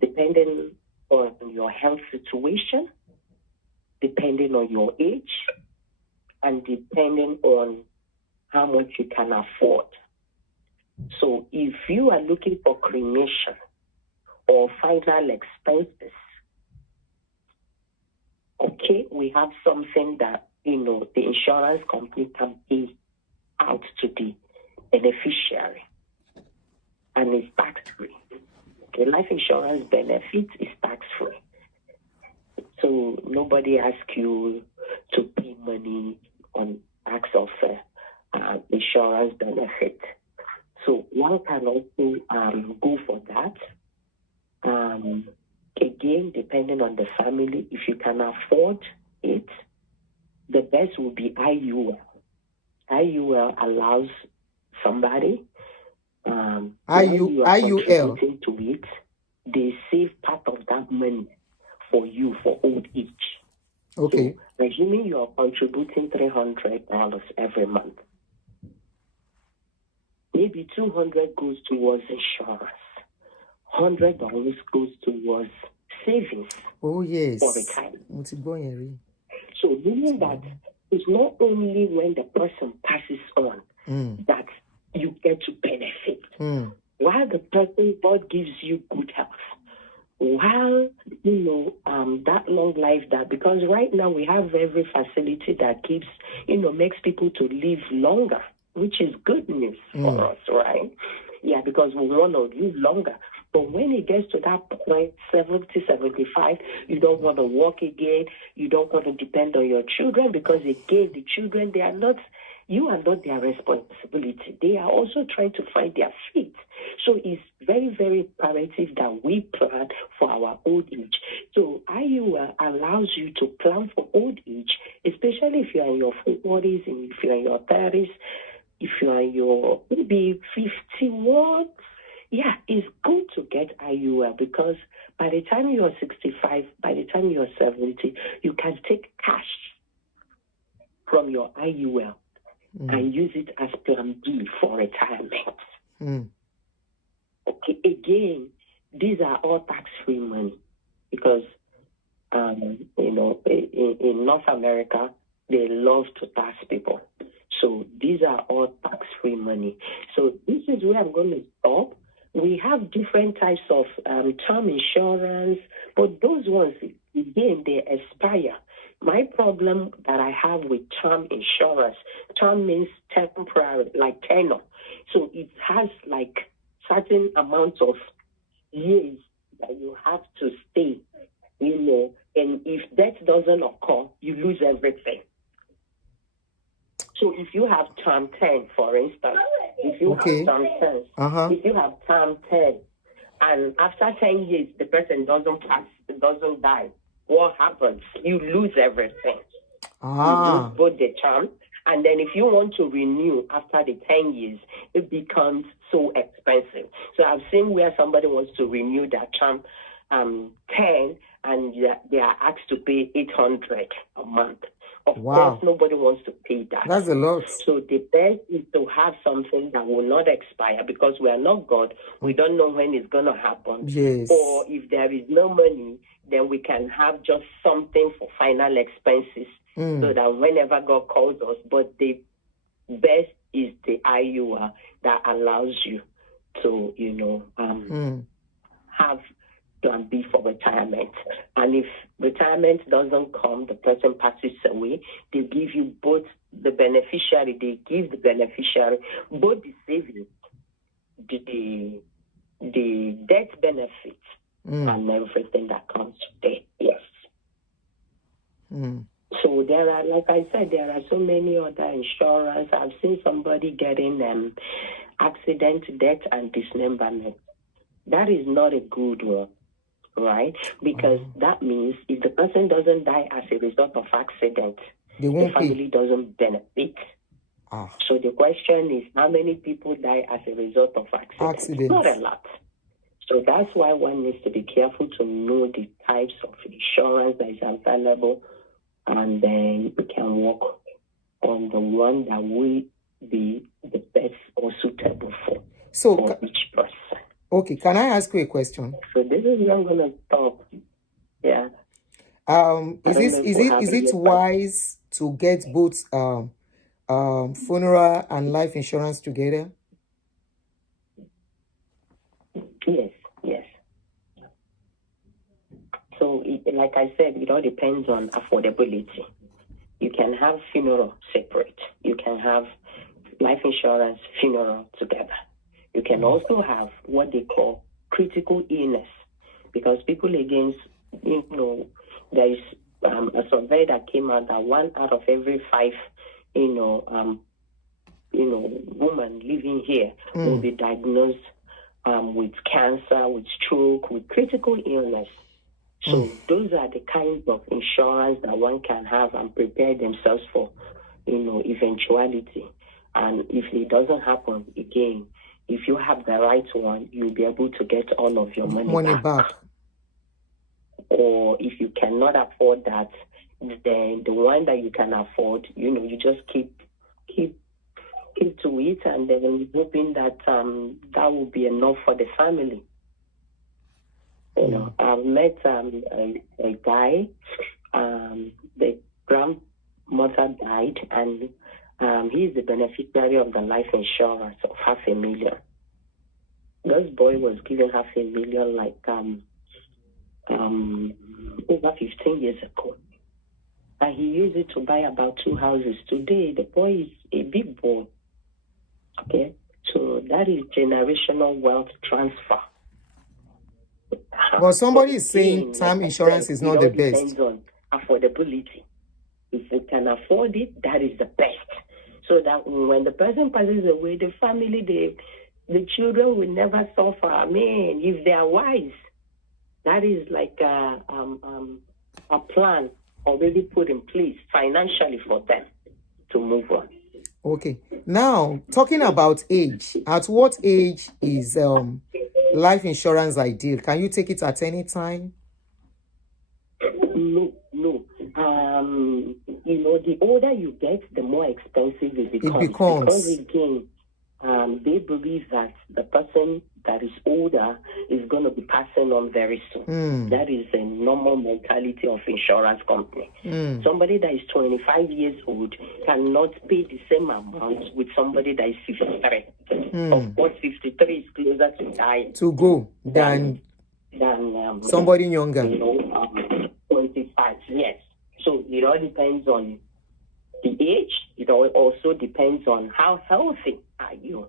depending on your health situation, depending on your age, and depending on how much you can afford. So if you are looking for cremation or final expenses, okay, we have something that, the insurance company can pay out to the beneficiary, and it's tax-free. Okay, life insurance benefit is tax-free. So nobody asks you to pay money on acts of insurance benefit. So one can also go for that. Again, depending on the family, if you can afford it, the best will be IUL. IUL allows somebody IUL. contributing to it. They save part of that money for you for old age. Okay. So, assuming you are contributing $300 every month, maybe $200 goes towards insurance, $100 goes towards savings. Oh yes. For retirement. So meaning that it's not only when the person passes on that you get to benefit. While the person, God gives you good health, while that long life, that because right now we have every facility that keeps makes people to live longer, which is good news for us, right? Yeah, because we want to live longer. But when it gets to that point, 70, 75, you don't want to work again. You don't want to depend on your children because, again, the children, you are not their responsibility. They are also trying to find their feet. So it's very, very imperative that we plan for our old age. So IUL allows you to plan for old age, especially if you're in your 40s and if you're in your 30s, if you're in your maybe 51. Yeah, it's good to get IUL because by the time you're 65, by the time you're 70, you can take cash from your IUL and use it as plan B for retirement. Okay, again, these are all tax-free money because, in North America, they love to tax people. So these are all tax-free money. So this is where I'm going to stop. We have different types of term insurance, but those ones, again, they expire. My problem that I have with term insurance, term means temporary, like tenure. So it has like certain amounts of years that you have to stay, and if that doesn't occur, you lose everything. So if you have term 10, for instance, if you have term 10, if you have term 10, and after 10 years, the person doesn't die, what happens? You lose everything. You lose both the term, and then if you want to renew after the 10 years, it becomes so expensive. So I've seen where somebody wants to renew their term 10, and they are asked to pay $800 a month. Of course, nobody wants to pay that. That's a lot. So the best is to have something that will not expire because we are not God. We don't know when it's going to happen. Yes. Or if there is no money, then we can have just something for final expenses so that whenever God calls us. But the best is the IUL that allows you to, have plan B for retirement. And if retirement doesn't come, the person passes away, they give you both the beneficiary, both the savings, the death benefits, and everything that comes with it. Yes. So there are, like I said, there are so many other insurance. I've seen somebody getting accident, death, and dismemberment. That is not a good one. Right? Because that means if the person doesn't die as a result of accident, the family doesn't benefit. So the question is, how many people die as a result of accidents? Not a lot. So that's why one needs to be careful to know the types of insurance that is available, and then we can work on the one that will be the best or suitable for each person. Okay, can I ask you a question? So this is where I'm gonna stop. Yeah. Is it wise to get both funeral and life insurance together? Yes. So, like I said, it all depends on affordability. You can have funeral separate. You can have life insurance, funeral together. You can also have what they call critical illness, because people against, there is a survey that came out that 1 out of every 5, woman living here will be diagnosed with cancer, with stroke, with critical illness. So those are the kinds of insurance that one can have and prepare themselves for, eventuality. And if it doesn't happen again, if you have the right one, you'll be able to get all of your money back. Or if you cannot afford that, then the one that you can afford, you just keep to it, and then hoping that that will be enough for the family. I've met a guy, the grandmother died, and he's the beneficiary of the life insurance of $500,000. This boy was given $500,000 like over 15 years ago. And he used it to buy about 2 houses. Today, the boy is a big boy. Okay? So that is generational wealth transfer. Well, somebody is saying term insurance is not the best. It depends on affordability. If you can afford it, that is the best. So that when the person passes away, the family, the children will never suffer. I mean, if they are wise, that is like a plan already put in place financially for them to move on. Okay. Now, talking about age, at what age is life insurance ideal? Can you take it at any time? No. The older you get, the more expensive it becomes. Because again, they believe that the person that is older is going to be passing on very soon. That is a normal mentality of insurance company. Somebody that is 25 years old cannot pay the same amount with somebody that is 53. Of course, 53 is closer to dying. To go than somebody younger. 25, yes. So it all depends on the age. It also depends on how healthy are you.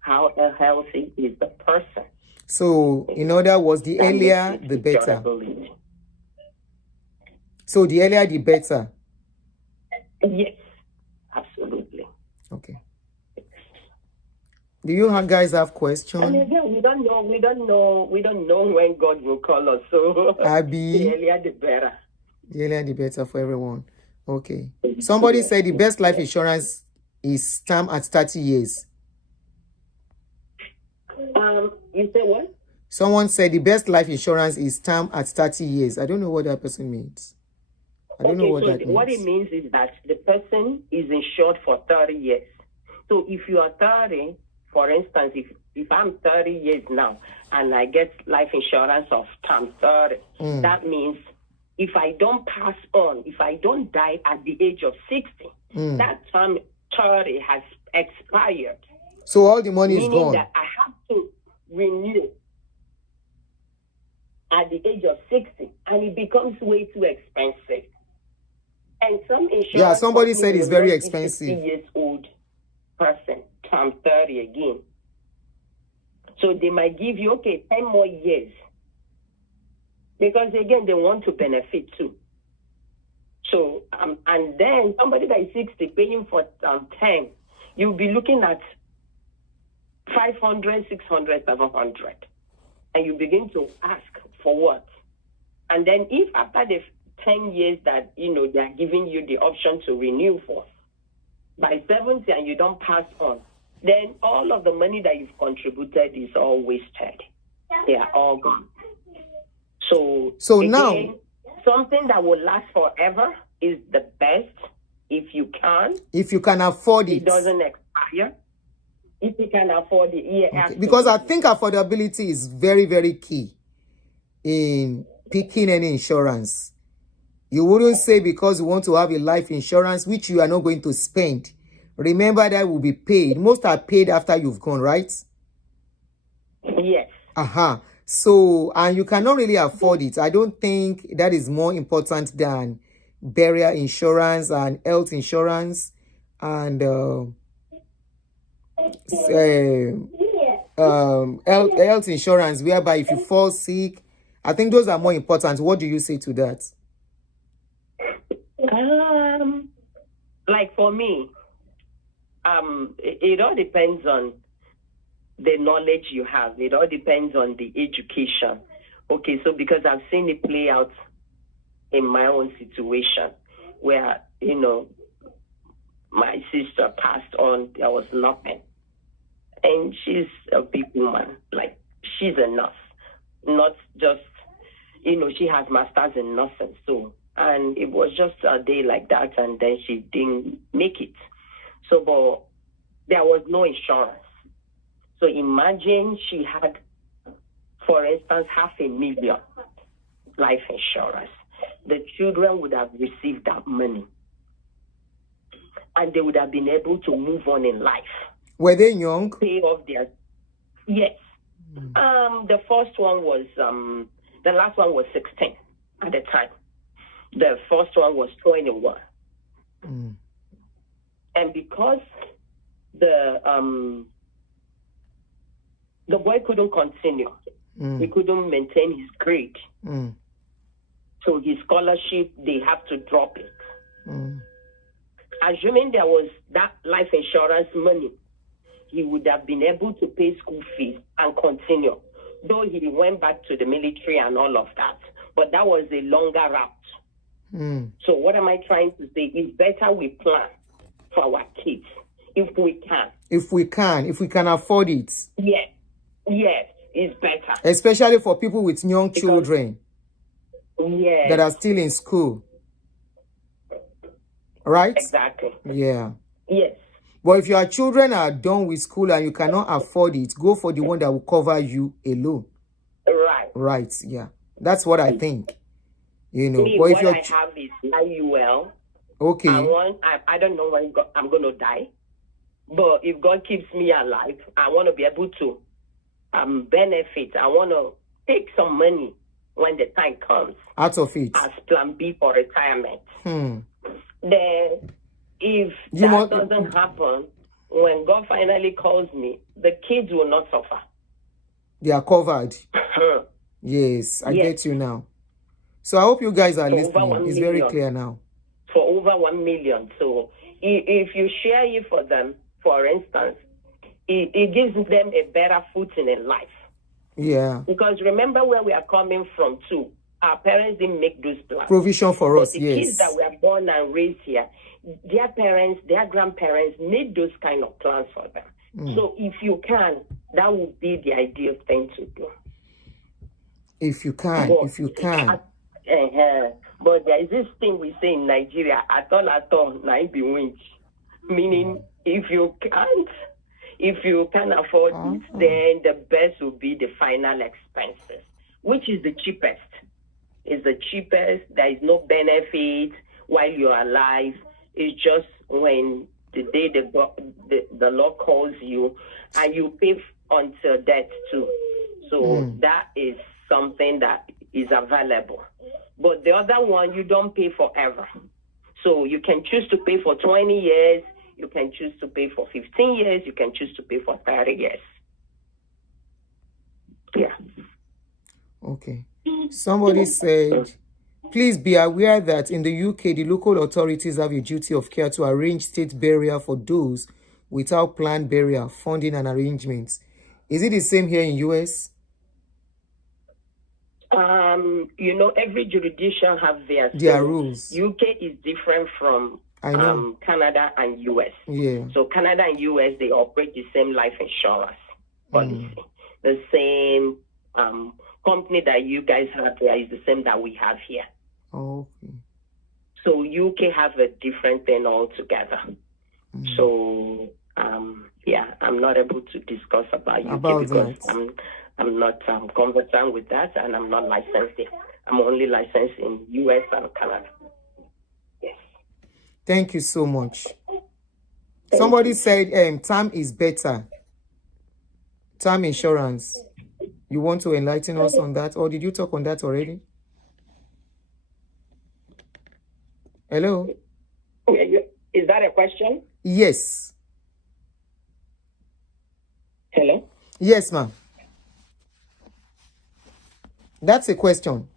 How healthy is the person? So, in other words, the earlier, the better. So, the earlier, the better. Yes, absolutely. Okay. Do you guys have questions? And again, we don't know when God will call us. So, Abby, the earlier, the better. The earlier, the better for everyone. Okay. Somebody said the best life insurance is term at 30 years. You say what? Someone said the best life insurance is term at 30 years. I don't know what that person means. I don't know what that means. What it means is that the person is insured for 30 years. So if you are 30, for instance, if I'm 30 years now and I get life insurance of term 30, that means if I don't pass on, if I don't die at the age of 60, that term 30 has expired. So all the money is gone. Meaning that I have to renew at the age of 60, and it becomes way too expensive. And some insurance... Yeah, somebody said it's very expensive. 60 years old person, term 30 again. So they might give you, 10 more years. Because again, they want to benefit too. So, and then somebody that is 60 paying for 10, you'll be looking at 500, 600, 700. And you begin to ask for what? And then if after the 10 years that, they are giving you the option to renew for, by 70 and you don't pass on, then all of the money that you've contributed is all wasted. They are all gone. So again, now, something that will last forever is the best if you can. If you can afford it. It doesn't expire. If you can afford it, yeah. Okay. Because I think affordability is very, very key in picking any insurance. You wouldn't say because you want to have a life insurance, which you are not going to spend. Remember that will be paid. Most are paid after you've gone, right? Yes. So, and you cannot really afford it. I don't think that is more important than burial insurance and health insurance and health insurance, whereby if you fall sick, I think those are more important. What do you say to that? Like for me, it all depends on the knowledge you have. It all depends on the education. Okay, so because I've seen it play out in my own situation where, my sister passed on, there was nothing. And she's a big woman, like she's a nurse, not just, she has masters in nursing. So, and it was just a day like that, and then she didn't make it. So, but there was no insurance. So imagine she had, for instance, $500,000 life insurance. The children would have received that money, and they would have been able to move on in life. Were they young? Pay off their... Yes. The first one was, the last one was 16 at the time. The first one was 21. And because the boy couldn't continue, he couldn't maintain his grade. So his scholarship, they have to drop it. Assuming there was that life insurance money, he would have been able to pay school fees and continue, though he went back to the military and all of that. But that was a longer route. So what am I trying to say? It's better we plan for our kids if we can. If we can afford it. Yes, it's better. Especially for people with young children that are still in school. Right? Exactly. Yeah. Yes. But if your children are done with school and you cannot afford it, go for the one that will cover you alone. Right. Right, yeah. That's what I think. Me, but what if you're I have is IUL. Okay. I don't know when I'm going to die. But if God keeps me alive, I want to be able to benefit. I want to take some money when the time comes. Out of it. As plan B for retirement. Then, if doesn't happen, when God finally calls me, the kids will not suffer. They are covered. Yes, I get you now. So I hope you guys are listening. It's very clear now. For over 1 million. So if you share it for them, for instance, it gives them a better footing in life. Yeah. Because remember where we are coming from too. Our parents didn't make those plans. Provision for us, the kids that were born and raised here, their parents, their grandparents made those kind of plans for them. So if you can, that would be the ideal thing to do. If you can. But there is this thing we say in Nigeria, at all, na be winch. Meaning, if you can afford it, then the best will be the final expenses, which is the cheapest. It's the cheapest. There is no benefit while you're alive. It's just when the day the law calls you, and you pay until death too. So that is something that is available. But the other one, you don't pay forever. So you can choose to pay for 20 years. You can choose to pay for 15 years. You can choose to pay for 30 years. Yeah. Okay. Somebody said, please be aware that in the UK, the local authorities have a duty of care to arrange state burial for those without planned burial, funding and arrangements. Is it the same here in US? Every jurisdiction have their rules. UK is different from Canada and US. Yeah. So Canada and US, they operate the same life insurance policy. The same company that you guys have there is the same that we have here. Okay. So UK have a different thing altogether. So I'm not able to discuss about UK because I'm not conversant with that, and I'm not licensed there. I'm only licensed in US and Canada. Yes. Thank you so much. Somebody said term is better. Term insurance. You want to enlighten us on that, or did you talk on that already? Hello? Is that a question? Yes. Hello? Yes, ma'am. That's a question.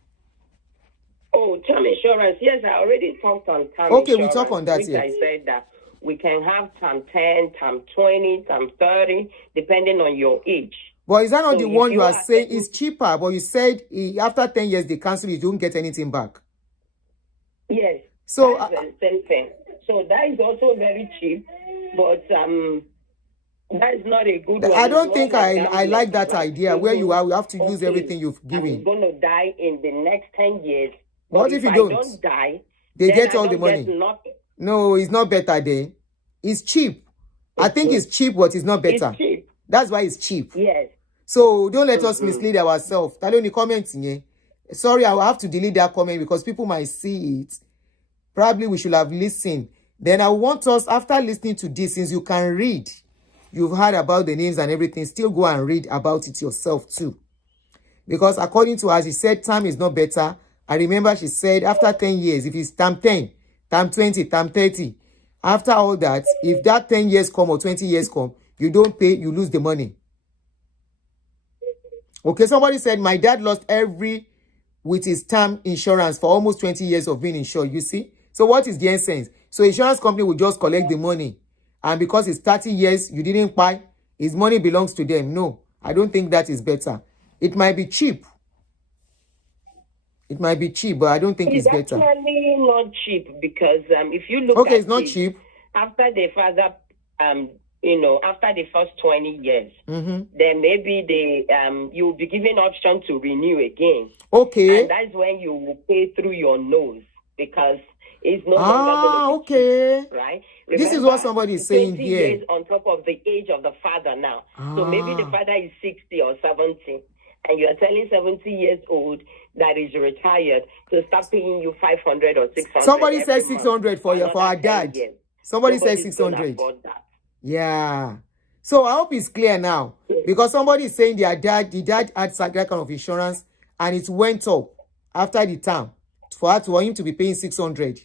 Oh, term insurance. Yes, I already talked on term insurance. Okay, we talk on that, yes. I said that We can have time 10, time 20, time 30, depending on your age. But is that not So the if one you you are are saying taking- is cheaper? But you said after 10 years they cancel it, you don't get anything back. Yes. So That's the same thing. So that is also very cheap, but that is not a good one. I It's don't more think like I like that gambling, idea where you have to use okay, everything you've I'm given. going to die in the next 10 years. But What if you I don't? don't die, They then get I all the don't get money. nothing. No, it's not better then. It's cheap. I think it's cheap, but it's not better. It's cheap. That's why it's cheap. Yes. So don't let us mislead ourselves. Tell you comments in. Sorry, I will have to delete that comment because people might see it. Probably we should have listened. Then I want us, after listening to this, since you can read, you've heard about the names and everything, still go and read about it yourself too. Because according to her, she said time is not better. I remember she said after 10 years, if it's time 10, time 20, time 30, after all that, if that 10 years come or 20 years come, you don't pay, you lose the money. Okay, somebody said, my dad lost every with his term insurance for almost 20 years of being insured, you see? So what is the essence? So insurance company will just collect the money. And because it's 30 years, you didn't buy, his money belongs to them. No, I don't think that is better. It might be cheap. It might be cheap, but I don't think it's better. It's actually not cheap because if you look Okay, at it's not it, cheap. after the father, after the first 20 years, then maybe you'll be given option to renew again. Okay. And that's when you will pay through your nose because it's no longer going to be okay. cheap, right? This is what somebody is saying 20 here. years on top of the age of the father now. So maybe the father is 60 or 70, and you are telling 70 years old that is retired to start paying you 500 or 600. Somebody said 600 for our dad. Somebody said 600. Yeah. So I hope it's clear now. Because somebody is saying the dad had that kind of insurance and it went up after the term for him to be paying 600.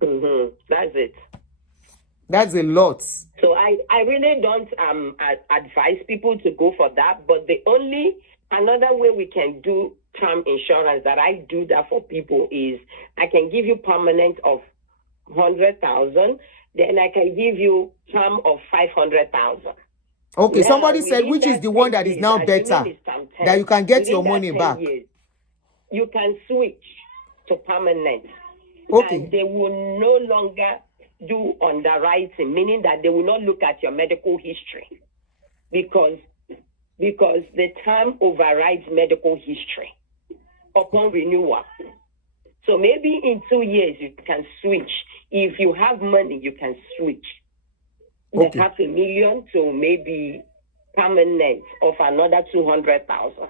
That's it. That's a lot. So I really don't advise people to go for that. But another way we can do term insurance that I do that for people is I can give you permanent of 100,000. Then I can give you term of 500,000. Okay, now, somebody said which is the one that is now better, that you can get your money back. Years, you can switch to permanent. Okay. And they will no longer do underwriting, meaning that they will not look at your medical history because the term overrides medical history upon renewal. So maybe in 2 years you can switch. If you have money, you can switch. Like $500,000 to maybe permanent of another 200,000.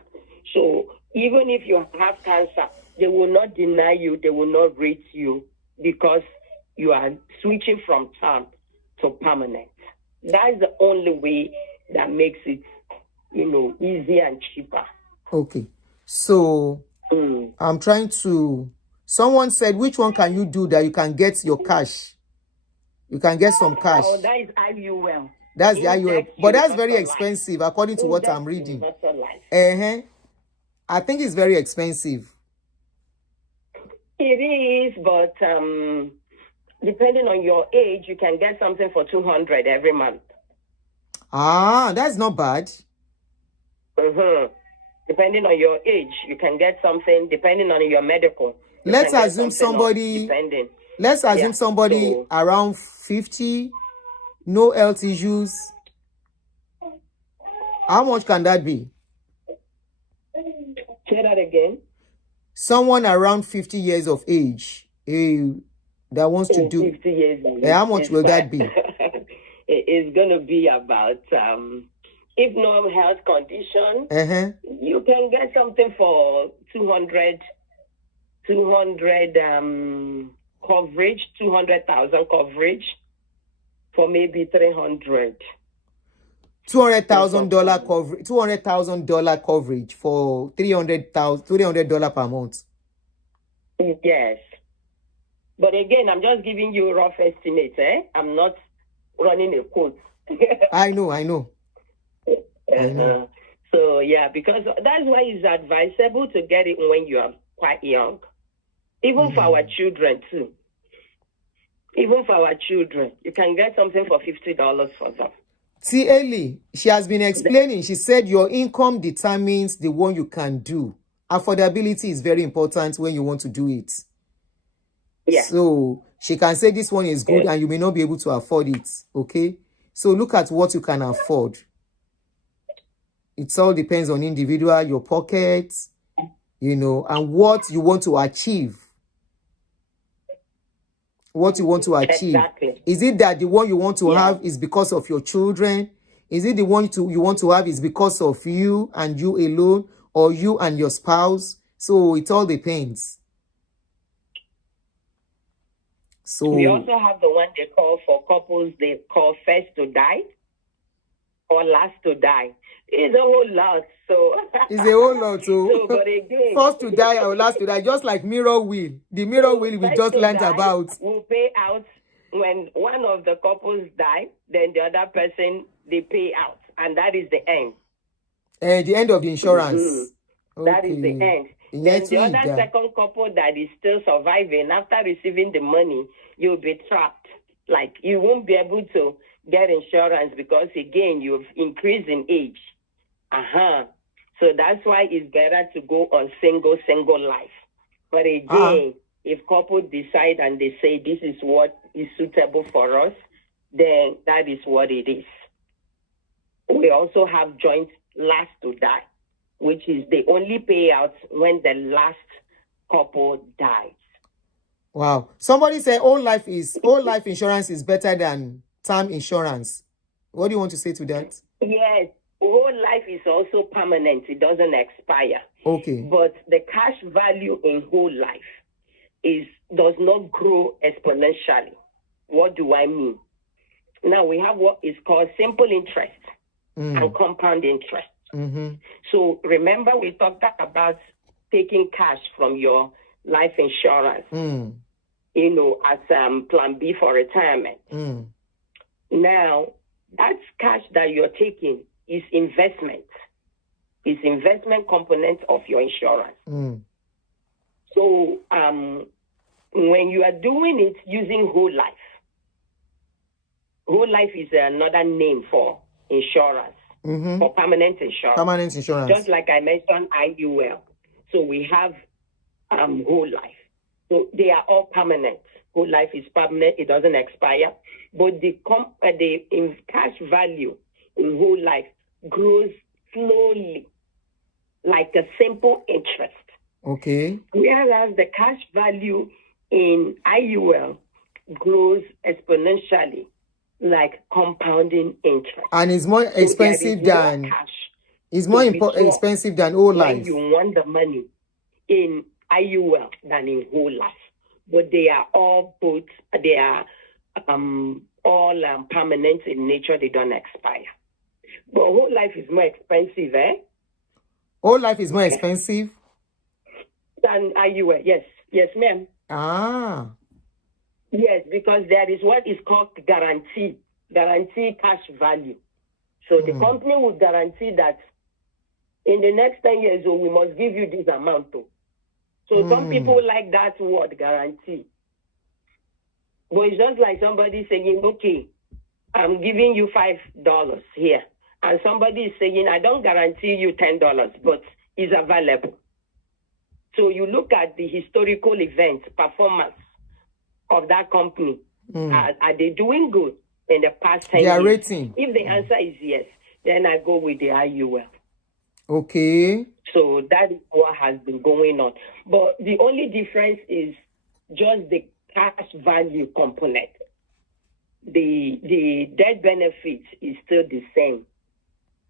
So even if you have cancer, they will not deny you, they will not rate you because you are switching from term to permanent. That is the only way that makes it, easier and cheaper. Okay. So I'm trying to. Someone said, which one can you do that you can get your cash? You can get some cash. Oh, that is IUL. That's the IUL. But that's very expensive according to what I'm reading. I think it's very expensive. It is, but depending on your age, you can get something for 200 every month. That's not bad. Depending on your age, you can get something. Depending on your medical. Let's assume somebody. Let's assume somebody around 50, no health issues. How much can that be? Say that again. Someone around 50 years of age that wants to do. 50 years. How much will that be? It's going to be about, if no health condition, you can get something for 200 coverage, 200,000 coverage for maybe 300. $200,000 coverage. $200,000 coverage for $300 per month. Yes, but again, I'm just giving you a rough estimate. I'm not running a quote. I know. So yeah, because that's why it's advisable to get it when you are quite young. Even for our children too. Even for our children, you can get something for $50 for them. See, Ellie, she has been explaining. She said your income determines the one you can do. Affordability is very important when you want to do it. Yeah. So she can say this one is good and you may not be able to afford it. Okay. So look at what you can afford. It all depends on individual, your pockets, you know, and what you want to achieve. What you want to achieve. Exactly. Is it that the one you want to have is because of your children? Is it the one you want to have is because of you and you alone, or you and your spouse? So it all depends. So we also have the one they call for couples, they call first to die or last to die. It's a whole lot. So it's a whole lot. so but again, first to die or last to die, just like mirror wheel. The mirror wheel we just learned about. Will pay out when one of the couples die, then the other person, they pay out. And that is the end. The end of the insurance. Mm-hmm. Okay. That is the end. Then the other second couple that is still surviving, after receiving the money, you'll be trapped. Like, you won't be able to get insurance because, again, you've increased in age. So that's why it's better to go on single life. But again, if couple decide and they say this is what is suitable for us, then that is what it is. We also have joint last to die, which is the only payout when the last couple dies. Wow. Somebody said whole life insurance is better than term insurance. What do you want to say to that? Yes. Whole life is also permanent. It doesn't expire. Okay. But the cash value in whole life does not grow exponentially. What do I mean? Now we have what is called simple interest and compound interest. Mm-hmm. So remember we talked about taking cash from your life insurance, you know, as plan B for retirement. Now, that cash that you're taking is investment. It's investment component of your insurance. So when you are doing it using whole life is another name for insurance, for permanent insurance. Permanent insurance. Just like I mentioned, IUL. So we have whole life. So they are all permanent. Whole life is permanent. It doesn't expire. But the cash value in whole life grows slowly, like a simple interest. Okay. Whereas the cash value in IUL grows exponentially, like compounding interest. And it's more expensive than expensive than whole life. You want the money in IUL than in whole life. But they are all all permanent in nature. They don't expire. But whole life is more expensive, Whole life is more expensive than IUL. Yes, ma'am. Yes, because there is what is called guarantee cash value. So the company will guarantee that in the next 10 years, we must give you this amount. So some people like that word, guarantee. But it's just like somebody saying, okay, I'm giving you $5 here. And somebody is saying, I don't guarantee you $10, but it's available. So you look at the historical events, performance of that company. Are they doing good in the past 10 years? Their rating. If the answer is yes, then I go with the IUL. Okay. So that is what has been going on. But the only difference is just the cash value component. The death benefit is still the same.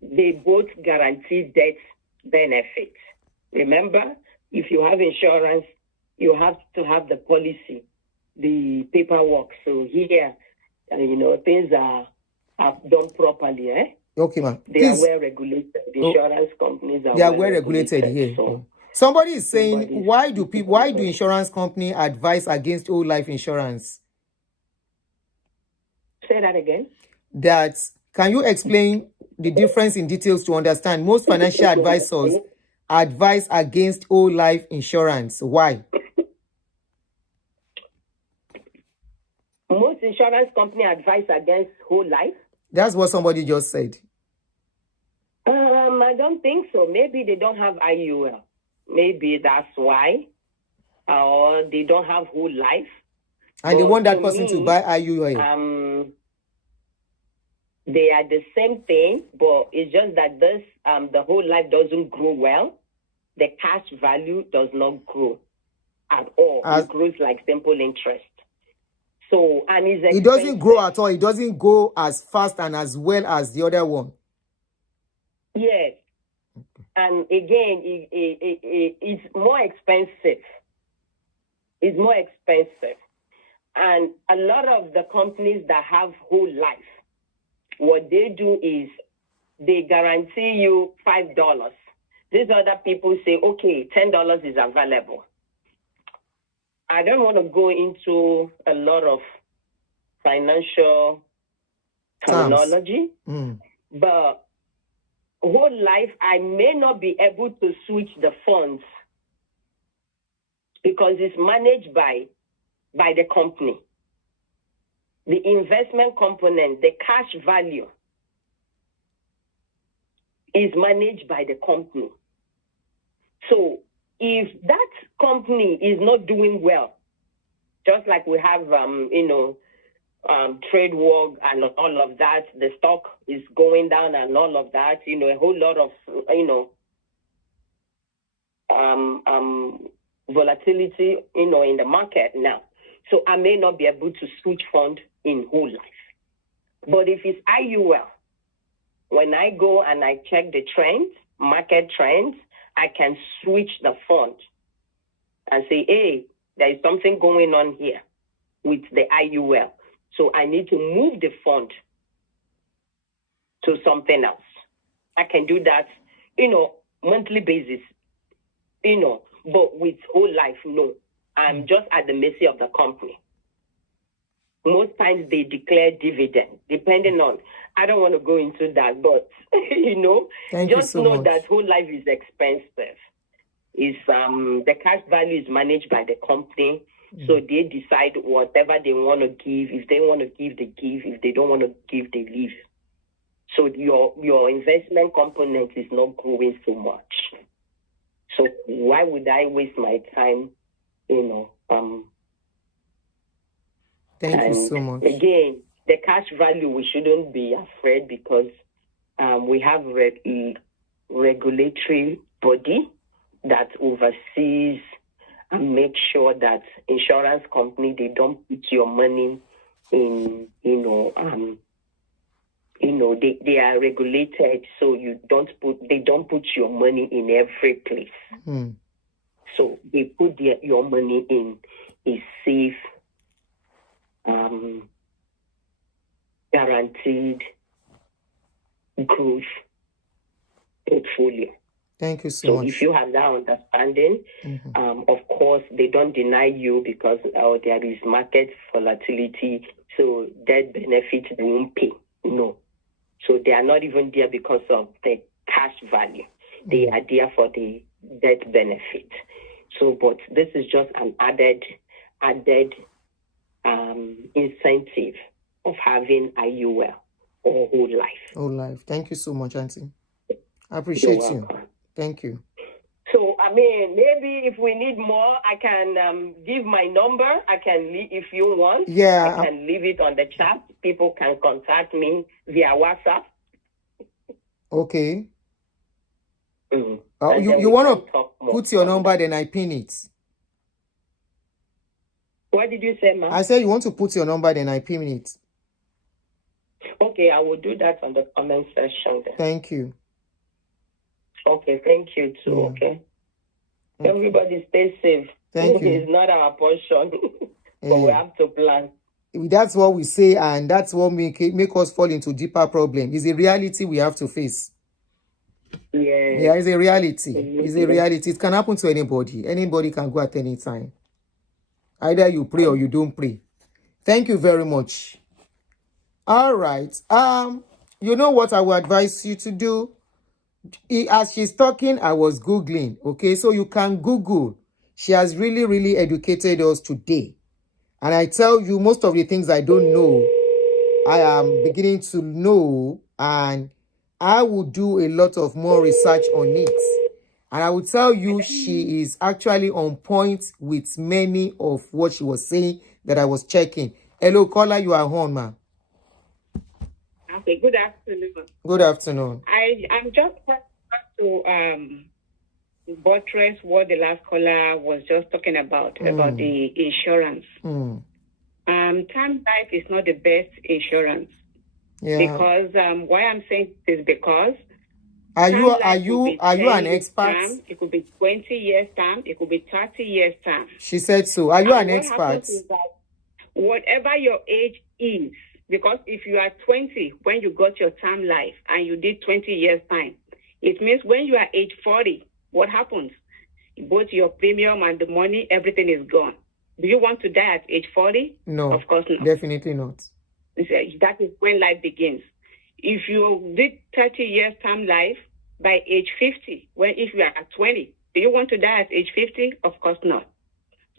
They both guarantee death benefits. Remember, if you have insurance, you have to have the policy, the paperwork. So here, things are done properly, Okay, ma'am. They are well regulated. The insurance companies are well regulated here. So somebody is saying, why do insurance companies advise against whole life insurance? Say that again. Can you explain the difference in details to understand? Most financial advisors advise against whole life Don't insurance company advise against whole life? That's what somebody just said. I don't think so. Maybe they don't have IUL. Maybe that's why. Or they don't have whole life. And they But want that to person to me, buy IUL. They are the same thing, but it's just that this the whole life doesn't grow well. The cash value does not grow at all. It grows like simple interest. So, and it's expensive. It doesn't grow at all. It doesn't go as fast and as well as the other one. Yes. And again, it's more expensive. It's more expensive. And a lot of the companies that have whole life, what they do is they guarantee you $5. These other people say, okay, $10 is available. I don't want to go into a lot of financial terminology, but whole life, I may not be able to switch the funds because it's managed by the company. The investment component, the cash value, is managed by the company. So if that company is not doing well, just like we have, trade war and all of that, the stock is going down and all of that, a whole lot of, volatility, in the market now. So I may not be able to switch fund in whole life. But if it's IUL, when I go and I check the trends, market trends, I can switch the fund and say, hey, there is something going on here with the IUL. So I need to move the fund to something else. I can do that, monthly basis, but with whole life, no. I'm just at the mercy of the company. Most times they declare dividend, depending on, I don't want to go into that, but, Thank just you so know much. that whole life is expensive. The cash value is managed by the company, so they decide whatever they want to give. If they want to give, they give. If they don't want to give, they leave. So your investment component is not growing so much. So why would I waste my time, Thank you so much. Again, the cash value, we shouldn't be afraid because we have regulatory body that oversees and make sure that insurance company, they don't put your money in, they are regulated, so they don't put your money in every place. So they put your money in a safe, guaranteed growth portfolio. Thank you so So much. if you have that understanding, of course, they don't deny you because there is market volatility, so that benefit they won't pay. No. So they are not even there because of the cash value. They are there for the debt benefit. So, but this is just an added incentive of having IUL or whole life. Whole life. Thank you so much, Auntie. I appreciate you. Thank you. So, maybe if we need more, I can give my number. I can leave if you want. Yeah. I can leave it on the chat. People can contact me via WhatsApp. Okay. You want to put your number, then I pin it. What did you say, ma'am? I said you want to put your number, then I pin it. Okay, I will do that on the comment section then. Thank you. Okay, thank you too. Yeah. Okay. Everybody stay safe. Thank you. It's not our portion, but we have to plan. That's what we say, and that's what make us fall into deeper problem. It's a reality we have to face. Yeah, it's a reality. It's a reality. It can happen to anybody. Anybody can go at any time. Either you pray or you don't pray. Thank you very much. All right. You know what I would advise you to do? As she's talking, I was Googling. Okay, so you can Google. She has really, really educated us today. And I tell you, most of the things I don't know, I am beginning to know, and I will do a lot of more research on it. And I will tell you, she is actually on point with many of what she was saying that I was checking. Hello, caller, you are on, ma. Okay, good afternoon. Good afternoon. I'm just trying to buttress what the last caller was just talking about the insurance. Term life is not the best insurance. Yeah. Because why I'm saying this is because are you an expert? Term, it could be 20 years term, it could be 30 years term. She said so. Are you an what expert? Happens is that whatever your age is, because if you are 20 when you got your term life and you did 20 years time, it means when you are age 40, what happens? Both your premium and the money, everything is gone. Do you want to die at age 40? No. Of course not. Definitely not. That is when life begins. If you did 30 years term life by age 50, if you are at 20, do you want to die at age 50? Of course not.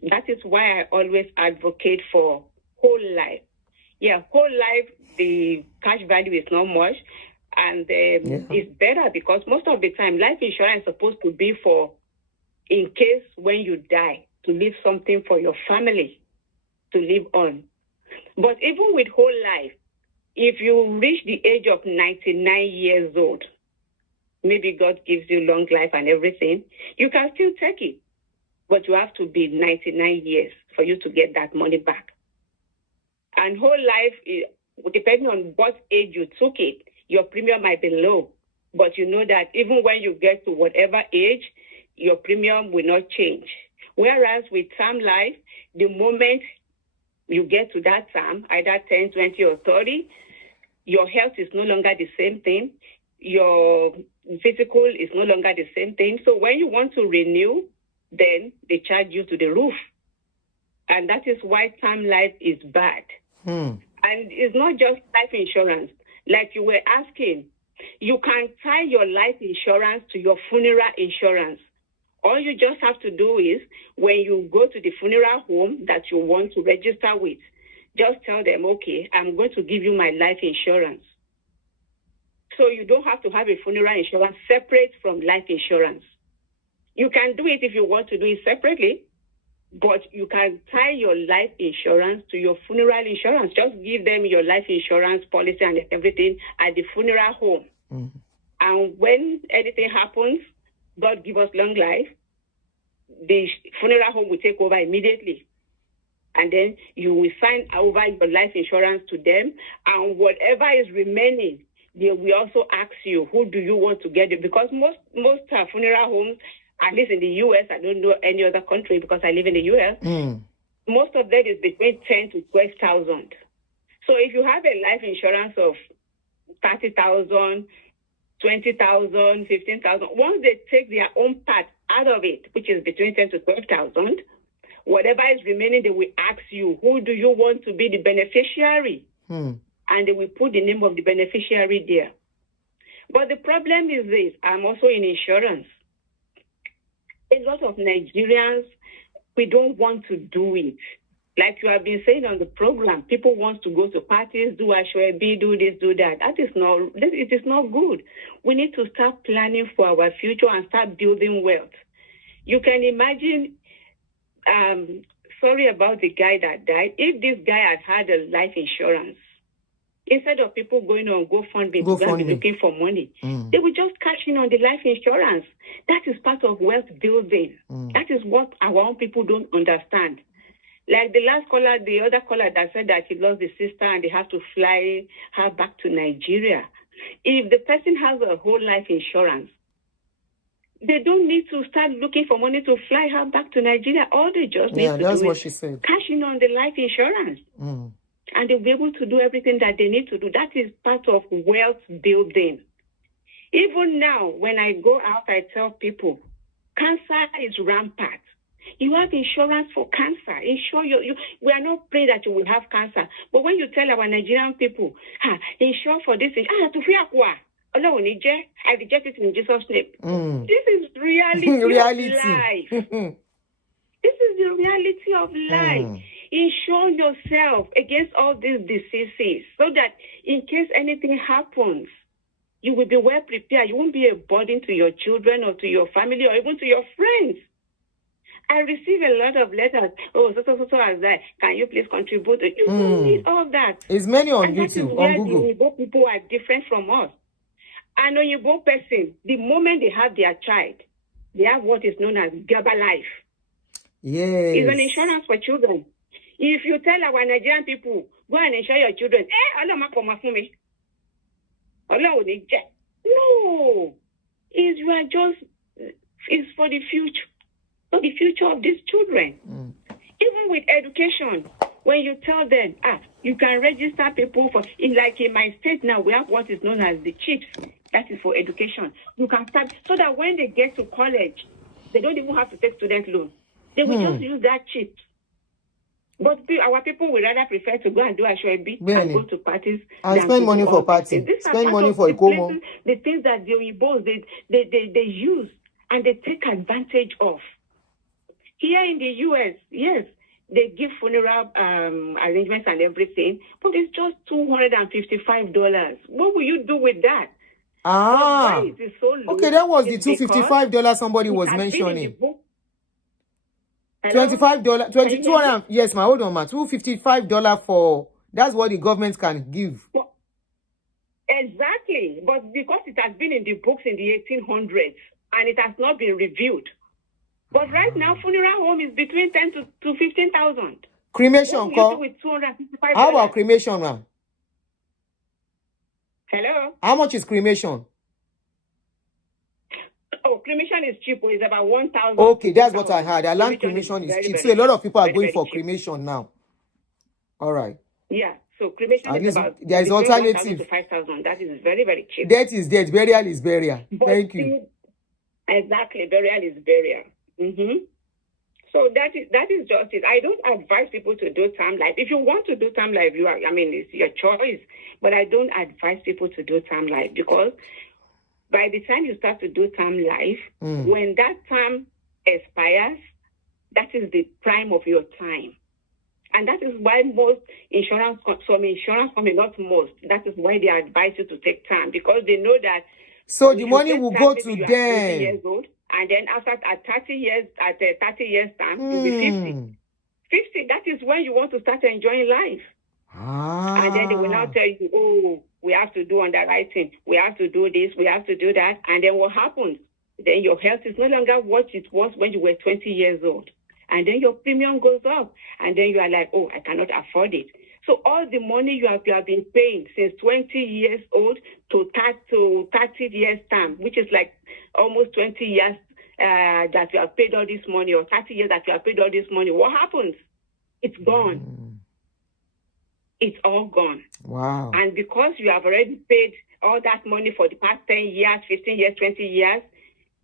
That is why I always advocate for whole life. Yeah, whole life, the cash value is not much, and it's better because most of the time, life insurance is supposed to be for in case when you die, to leave something for your family to live on. But even with whole life, if you reach the age of 99 years old, maybe God gives you long life and everything, you can still take it. But you have to be 99 years for you to get that money back. And whole life, depending on what age you took it, your premium might be low. But you know that even when you get to whatever age, your premium will not change. Whereas with term life, the moment you get to that term, either 10, 20, or 30, your health is no longer the same thing. Your physical is no longer the same thing. So when you want to renew, then they charge you to the roof. And that is why term life is bad. And it's not just life insurance. Like you were asking, you can tie your life insurance to your funeral insurance. All you just have to do is, when you go to the funeral home that you want to register with, just tell them, okay, I'm going to give you my life insurance. So you don't have to have a funeral insurance separate from life insurance. You can do it if you want to do it separately, but you can tie your life insurance to your funeral insurance. Just give them your life insurance policy and everything at the funeral home. And when anything happens, God give us long life, the funeral home will take over immediately. And then you will sign over your life insurance to them. And whatever is remaining, they will also ask you, who do you want to get it? Because most funeral homes, at least in the U.S., I don't know any other country because I live in the U.S., most of that is between 10 to 12,000. So if you have a life insurance of 30,000, 20,000, 15,000, once they take their own part out of it, which is between 10 to 12,000, whatever is remaining, they will ask you, who do you want to be the beneficiary? And they will put the name of the beneficiary there. But the problem is this, I'm also in insurance. A lot of Nigerians, we don't want to do it. Like you have been saying on the program, people want to go to parties, do ashwebi, do this, do that. It is not good. We need to start planning for our future and start building wealth. You can imagine, sorry about the guy that died. If this guy had a life insurance, instead of people going on GoFundMe looking for money, they will just cash in on the life insurance. That is part of wealth building. That is what our own people don't understand. Like the other caller that said that he lost the sister and they have to fly her back to Nigeria. If the person has a whole life insurance, they don't need to start looking for money to fly her back to Nigeria. All they just need to do is cash in on the life insurance. And they'll be able to do everything that they need to do. That is part of wealth building. Even now, when I go out, I tell people, cancer is rampant. You have insurance for cancer. Ensure we are not praying that you will have cancer. But when you tell our Nigerian people, insure for this, I reject it in Jesus' name. This is reality of life. This is the reality of life. insure yourself against all these diseases so that in case anything happens, you will be well prepared. You won't be a burden to your children or to your family or even to your friends. I receive a lot of letters. Oh, so as that. Can you please contribute? You don't need all that. It's many on And that is YouTube, where on Google. the Igbo people are different from us. An Igbo person, the moment they have their child, they have what is known as Gaba Life. Yes. It's an insurance for children. If you tell our Nigerian people, go and insure your children, no, it's for the future of these children. Even with education, when you tell them, you can register people for, in my state now, we have what is known as the chips. That is for education. You can start so that when they get to college, they don't even have to take student loan. They will just use that chip. But our people would rather prefer to go and do Ashwebi and go to parties and spend money for parties. Spend money for Ikomo. The things that the Oyibos they use and they take advantage of. Here in the US, yes, they give funeral arrangements and everything, but it's just $255. What will you do with that? Why is it so low? Okay, that was the $255 somebody was mentioning. $25, $200. Yes, ma. Hold on, ma. $255 for, that's what the government can give. Well, exactly, but because it has been in the books in the 1800s and it has not been reviewed. But right now, funeral home is between 10 to 15,000. Cremation, call. How about cremation, ma? Hello. How much is cremation? Oh, cremation is cheap. It's about 1,000. Okay, that's what I heard. I learned cremation is cheap. So a lot of people are going for cremation now. All right. Yeah. So cremation is about there is alternative to 5,000. That is very, very cheap. Death is death. Burial is burial. Thank you. Exactly. Burial is burial. So that is just it. I don't advise people to do term life. If you want to do term life, it's your choice. But I don't advise people to do term life because by the time you start to do term life, when that term expires, that is the prime of your time. And that is why most insurance companies, not most, that is why they advise you to take term because they know that. So the money will go to them. 20 years old, and then at 30 years time, you'll be 50. 50, that is when you want to start enjoying life. And then they will now tell you, oh, we have to do underwriting, we have to do this, we have to do that. And then what happens? Then your health is no longer what it was when you were 20 years old. And then your premium goes up. And then you are like, oh, I cannot afford it. So all the money you have been paying since 20 years old to 30 years time, which is like almost 20 years that you have paid all this money, or 30 years that you have paid all this money, what happens? It's gone. It's all gone. Wow. And because you have already paid all that money for the past 10 years, 15 years, 20 years,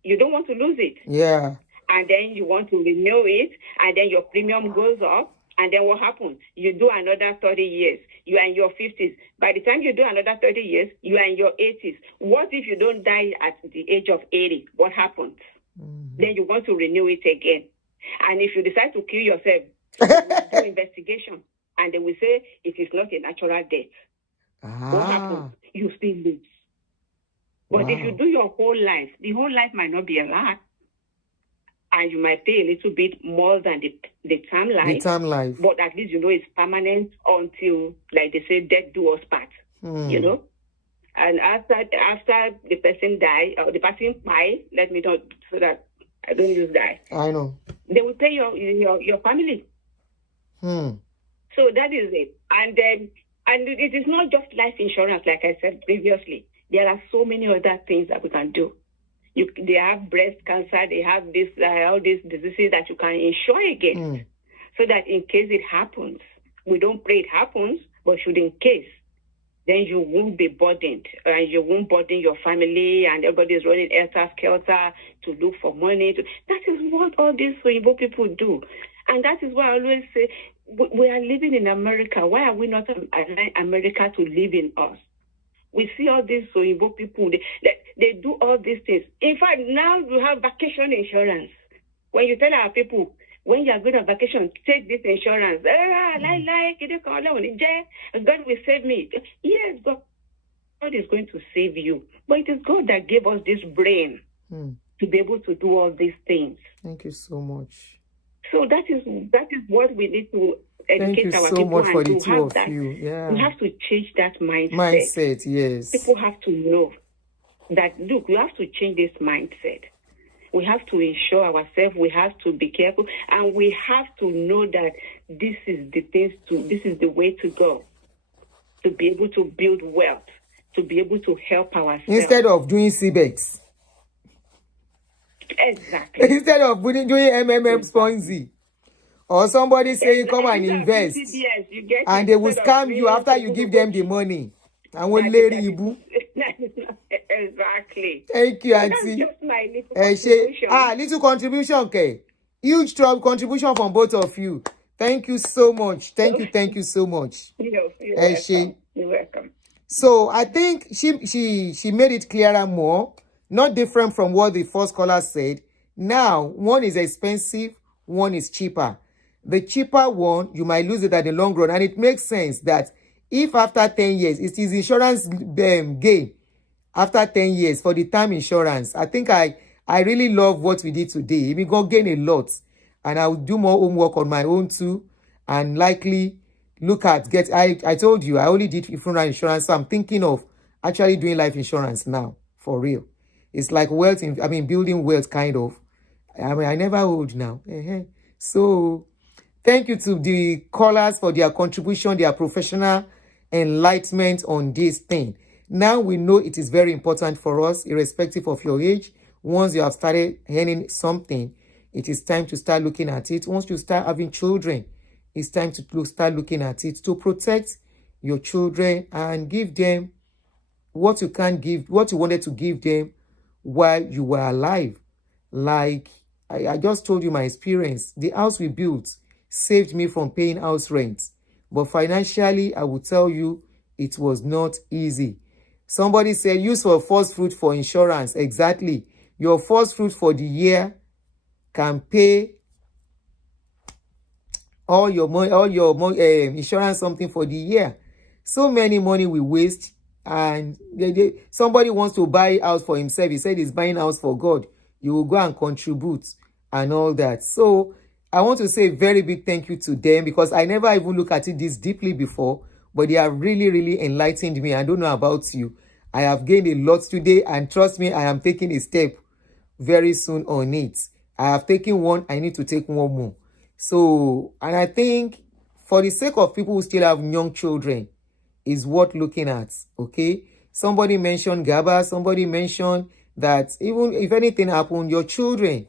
you don't want to lose it. Yeah. And then you want to renew it, and then your premium goes up. And then what happens? You do another 30 years. You are in your 50s. By the time you do another 30 years, you are in your 80s. What if you don't die at the age of 80? What happens? Then you want to renew it again. And if you decide to kill yourself, do investigation. And they will say it is not a natural death. What happens? You still live. But if you do your whole life, the whole life might not be a lot. And you might pay a little bit more than the term life. The term life. But at least it's permanent until, like they say, death do us part. And after the person die, or the person die, let me not, so that I don't use die. I know. They will pay your family. So that is it. And it is not just life insurance, like I said previously. There are so many other things that we can do. They have breast cancer, they have this all these diseases that you can insure against, so that in case it happens, we don't pray it happens, but should in case, then you won't be burdened, and you won't burden your family, and everybody is running helter-skelter to look for money. That is what all these Igbo people do. And that is why I always say, we are living in America. Why are we not allowing America to live in us? We see all these Igbo people, they do all these things. In fact, now you have vacation insurance. When you tell our people, when you are going on vacation, take this insurance. God will save me. Yes, God is going to save you. But it is God that gave us this brain to be able to do all these things. Thank you so much. So that is what we need to educate our people. Thank you so much for the to two have of that. you. Yeah. We have to change that mindset. Mindset, yes. People have to know that, look, we have to change this mindset. We have to ensure ourselves, we have to be careful, and we have to know that this is the way to go, to be able to build wealth, to be able to help ourselves. Instead of doing CBEX. Exactly. Instead of doing MMM Ponzi. Or somebody saying, come and invest. And they will scam you after you give them the money. And will lay you. Exactly. Thank you, Auntie. That's just my little contribution. Little contribution, okay. Huge contribution from both of you. Thank you so much. Thank you so much. You're welcome. You're welcome. So I think she made it clearer more, not different from what the first caller said. Now, one is expensive, one is cheaper. The cheaper one, you might lose it at the long run, and it makes sense that if after 10 years, it is insurance gain after 10 years for the term insurance. I think I really love what we did today. We go gain a lot, and I will do more homework on my own too, and likely look at I told you I only did funeral insurance, so I'm thinking of actually doing life insurance now for real. It's like wealth, building wealth kind of. I never hold now. So thank you to the callers for their contribution, their professional enlightenment on this thing. Now we know it is very important for us, irrespective of your age. Once you have started earning something, it is time to start looking at it. Once you start having children, it's time to start looking at it to protect your children and give them what you can't give, what you wanted to give them while you were alive. Like I just told you my experience. The house we built saved me from paying house rent. But financially, I will tell you, it was not easy. Somebody said, use your first fruit for insurance. Exactly. Your first fruit for the year can pay all your money, insurance something for the year. So many money we waste, and somebody wants to buy house for himself. He said he's buying house for God. You will go and contribute and all that. So I want to say a very big thank you to them, because I never even looked at it this deeply before, but they have really, really enlightened me. I don't know about you. I have gained a lot today, and trust me, I am taking a step very soon on it. I have taken one, I need to take one more. So, and I think for the sake of people who still have young children, is worth looking at, okay? Somebody mentioned GABA, somebody mentioned that even if anything happened, your children,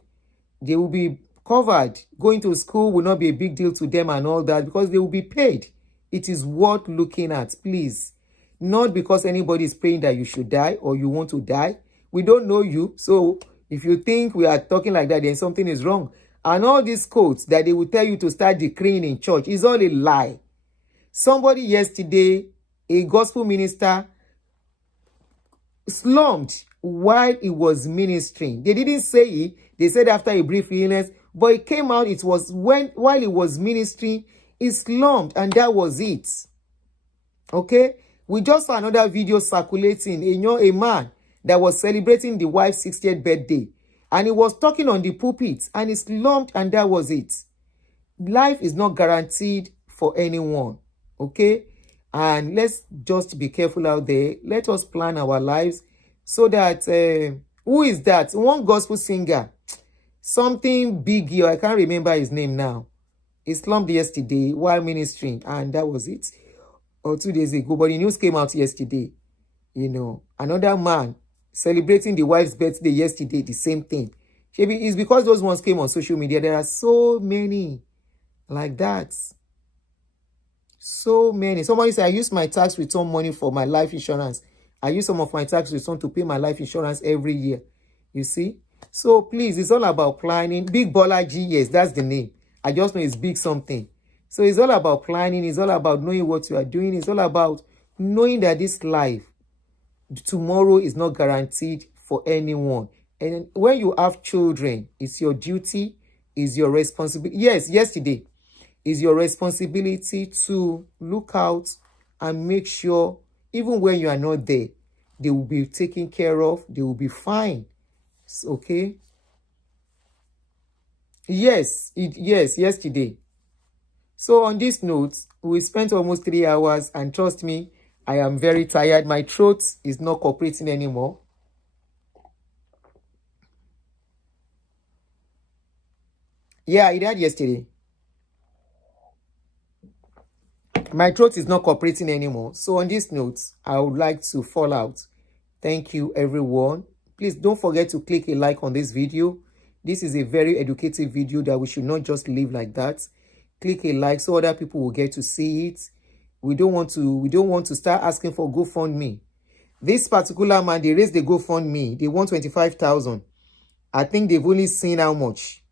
they will be covered. Going to school will not be a big deal to them and all that, because they will be paid. It is worth looking at, please. Not because anybody is praying that you should die or you want to die. We don't know you, so if you think we are talking like that, then something is wrong. And all these quotes that they will tell you to start decreeing in church is all a lie. Somebody yesterday, a gospel minister, slumped while he was ministering. They didn't say it. They said after a brief illness, but it came out, it was while he was ministering, he slumped, and that was it. Okay? We just saw another video circulating, a man that was celebrating the wife's 60th birthday, and he was talking on the pulpit, and he slumped, and that was it. Life is not guaranteed for anyone. Okay? And let's just be careful out there. Let us plan our lives so that, who is that? One gospel singer, something big here, I can't remember his name now. He slumped yesterday while ministering, and that was it. Or 2 days ago, but the news came out yesterday. Another man celebrating the wife's birthday yesterday, the same thing. Maybe it's because those ones came on social media. There are so many like that. So many. Somebody said, I use my tax return money for my life insurance. I use some of my tax return to pay my life insurance every year. You see? So please, it's all about planning. Big Bolaji, yes, that's the name. I just know it's big something. So it's all about planning. It's all about knowing what you are doing. It's all about knowing that this life, tomorrow is not guaranteed for anyone. And when you have children, it's your duty, is your responsibility. Yes, yesterday is your responsibility to look out and make sure, even when you are not there, they will be taken care of. They will be fine. Okay. Yes, yesterday. So on this note, we spent almost 3 hours, and trust me, I am very tired. My throat is not cooperating anymore. Yeah, I died yesterday. My throat is not cooperating anymore. So on this note, I would like to fall out. Thank you, everyone. Please don't forget to click a like on this video. This is a very educative video that we should not just leave like that. Click a like so other people will get to see it. We don't want to start asking for GoFundMe. This particular man, they raised the GoFundMe. They want 25,000. I think they've only seen how much.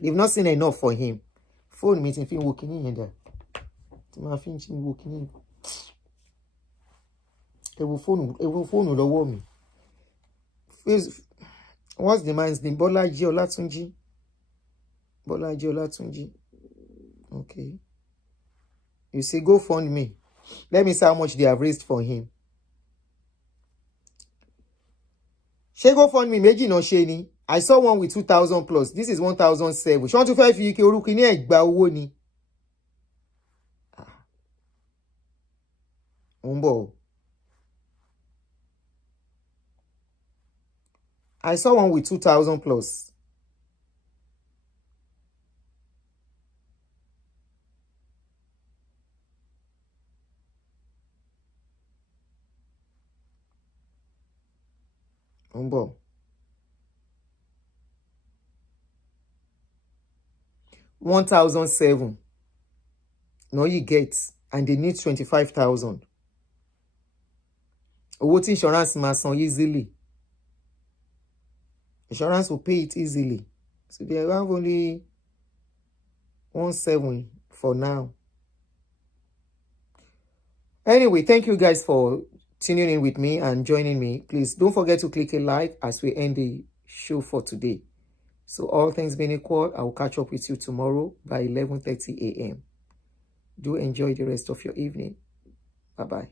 They've not seen enough for him. Phone meeting, film working in there. Phone. What's the man's name? Bolaji Olatunji. Okay. You say GoFundMe. Let me see how much they have raised for him. She GoFundMe méjì náà ṣe ni. I saw one with 2,000 plus. This is 1,007. Ṣé wọ́n tún fẹ́ fi ike orúkọ ní ẹ̀gbà owó ni? I saw one with 2,000 plus. Umbo. 1,007. No, you get, and they need 25,000. What insurance must easily? Insurance will pay it easily. So they have only 17 for now. Anyway, thank you guys for tuning in with me and joining me. Please don't forget to click a like as we end the show for today. So all things being equal, I will catch up with you tomorrow by 11:30 a.m. Do enjoy the rest of your evening. Bye-bye.